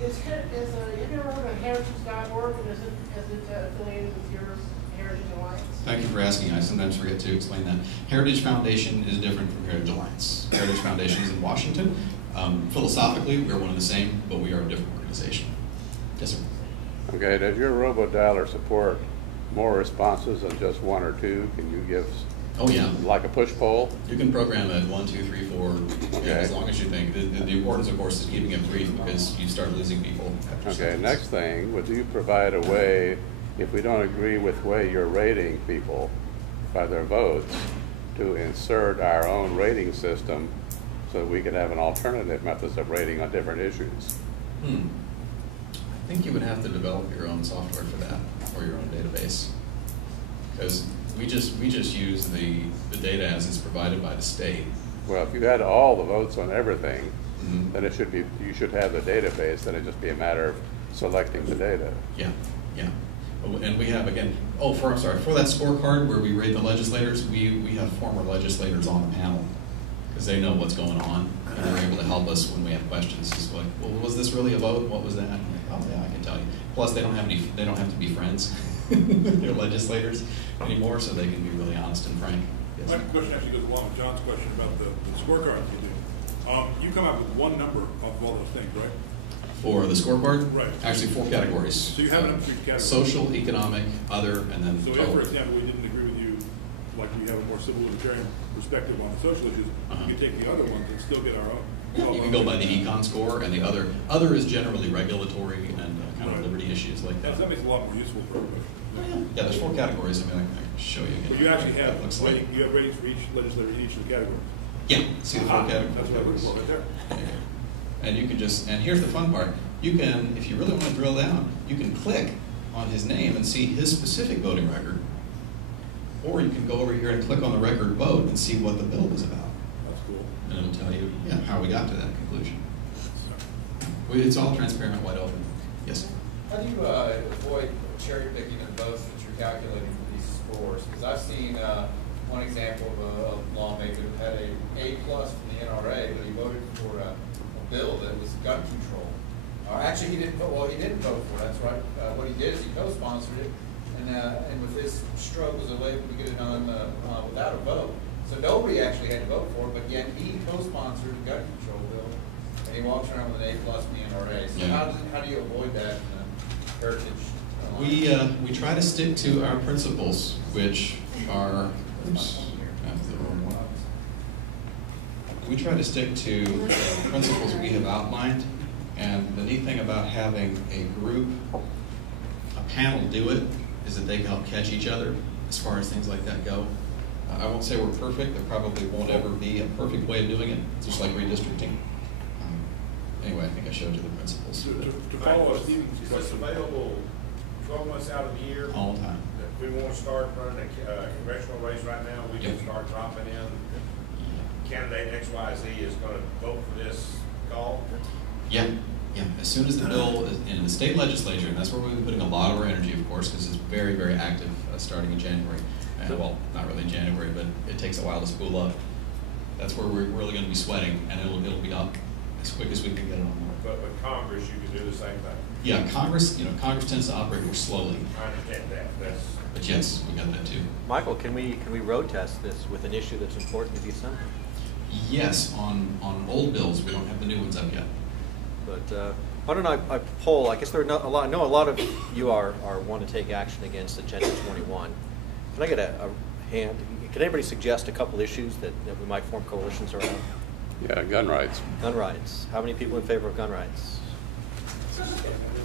Is have you ever heard of heritage.org, and is it affiliated with your Heritage Alliance? Thank you for asking. I sometimes forget to explain that. Heritage Foundation is different from Heritage Alliance. Heritage Foundation is in Washington. Philosophically, we're one and the same, but we are a different organization. Yes, sir. Okay, does your robodialer support more responses than just 1 or 2? Can you give, oh yeah, like a push poll? You can program it 1, 2, 3, 4, okay. Yeah, as long as you think. The importance, of course, is keeping it brief because you start losing people. Okay, seconds. Next thing, would you provide a way, if we don't agree with the way you're rating people by their votes, to insert our own rating system so that we could have an alternative methods of rating on different issues? I think you would have to develop your own software for that, or your own database, because we just use the data as it's provided by the state. Well, if you had all the votes on everything, then it should be, you should have the database, then it'd just be a matter of selecting the data. Yeah, yeah. And we have, again, for that scorecard where we rate the legislators, we have former legislators on the panel because they know what's going on, and they're able to help us when we have questions. It's like, well, was this really a vote? What was that? And like, oh yeah, I can tell you. Plus, they don't have to be friends. They're legislators anymore, so they can be really honest and frank. Yes. My question actually goes along with John's question about the scorecard you do. You come up with one number of all those things, right? For the scorecard? Right. Actually, 4 categories. So you have it up 3 categories. Social, economic, other, and then so total. if, for example, we didn't agree with you, like we have a more civil libertarian perspective on the social issues, you can take the other ones and still get our own. You can go by the econ score, and the other is generally regulatory and kind of liberty issues like that. That makes it a lot more useful for everybody. Yeah, there's 4 categories. I mean, I can show you again. But you actually have you have ratings for each legislator in each of the categories. Yeah, see the 4 categories. That's what I look for right there. And you can just, and here's the fun part, you can, if you really want to drill down, you can click on his name and see his specific voting record, or you can go over here and click on the record vote and see what the bill was about. That's cool. And it'll tell you, yeah, how we got to that conclusion. It's all transparent, wide open. Yes? How do you avoid cherry picking of votes that you're calculating for these scores? Because I've seen one example of a lawmaker who had an A+ from the NRA, but he voted for a bill that was gun control. Actually, he didn't vote. Well, he didn't vote for it. That's right. What he did is he co-sponsored it, and with his stroke was able to get it on without a vote. So nobody actually had to vote for it, but yet he co-sponsored a gun control bill, and he walks around with an A+ from the NRA. So Yeah. how do you avoid that in the heritage? We try to stick to our principles, which are, oops, that's the wrong one. We try to stick to the principles we have outlined, and the neat thing about having a group, a panel do it, is that they can help catch each other as far as things like that go. I won't say we're perfect. There probably won't ever be a perfect way of doing it, just like redistricting. Anyway, I think I showed you the principles. To follow up, is this available 12 months out of the year? All the time. If we want to start running a congressional race right now, we can start dropping in candidate XYZ is going to vote for this call? Yeah, yeah. As soon as the bill is in the state legislature, and that's where we've been putting a lot of our energy, of course, because it's very, very active starting in January. Well, not really in January, but it takes a while to spool up. That's where we're really going to be sweating, and it'll be up as quick as we can get it on board. But Congress, you can do the same thing. Yeah, Congress tends to operate more slowly. I understand that. But yes, we got that too. Michael, can we road test this with an issue that's important to the Assembly? Yes, on old bills, we don't have the new ones up yet. But why don't I poll? I guess there are a lot. I know a lot of you are want to take action against Agenda 21. Can I get a hand? Can anybody suggest a couple issues that we might form coalitions around? Yeah, gun rights. Gun rights. How many people in favor of gun rights?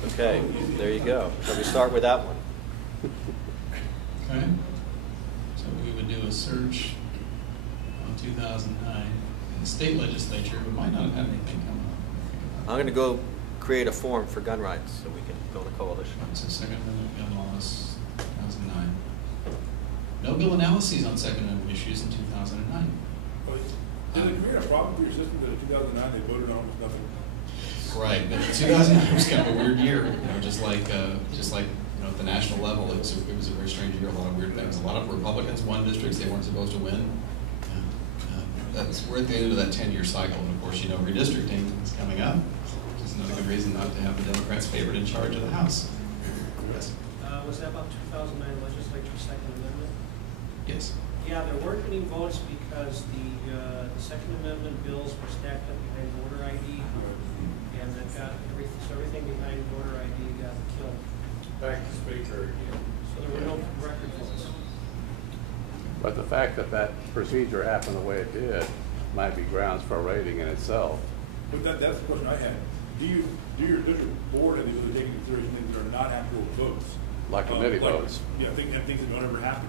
Okay, there you go. Shall we start with that one? Okay. So we would do a search on 2009 in the state legislature. We might not have had anything come up. I'm going to go create a form for gun rights so we can build a coalition. So Second Amendment gun laws, 2009. No bill analyses on Second Amendment issues in 2009. Did it create a problem for your system that in 2009 they voted on with nothing? Right, but 2009 was kind of a weird year. Just like at the national level, it was a very strange year. A lot of weird things. A lot of Republicans won districts they weren't supposed to win. We're at the end of that 10-year cycle, and of course, redistricting is coming up, which is another good reason not to have the Democrats favored in charge of the House. Yes. Was that about 2009 legislature's Second Amendment? Yes. Yeah, there weren't any votes because the Second Amendment bills were stacked up behind voter ID, and that got everything behind voter ID got killed. Thank the Speaker again. So there were no record votes. But the fact that that procedure happened the way it did might be grounds for a rating in itself. But that's the question I had. Do your district board and the other take into consideration things that are not actual votes? Like committee votes. Yeah, things that don't ever happen.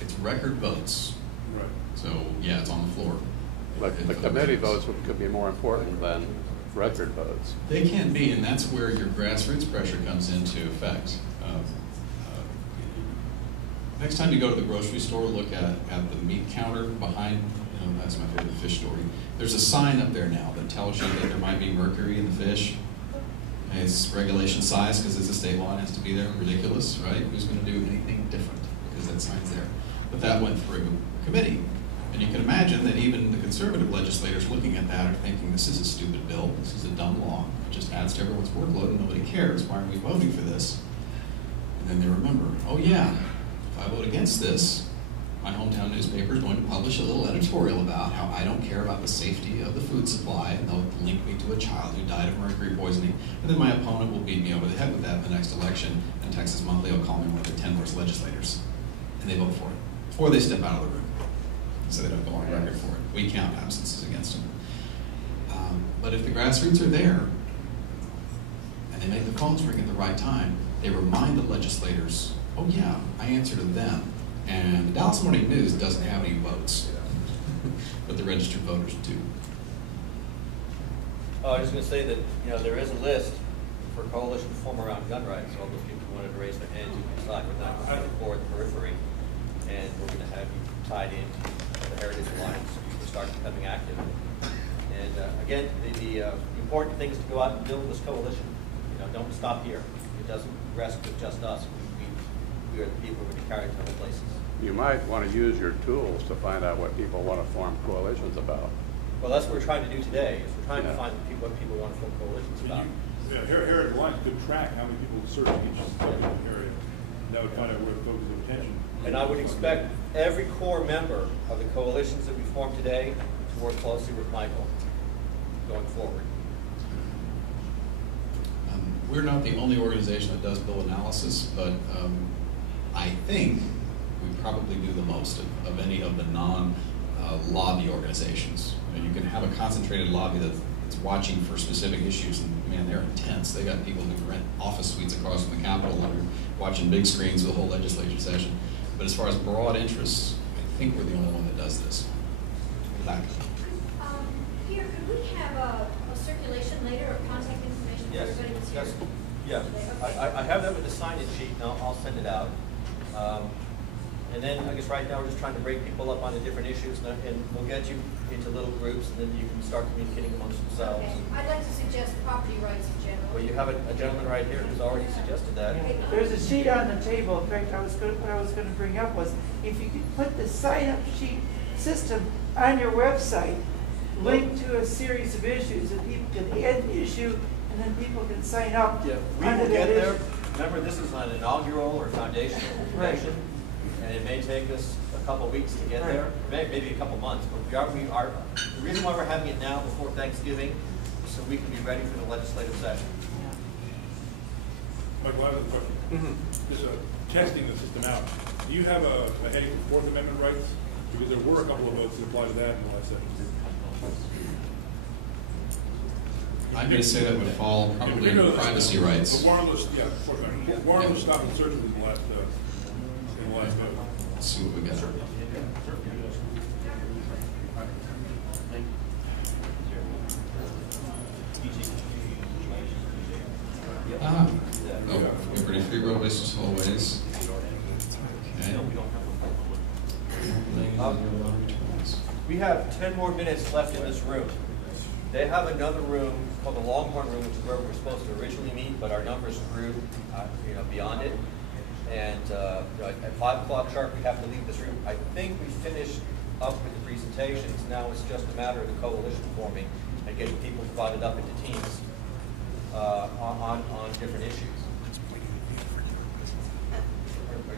It's record votes. Right. So, yeah, it's on the floor. But the committee votes could be more important than record votes. They can be, and that's where your grassroots pressure comes into effect. Next time you go to the grocery store, look at the meat counter behind, that's my favorite fish story. There's a sign up there now that tells you that there might be mercury in the fish. And it's regulation size because it's a state law and it has to be there. Ridiculous, right? Who's going to do anything different because that sign's there? But that went through committee. And you can imagine that even the conservative legislators looking at that are thinking, this is a stupid bill, this is a dumb law, it just adds to everyone's workload and nobody cares, why are we voting for this? And then they remember, oh yeah, if I vote against this, my hometown newspaper is going to publish a little editorial about how I don't care about the safety of the food supply, and they'll link me to a child who died of mercury poisoning, and then my opponent will beat me over the head with that in the next election, and Texas Monthly will call me one of the 10 worst legislators, and they vote for it. Or they step out of the room, so they don't go on record for it. We count absences against them. But if the grassroots are there, and they make the phones ring at the right time, they remind the legislators, oh yeah, I answer to them. And the Dallas Morning News doesn't have any votes, but the registered voters do. Oh, I was going to say that there is a list for a coalition to form around gun rights. All those people who wanted to raise their hands, you can decide we're not going to forward the periphery, and we're going to have you tied into the Heritage Alliance to start becoming active. And again, the important thing is to go out and build this coalition. You know, don't stop here. It doesn't rest with just us. We are the people who are going to carry it to other places. You might want to use your tools to find out what people want to form coalitions about. Well, that's what we're trying to do today. Is we're trying to find what people want to form coalitions about. Heritage Alliance could track how many people search each area. That would find out where the focus of attention. And I would expect every core member of the coalitions that we form today to work closely with Michael going forward. We're not the only organization that does bill analysis, but I think we probably do the most of any of the non-lobby organizations. You can have a concentrated lobby that's watching for specific issues, and man, they're intense. They got people who rent office suites across from the Capitol and are watching big screens of the whole legislature session. But as far as broad interests, I think we're the only one that does this. Here, could we have a circulation later of contact information for everybody that's here? Yeah, I have that with the sign-in sheet, and I'll send it out. And then I guess right now we're just trying to break people up onto different issues, and we'll get you into little groups, and then you can start communicating amongst yourselves. Okay. I'd like to suggest property rights in general. Well, you have a gentleman right here who's already suggested that. There's a sheet on the table. In fact, what I was going to bring up was if you could put the sign-up sheet system on your website, linked to a series of issues, and people can add an issue, and then people can sign up. Yeah, we will get there. Remember, this is an inaugural or foundational convention, and it may take us a couple weeks to get there, maybe a couple months. But we are. The reason why we're having it now before Thanksgiving is so we can be ready for the legislative session. Michael, I have a question. Just testing the system out. Do you have a heading for Fourth Amendment rights? Because there were a couple of votes that applied to that in the last session. I'm going to say that would fall probably under privacy rights. The warrantless, warrantless stop and search was in the last vote. Let's see what we got. Oh, Liberty Free Roadways to Tollways. Okay. We have 10 more minutes left in this room. They have another room called the Longhorn Room, which is where we were supposed to originally meet, but our numbers grew, beyond it. And at 5 o'clock sharp, we have to leave this room. I think we finished up with the presentations. Now it's just a matter of the coalition forming and getting people divided up into teams on different issues.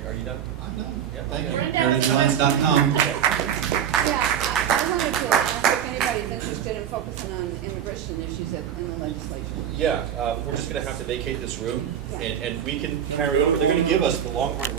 Are you done? I'm done. Yeah. Thank you. HeritageAlliance.com. Yeah, I wanted to ask if anybody's interested in focusing on immigration issues in the legislature. Yeah, we're just going to have to vacate this room, and we can carry over. They're going to give us the Longhorn